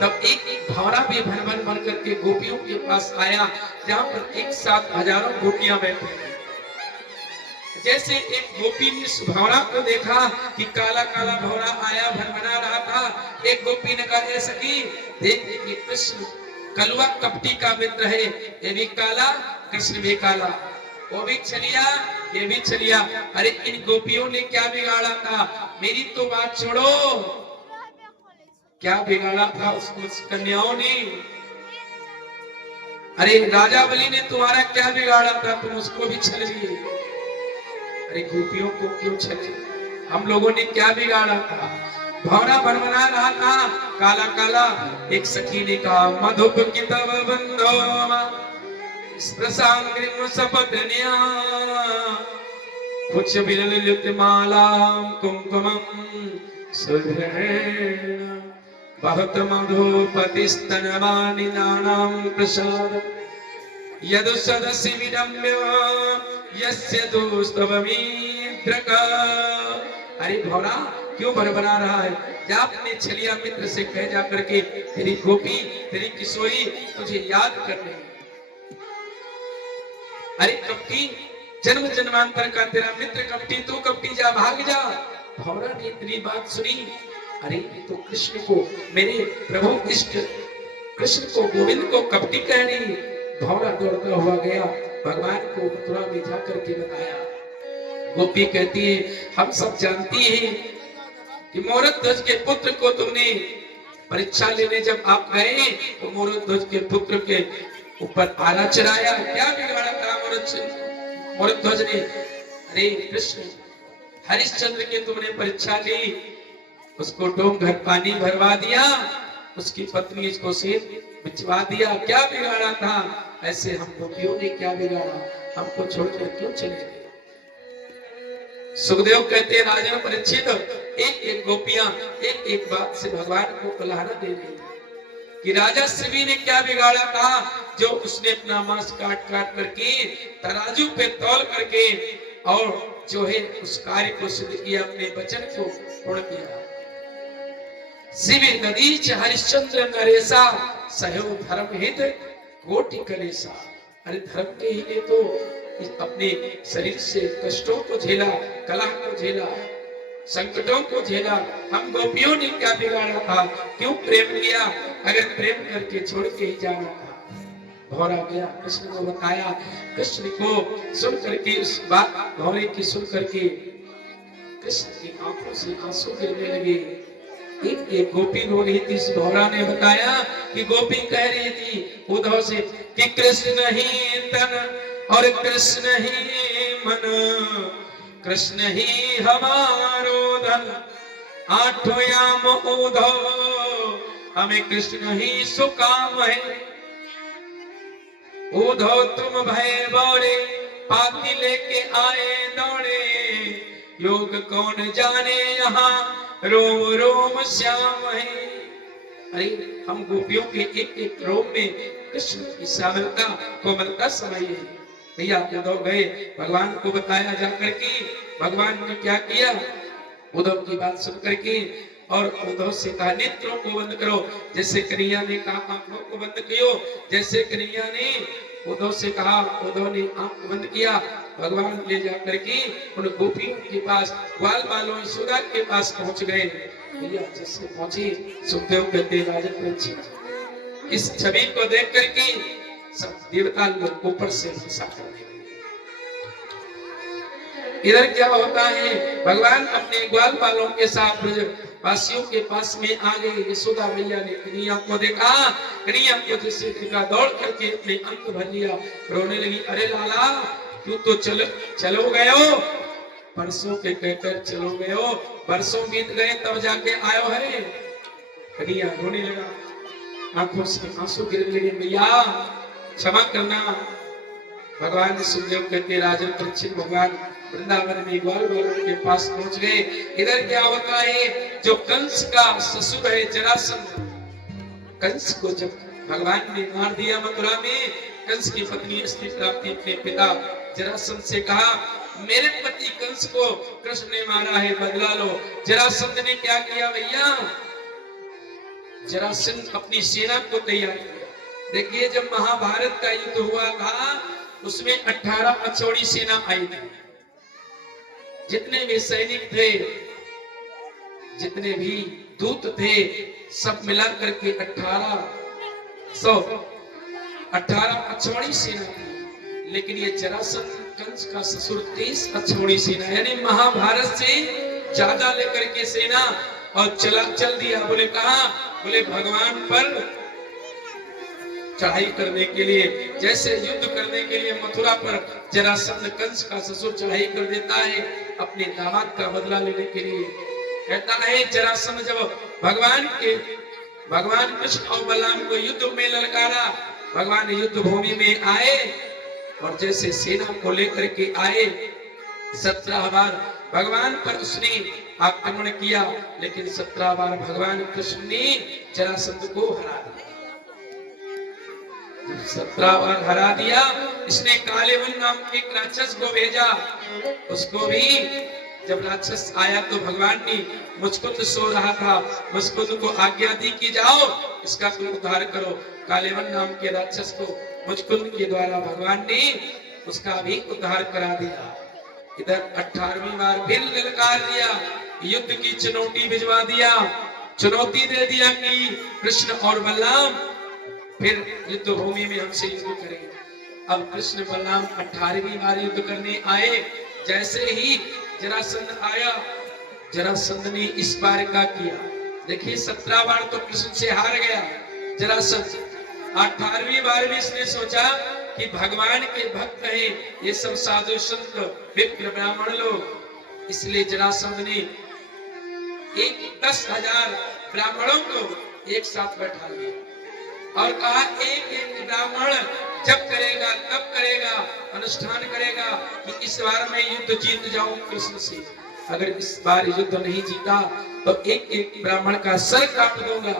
तब एक भौरा भी भन भन भन करके गोपियों के पास आया, जहां पर एक साथ हजारों गोपियां बैठी थी। जैसे एक गोपी ने उस भौरा को देखा कि काला काला भौरा आया, भनभना रहा था, एक गोपी ने कहा, ऐ सखी देख ये कृष्ण कलुआ कपटी का मित्र है, ये भी काला कृष्ण भी काला, वो भी छलिया ये भी छलिया। अरे इन गोपियों ने क्या बिगाड़ा था? मेरी तो बात छोड़ो, क्या बिगाड़ा था उस कन्याओं ने? अरे राजा बलि ने तुम्हारा क्या बिगाड़ा था? तुम उसको भी छल लिए। अरे गोपियों को क्यों छले? हम लोगों ने क्या बिगाड़ा था? भौरा बनबना रहा था, काला काला। एक सखी ने कहा, मधुप की तव बंधो प्रसांग्रिम सपत्न्या कुछ विललित माला कुंकुमं सुधरेण बहुत मधुपतिस्तनवानि नानां प्रसाद यदु सदसि विरम्य यस्य दोस्तवमीद्रक। अरे भौरा क्यों बरबरा रहा है? जा अपने छलिया मित्र से कह जा करके तेरी गोपी तेरी किशोरी तुझे याद कर रही। अरे कपटी, जन्म जन्मांतर का तेरा मित्र कपटी, तू कपटी जा, भाग जा। भौरा ने इतनी बात सुनी, अरे तो कृष्ण को, मेरे प्रभु इष्ट कृष्ण को, गोविंद को कपटी कह रही। भौरा दौड़ता हुआ गया, भगवान को मथुरा में जाकर के बताया। गोपी कहती है, हम सब जानती हैं कि मोरध्वज के पुत्र को तुमने परीक्षा लेने जब आप गए तो मोरध्वज के पुत्र के ऊपर आला चढ़ाया, क्या बिगाड़ा था मोरध्वज ने? अरे कृष्ण, हरिश्चंद्र की तुमने परीक्षा ली, उसको डोम घर पानी भरवा दिया, उसकी पत्नी इसको सेब बिचवा दिया, क्या बिगाड़ा था? ऐसे हम गोपियों ने क्या बिगाड़ा? हमको छोड़कर क्यों चले गए? सुखदेव कहते, राजा परीक्षित, एक एक गोपियां एक एक बात से भगवान को उल्हाना दे रही कि राजा शिवी ने क्या बिगाड़ा था, जो उसने अपना मांस काट काट करके तराजू पे तौल करके और जो है उस कार्य को सिद्ध किया, अपने वचन को पूर्ण किया। शिवी नदीच हरिश्चंद्र नरेशा सहयो धर्म हित कोटि कलेशा। अरे धर्म के ही ने तो अपने शरीर से कष्टों को झेला, कलह को झेला, संकटों को झेला। हम गोपियों ने क्या बिगाड़ा था? क्यों प्रेम किया? अगर प्रेम करके छोड़ के ही जाना था। भौरा गया, कृष्ण को बताया। कृष्ण को सुन करके, उस बात भौरे की सुन करके कृष्ण की आंखों से आंसू गिरने लगे। एक एक गोपी रो रही थी। इस भौरा ने बताया कि गोपी कह रही थी उद्धव से कि कृष्ण ही तन और कृष्ण ही मन, कृष्ण ही हमारो धन, आठों याम उद्धव हमें कृष्ण ही सुकाम है। उद्धव तुम भय बौरे, पाती लेके आए दौड़े, योग कौन जाने यहाँ रोम रोम श्याम है। अरे हम गोपियों के एक एक रोम में कृष्ण की श्यामलता कोमलता समाई है। भैया उद्धव गए, भगवान को बताया जाकर के। भगवान ने क्या किया? उद्धव की बात सुन करके और उद्धव से कहा, नेत्रों को बंद करो। जैसे कन्हैया ने कहा आंखों को बंद कियो, जैसे कन्हैया ने उद्धव से कहा, उद्धव ने आंख बंद किया। भगवान ले जाकर के उन गोपियों के पास, ग्वाल बालों यशोदा के पास पहुंच गए। भैया जैसे पहुंचे, सुखदेव कहते, राजा परीक्षित, इस छवि को देख करके सब देवता लोग ऊपर से हंसा करने लगे। इधर क्या होता है? भगवान अपने ग्वाल बालों के साथ वासियों के पास में आ गए। यशोदा मैया ने कन्हैया को देखा, कन्हैया को जैसे देखा, दौड़ करके अपने अंक भर लिया, रोने लगी। अरे लाला, तू तो चलो गए हो, परसों के कहकर चलो गए हो, बरसों बीत गए तब जाके आयो है। कन्हैया रोने लगा, आंखों से आंसू गिरने लगे। मैया क्षमा करना। भगवान सुखदेव कहते, राजन परीक्षित, भगवान वृंदावन में ग्वाल बालों के पास पहुंच गए। इधर क्या होता है? जो कंस का ससुर है जरासंध, कंस को जब भगवान ने मार दिया मथुरा में, कंस की पत्नी अस्ति प्राप्ति अपने पिता जरासंध से कहा मेरे पति कंस को कृष्ण ने मारा है, बदला लो। जरासंध ने क्या किया भैया, जरासंध अपनी सेना को तैयार किया। देखिए जब महाभारत का युद्ध हुआ था उसमें 18 अक्षौणी सेना आई थी। जितने भी सैनिक थे, जितने भी दूत थे, सब मिला करके 18 अक्षौणी सेना थी। लेकिन ये जरासंध कंस का ससुर 30 अक्षौणी सेना, यानी महाभारत से ज्यादा लेकर के सेना और चल दिया। बोले कहा, बोले भगवान पर चढ़ाई करने के लिए, जैसे युद्ध करने के लिए मथुरा पर जरासंध कंस का ससुर चढ़ाई कर देता है अपने दामाद का बदला लेने के लिए। कहता है जरासंध जब भगवान कृष्ण और बलराम को युद्ध में ललकारा, भगवान युद्ध भूमि में आए और जैसे सेना को लेकर के आए 17 बार भगवान पर उसने आक्रमण किया, लेकिन 17 बार भगवान कृष्ण ने जरासंध को हरा दिया। 17 बार हरा दिया। इसने कालेवन नाम के एक राक्षस को भेजा, उसको भी जब राक्षस आया तो भगवान ने, मुझकुंद सो रहा था, मुझकुंद को आज्ञा दी कि जाओ इसका तुम उद्धार करो। कालेवन नाम के राक्षस को मुझकुंद के द्वारा भगवान ने उसका भी उद्धार करा दिया। इधर 18वीं बार फिर ललकार दिया, युद्ध की चुनौती भिजवा दिया, चुनौती दे दिया कि कृष्ण और बलराम फिर युद्ध भूमि में हमसे युद्ध करेंगे। अब कृष्ण बलराम 18वीं बार युद्ध करने आए। जैसे ही जरासंध आया, जरासंध ने इस बार क्या किया, देखिए 17 बार तो कृष्ण से हार गया जरासंध। 18वीं बार भी इसने सोचा कि भगवान के भक्त हैं ये सब साधु संत विप्र ब्राह्मण लोग, इसलिए जरासंध ने 10,000 ब्राह्मणों को एक साथ बैठा लिया और कहा एक एक ब्राह्मण जब करेगा तब करेगा, अनुष्ठान करेगा कि इस बार मैं युद्ध जीत जाऊं कृष्ण से। अगर इस बार युद्ध नहीं जीता तो एक एक ब्राह्मण का सर काट दूंगा,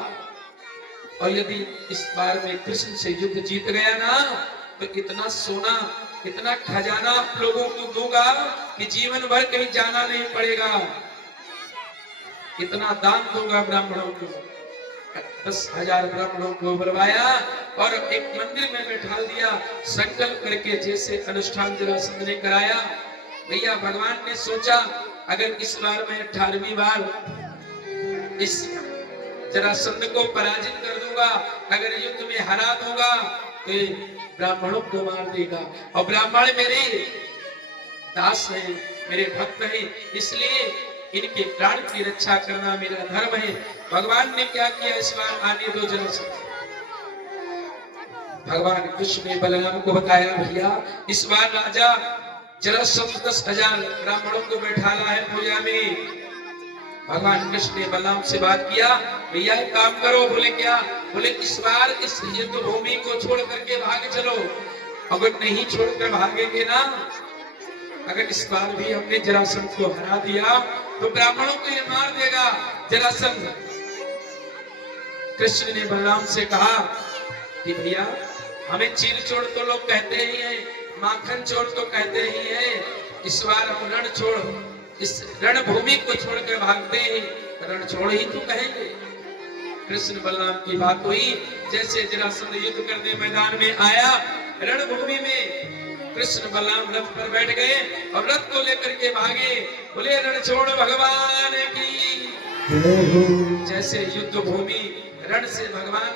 और यदि इस बार मैं कृष्ण से युद्ध जीत गया ना तो इतना सोना, इतना खजाना आप लोगों को दूंगा कि जीवन भर कहीं जाना नहीं पड़ेगा। इतना दान दूंगा ब्राह्मणों को। 10,000 ब्राह्मणों को बुलवाया और एक मंदिर में बैठा दिया, संकल्प करके जैसे अनुष्ठान जरासंध ने कराया। भैया भगवान ने सोचा अगर इस बार मैं 18वीं बार इस जरासंध को पराजित कर दूंगा, अगर युद्ध में हरा दूंगा तो ब्राह्मणों को मार देगा, और ब्राह्मण मेरे दास हैं, मेरे भक्त हैं, इसलिए इनके प्राण की रक्षा करना मेरा धर्म है। भगवान ने क्या किया, इस बार आने दो जरासंध। भगवान कृष्ण ने बलराम को बताया भैया इस बार राजा जरासंध 10,000 ब्राह्मणों को बैठाला है पूजा में। भगवान कृष्ण ने बलराम से बात किया, भैया एक काम करो। बोले क्या? बोले इस बार इस युद्ध भूमि को छोड़ करके भाग चलो। अगर नहीं छोड़कर भागेंगे ना, अगर इस बार भी हमने जरासंध को हरा दिया तो ब्राह्मणों को ये मार देगा जरासंध। कृष्ण ने बलराम से कहा कि भैया हमें चीर चोर तो लोग कहते ही हैं, माखन चोर तो कहते ही हैं, इस बार हम रण छोड़, इस रणभूमि को छोड़कर भागते हैं, रण छोड़ ही तो कहेंगे। कृष्ण बलराम की बात हुई, जैसे जरासंध युद्ध करने मैदान में आया, रणभूमि में कृष्ण बलराम रथ पर बैठ गए और रथ को लेकर के भागे। बोले रण छोड़ भगवान की। जैसे युद्ध भूमि रण से भगवान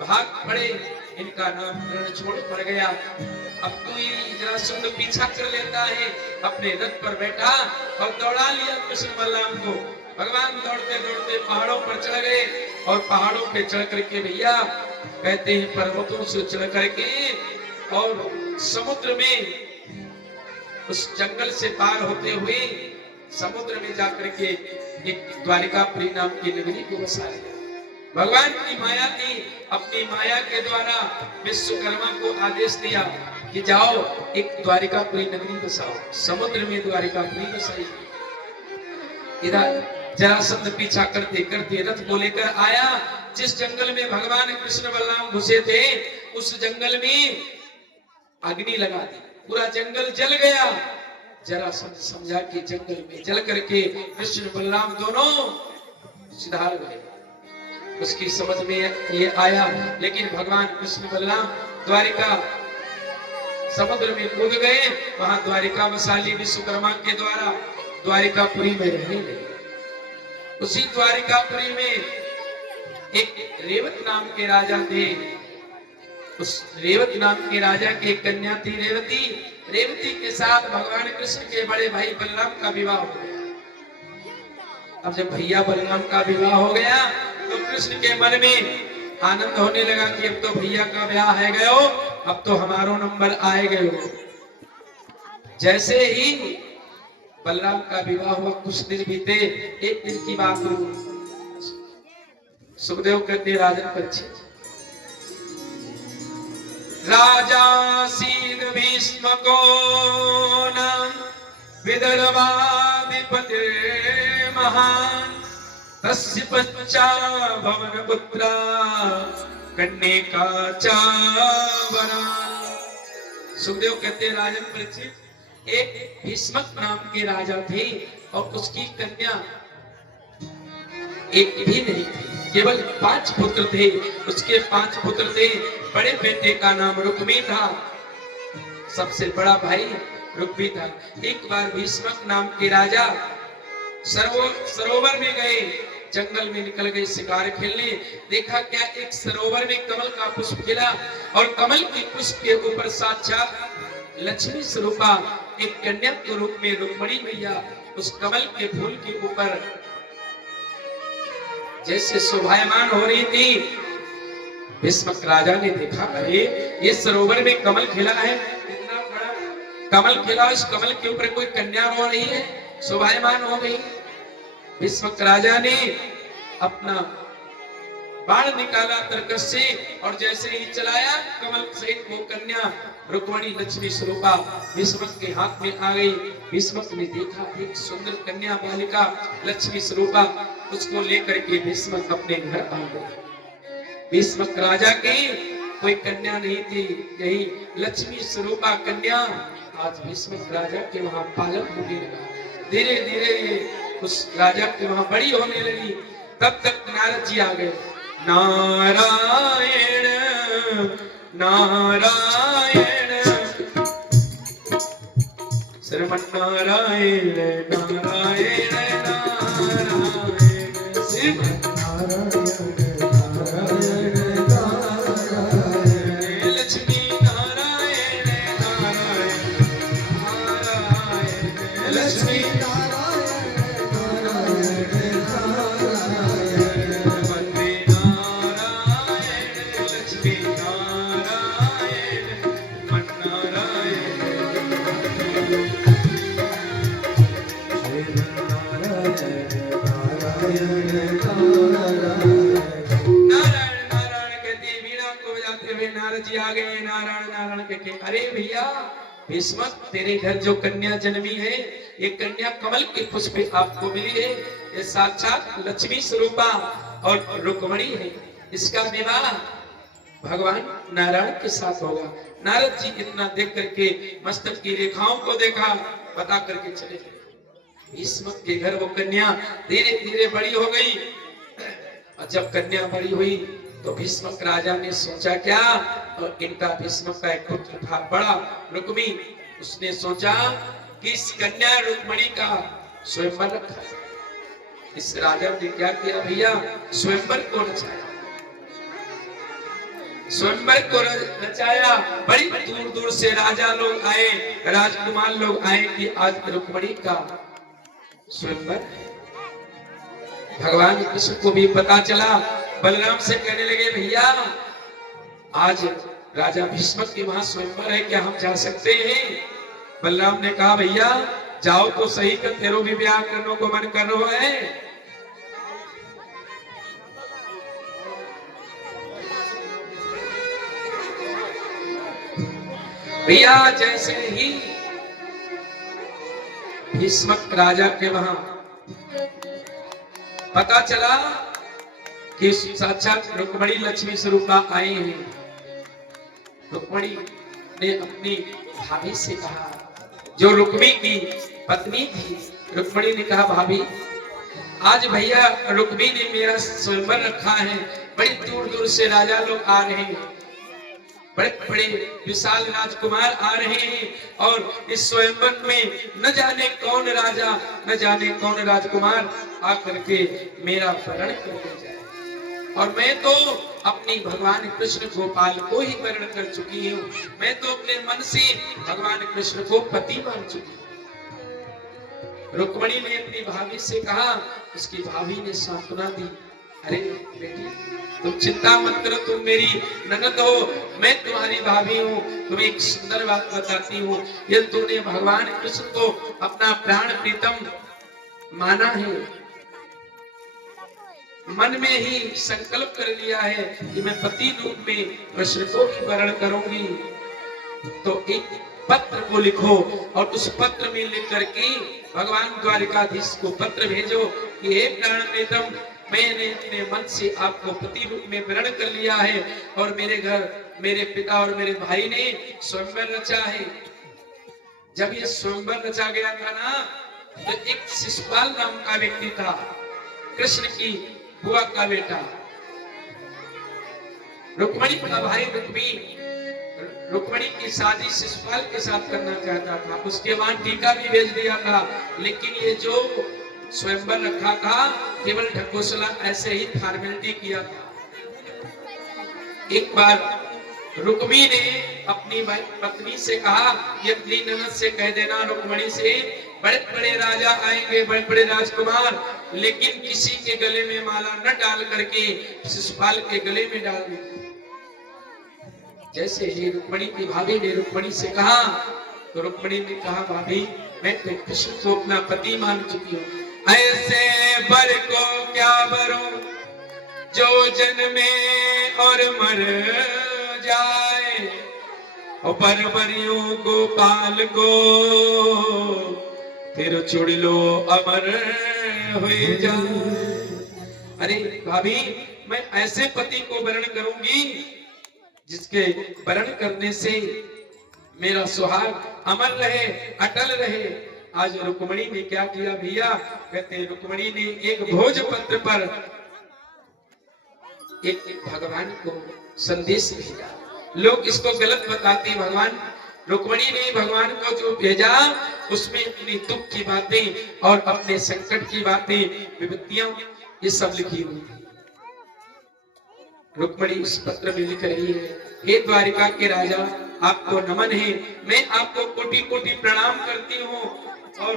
भाग पड़े, इनका नाम रण छोड़ पड़ गया। अब तो ये जरासंध पीछा कर लेता है, अपने रथ पर बैठा और दौड़ा लिया कृष्ण बलराम को। भगवान दौड़ते दौड़ते पहाड़ों पर चढ़ गए और पहाड़ों पे चढ़ करके भैया कहते हैं पर्वतों से चढ़ करके और समुद्र में उस जंगल से पार होते हुए समुद्र में जाकर के एक द्वारिकापुरी नाम की नगरी को बसा लिया। भगवान की माया थी, अपनी माया के द्वारा विश्वकर्मा को आदेश दिया कि जाओ एक द्वारिकापुरी नगरी बसाओ, समुद्र में द्वारिकापुरी बसाई। इधर जरासंध पीछा करते करते रथ को लेकर आया। जिस जंगल में भगवान कृष्ण बलराम घुसे थे उस जंगल में अग्नि लगा दी। पूरा जंगल जल गया। जरा समझा कि जंगल में जल करके कृष्ण बलराम दोनों सिधार गए। उसकी समझ में ये आया, लेकिन भगवान कृष्ण बलराम द्वारिका समुद्र में कूद गए। वहां द्वारिका वसाली विश्वकर्मा के द्वारा द्वारिकापुरी में रहने लगे। उसी द्वारिकापुरी में एक रेवत नाम के राजा थे। उस रेवत नाम के राजा की एक कन्या थी रेवती। रेवती के साथ भगवान कृष्ण के बड़े भाई बलराम का विवाह हो गया। अब जब भैया बलराम का विवाह हो गया तो कृष्ण के मन में आनंद होने लगा कि अब तो भैया का ब्याह है गयो, अब तो हमारो नंबर आए गयो। जैसे ही बलराम का विवाह हुआ, कुछ दिन बीते। एक दिन की बात हुई, सुखदेव कहते राजन परीक्षित, राजा सीन भीष्म को नाम विदर्भाधिपति महान, तस्य पच्चा भवन पुत्रा कन्या चा वरान। सुखदेव कहते राजन परीक्षित, एक भीष्मक नाम के राजा थे और उसकी कन्या एक भी नहीं थी, केवल 5 पुत्र थे। उसके 5 पुत्र थे। बड़े बेटे का नाम रुक्मी था, सबसे बड़ा भाई रुक्मी था। एक बार भीष्मक नाम के राजा सरोवर में गए, जंगल में निकल गए शिकार खेलने। देखा क्या, एक सरोवर में कमल का पुष्प खिला और कमल के पुष्प के ऊपर साक्षात लक्ष्मी स्वरूपा एक कन्या के रूप में रुक्मिणी मैया उस कमल के फूल के ऊपर जैसे शोभायमान हो रही थी। भीष्मक राजा ने देखा, अरे ये सरोवर में कमल खिला है, इतना बड़ा कमल खिला, इस कमल के ऊपर कोई कन्या रो रही है, शोभायमान हो गई। भीष्मक राजा ने अपना बाण निकाला तरकश से और जैसे ही चलाया, कमल सहित वो कन्या रुक्मिणी लक्ष्मी स्वरूपा भीष्मक के हाथ में आ गई। भीष्मक ने देखा एक सुंदर कन्या बालिका लक्ष्मी स्वरूपा, उसको लेकर के भीष्मक अपने घर आ गए। भीष्मक राजा की कोई कन्या नहीं थी, यही लक्ष्मी स्वरूपा कन्या आज भीष्मक राजा के वहां पालन होने लगा। धीरे धीरे उस राजा के वहां बड़ी होने लगी। तब तक नारद जी आ गए। नारायण नारायण श्रीमन नारायण नारायण नारायण श्रीमन नारायण नारायण नारायण लक्ष्मी नारायण नारायण नारायण लक्ष्मी नारद जी आ गए। नारायण नारायण कहते, अरे भैया भीष्मक, तेरे घर जो कन्या जन्मी है, ये कन्या कमल के पुष्प आपको मिली है। ये साक्षात लक्ष्मी स्वरूपा और रुक्मिणी है। इसका विवाह भगवान नारायण के साथ होगा। नारद जी इतना देख करके मस्तक की रेखाओं को देखा, पता करके चले गए। भीष्मक के घर वो कन्या धीरे धीरे बड़ी हो गई। और जब कन्या बड़ी हुई तो भीष्मक राजा ने सोचा क्या, और इनका भीष्मक का एक पुत्र था बड़ा रुक्मी। उसने सोचा कि इस कन्या रुक्मिणी का स्वयंवर रखा जाए। इस राजा ने क्या किया भैया, स्वयंवर को रचाया। स्वयंवर को रचाया। बड़ी दूर दूर से राजा लोग आए, राजकुमार लोग आए कि आज रुक्मिणी का स्वयंवर। भगवान कृष्ण को भी पता चला। बलराम से कहने लगे, भैया आज राजा भीष्मक के वहां स्वयंवर है, क्या हम जा सकते हैं? बलराम ने कहा, भैया जाओ तो सही, कर तेरो भी ब्याह करने को मन कर रहा है। भैया जैसे ही भीष्मक राजा के वहां पता चला कि साक्षात रुक्मिणी लक्ष्मी स्वरूपा आई है, रुक्मिणी ने अपनी भाभी से कहा, जो रुक्मी की पत्नी थी, रुक्मणी ने कहा, भाभी आज भैया रुक्मी ने मेरा स्वयंवर रखा है, बड़ी दूर दूर से राजा लोग आ रहे हैं, बड़े बड़े विशाल राजकुमार आ रहे हैं, और इस स्वयंवर में न जाने कौन राजा, न जाने कौन राजकुमार आकर के मेरा वरण कर ले जाए, और मैं तो अपनी भगवान कृष्ण गोपाल को ही वर्ण कर चुकी हूँ, मैं तो अपने मन से भगवान कृष्ण को पति मान चुकी हूँ। रुक्मणी ने अपनी भाभी से कहा, उसकी भाभी ने सांत्वना दी, अरे बेटी तुम चिंता मत करो, तुम मेरी ननद हो, मैं तुम्हारी भाभी हूँ, तुम्हें एक सुंदर बात बताती हूँ, यदि तुमने भगवान कृष्ण को अपना प्राण प्रीतम माना है, मन में ही संकल्प कर लिया है कि मैं पति रूप में कृष्ण को ही वरण करूंगी, तो एक पत्र को लिखो और उस पत्र में लिख करके भगवान द्वारिकाधीश को पत्र भेजो कि हे प्राण प्रीतम, मैंने अपने मन से आपको पति रूप में वरण कर लिया है, और मेरे घर मेरे पिता और मेरे भाई ने स्वयंवर रचा है। जब ये स्वयंवर रचा गया था ना, तो एक शिशुपाल नाम का व्यक्ति था, कृष्ण की बुआ का बेटा, रुक्मणी का भाई रुक्मणी की शादी शिशुपाल के साथ करना चाहता था, उसके बाद टीका भी भेज दिया था, लेकिन ये जो स्वयंवर रखा था केवल ढकोसला ऐसे ही फॉर्मेलिटी किया था। एक बार रुक्मी ने अपनी पत्नी से कहा, ये अपनी ननद से कह देना रुक्मणी से, बड़े बड़े राजा आएंगे, बड़े बड़े राजकुमार, लेकिन किसी के गले में माला न डाल करके शिशुपाल के गले में डाल दी। जैसे ही रुक्मणी की भाभी ने रुक्मणी से कहा, तो रुक्मणी ने कहा, भाभी मैं तो कृष्ण को अपना पति मान चुकी हूँ, ऐसे वर को क्या वरूं जो जन्मे और मर जाए, और परवरियों गोपाल को फिर चुड़ लो अमर हो जाए। अरे भाभी मैं ऐसे पति को वरण करूंगी जिसके वरण करने से मेरा सुहाग अमर रहे, अटल रहे। आज रुक्मणी ने क्या किया भैया, कहते रुक्मणी ने एक भोजपत्र पर एक भगवान को संदेश भेजा। लोग इसको गलत बताते, भगवान रुक्मणी ने भगवान को जो भेजा उसमें अपनी दुख की बातें और अपने संकट की बातें, विपत्तियां, ये सब लिखी हुई थी। रुक्मणी इस पत्र में लिख रही है, हे द्वारिका के राजा, आपको नमन है, मैं आपको कोटि कोटि प्रणाम करती हूँ, और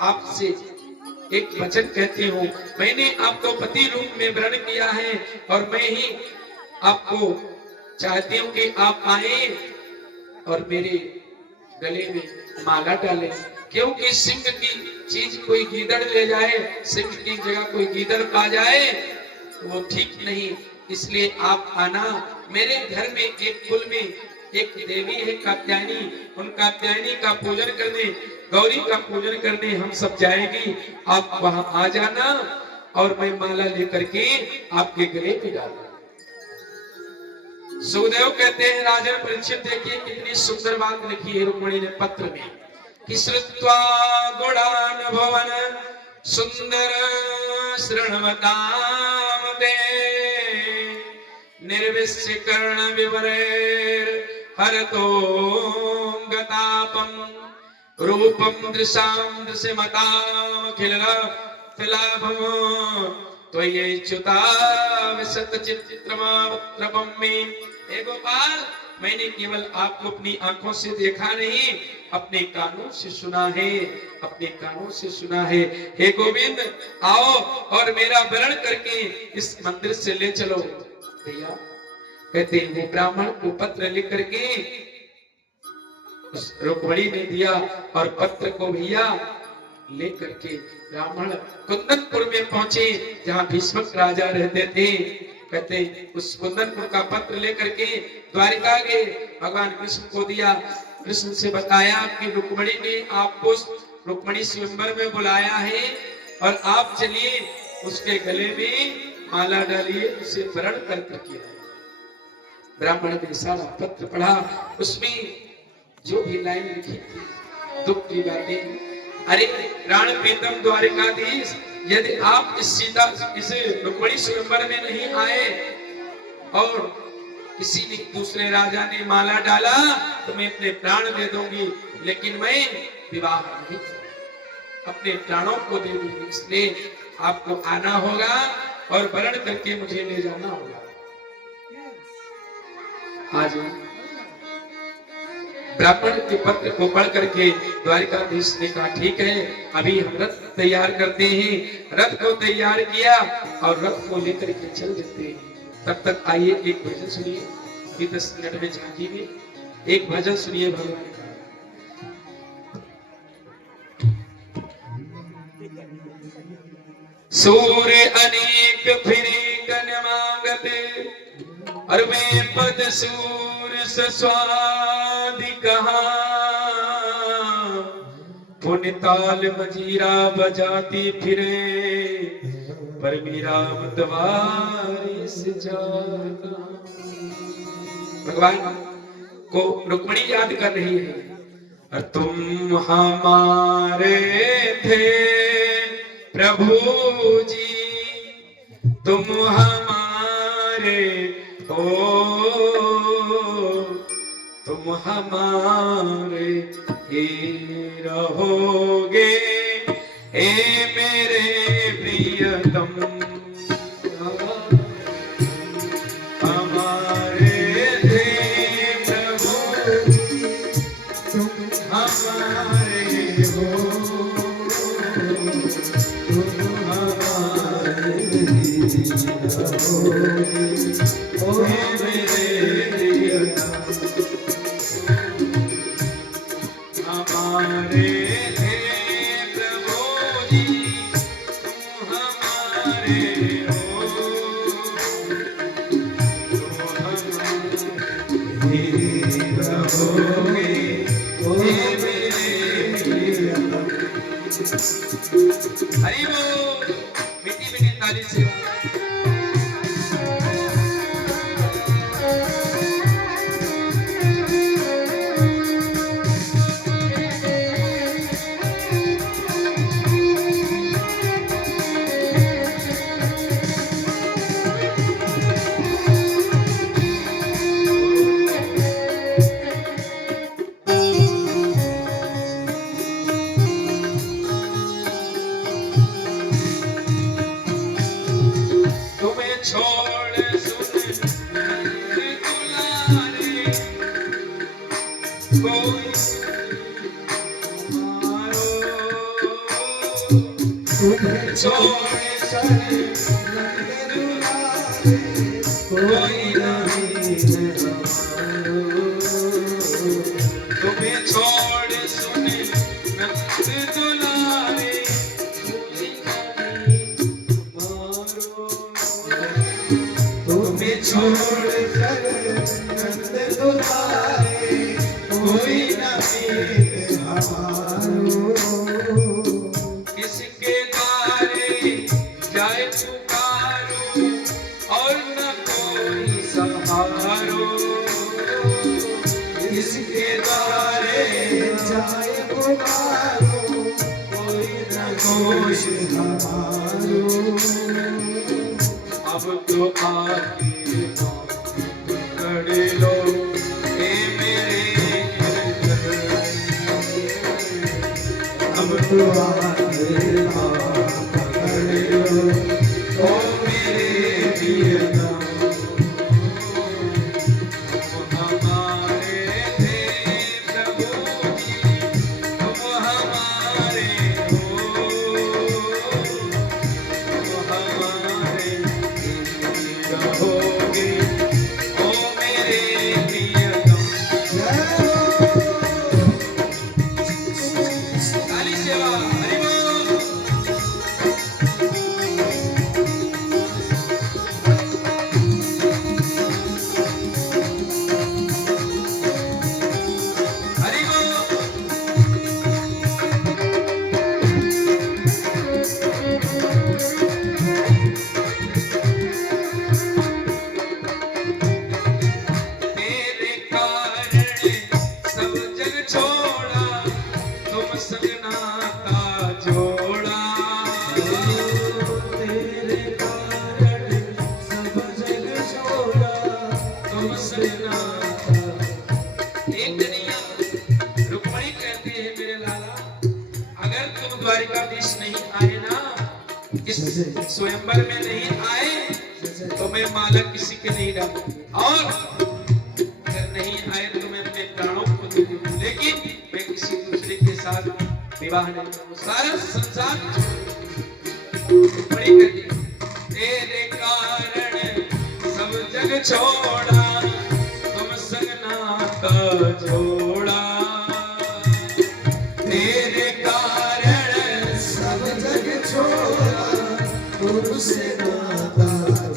आपसे एक वचन कहती हूँ, मैंने आपको पति रूप में वरण किया है, और मैं ही आपको चाहती हूँ कि आप आए और मेरे गले में माला डालें, क्योंकि सिंह की चीज कोई गीदड़ ले जाए, सिंह की जगह कोई गीदड़ पा जाए वो ठीक नहीं, इसलिए आप आना। मेरे घर में एक कुल में एक देवी है कात्यायनी, उन कात्यायनी का पूजन करने, गौरी का पूजन करने हम सब जाएंगी, आप वहां आ जाना और मैं माला लेकर के आपके गले में डालूंगा। सुखदेव कहते हैं, राजन परीक्षित देखिए कितनी सुंदर बात लिखी है रुक्मणी ने पत्र में, कि श्रुत्वा गुणान भवन सुंदर शृण्वताम ते निर्विश्य कर्ण विवरेर हरतो गतापम रूपम दृशाम दृश्यमताम खिलाभम तो ये च्युता विशत चित्रमात्रपम में। हे गोपाल, मैंने केवल आपको अपनी आंखों से देखा नहीं, अपने कानों से सुना है, अपने कानों से सुना है। हे गोविंद, आओ और मेरा वरण करके इस मंदिर से ले चलो। भैया कहते हैं, वो ब्राह्मण को पत्र लिख करके उस रुक्मणी ने दिया, और पत्र को भैया लेकर के ब्राह्मण कुंदनपुर में पहुंचे, जहां भीष्मक राजा रहते थे। कहते उस कुंदनपुर का पत्र लेकर के द्वारिका गए, भगवान कृष्ण को दिया। कृष्ण से बताया कि रुक्मणी ने आपको रुक्मणी स्वयंवर में बुलाया है, और आप चलिए उसके गले में माला डालिए, उसे वरण करके किया। ब्राह्मण ने सारा पत्र पढ़ा, उसमें जो भी लाइन लिखी थी दुख की बातें। अरे प्राण प्रीतम द्वारिकाधीश, यदि आप इस रुक्मिणी स्वयंवर में नहीं आए और किसी ने दूसरे राजा ने माला डाला तो मैं अपने प्राण दे दूंगी, लेकिन मैं विवाह नहीं अपने प्राणों को दे दूंगी। इसलिए आपको आना होगा और वर्ण करके मुझे ले जाना होगा। आज ब्राह्मण के पत्र को पढ़ करके द्वारिकाधीश ने कहा ठीक है, अभी हम रथ तैयार करते हैं। रथ को तैयार किया और रथ को लेकर के चल देते हैं। तब तक आइए एक भजन सुनिए, अभी 10 मिनट में झांकी में एक भजन सुनिए भगवान का। सूर्य अनेक फिरे कन मांगते, और वे पद सूर स्वादि कहा। पुण्य ताल मजीरा बजाती फिरे, पर मेरा मतवारी से जाता। भगवान को रुक्मिणी याद कर रही है। और तुम हमारे थे प्रभु जी, तुम हमारे हो, तुम हमारे ही रहोगे, ए मेरे प्रियतम। हमारे थे प्रभु, तुम हमारे हो, तुम हमारे रहोगे, ए मेरे प्रियतम। हमारे थे प्रभु जी, तुम हमारे हो, तुम हमारे रहोगे, हे मेरे प्रियतम। हरि बोल, मीठी मीठी ताली से छोड़ सुन दुलारे, कोई तुम्हें छोड़ कोई नहीं तुम्हें छोड़ सुन दुलारे, छोड़ कर नंद दुलारे, कोई नहीं हमारो। किसके द्वारे जाए पुकारो, और न कोई संहारो। किसके द्वारे जाए पुकारो, कोई न कोई हमारो। अब तो आके पकड़ लो, ए मेरे अब तो आके पकड़ लो, ओ मेरे प्रियतम। हमारे थे प्रभु जी, तुम हमारे हो, तुम हमारे रहोगे, ओ मेरे प्रियतम। काली सेवा, हरि बोल। इस स्वयंवर में नहीं आए तो मैं माला किसी के नहीं डालूं, और अगर नहीं आए तो मैं अपने प्राणों को दे दूं, लेकिन मैं किसी दूसरे के साथ विवाह नहीं करूं। सारा संसार बड़ी कर दी, तेरे कारण सब जग छोड़ा, तुम संग नाता जोड़ा, तेरे कारण सब जग छोड़ा, तुमसे नाता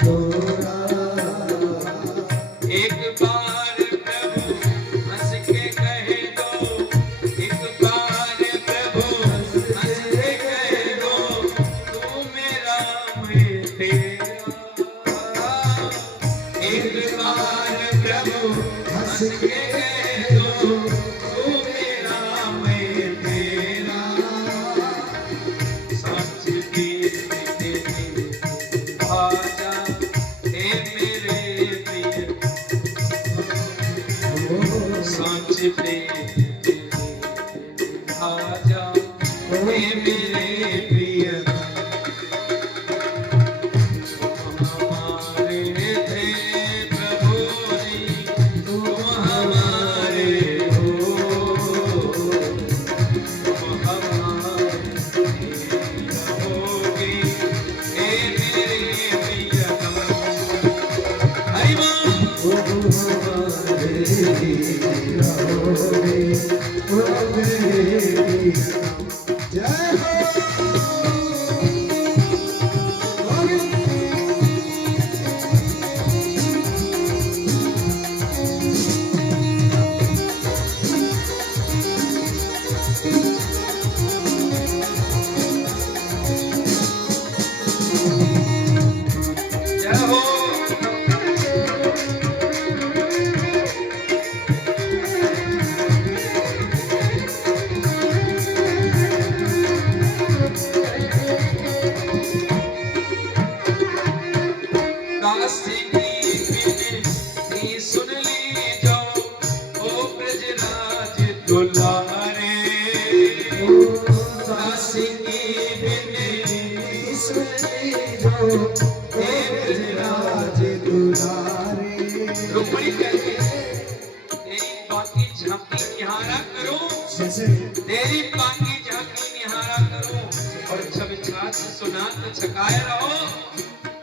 जोड़ा। एक बार प्रभु हंस के कहे दो, एक बार प्रभु हंस के कहे दो, तू मेरा मैं तेरा। एक बार प्रभु हंस के कहे दो, तू मेरा मैं तेरा। सच की आजा हे मेरे प्रिय, सच प्रेम आजा हे मेरे प्रिय। हमारे थे प्रभु जी, तुम हमारे हो, तुम हमारे रहोगे हे मेरे प्रिय। हरि जय हो। जय हो। दासी की विनती सुन लीजो, ओ ब्रजराज दुलारे। दासी की विनती सुन लीजो, हे ब्रजराज दुलारे। रुक्मिणी कहती है, तेरी बाकी झांकी निहारा करो, तेरी बाकी झांकी निहारा करो, और जब छाछ सुनात छकाए रहो।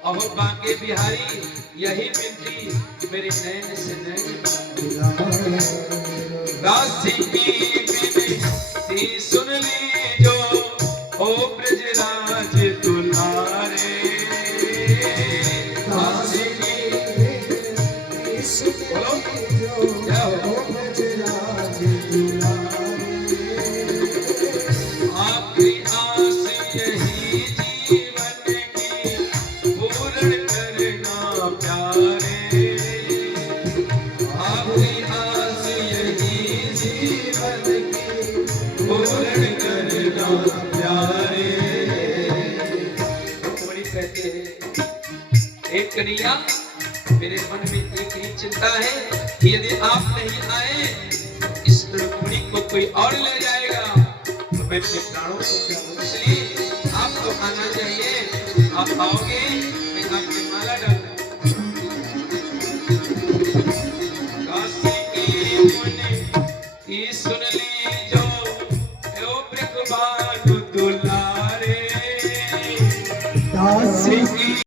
अहो बांके बिहारी, यही विनती मेरे नैन से नैन। दासी की विनती सुन लीजो, ओ ब्रजराज दुलारे। दासी की विनती सुन लीजो, ओ ब्रजराज दुलारे। आपकी आस यही जीवन की पूर्ण करना प्यारे। आपकी आस यही जीवन की पूर्ण करना प्यारे। रुक्मिणी कहते हैं, एक कन्हैया, मेरे मन में एक ही चिंता है कि यदि आप नहीं आए इस रुक्मिणी को कोई और ले जाएगा तो मैं अपने प्राणों को क्या दूं? इसलिए आपको आना चाहिए। आप आओगे, मैं आपकी माला डालूंगा। काशी की मुनि सुन लीजो, ओ ब्रजबान दुलारे। दासी की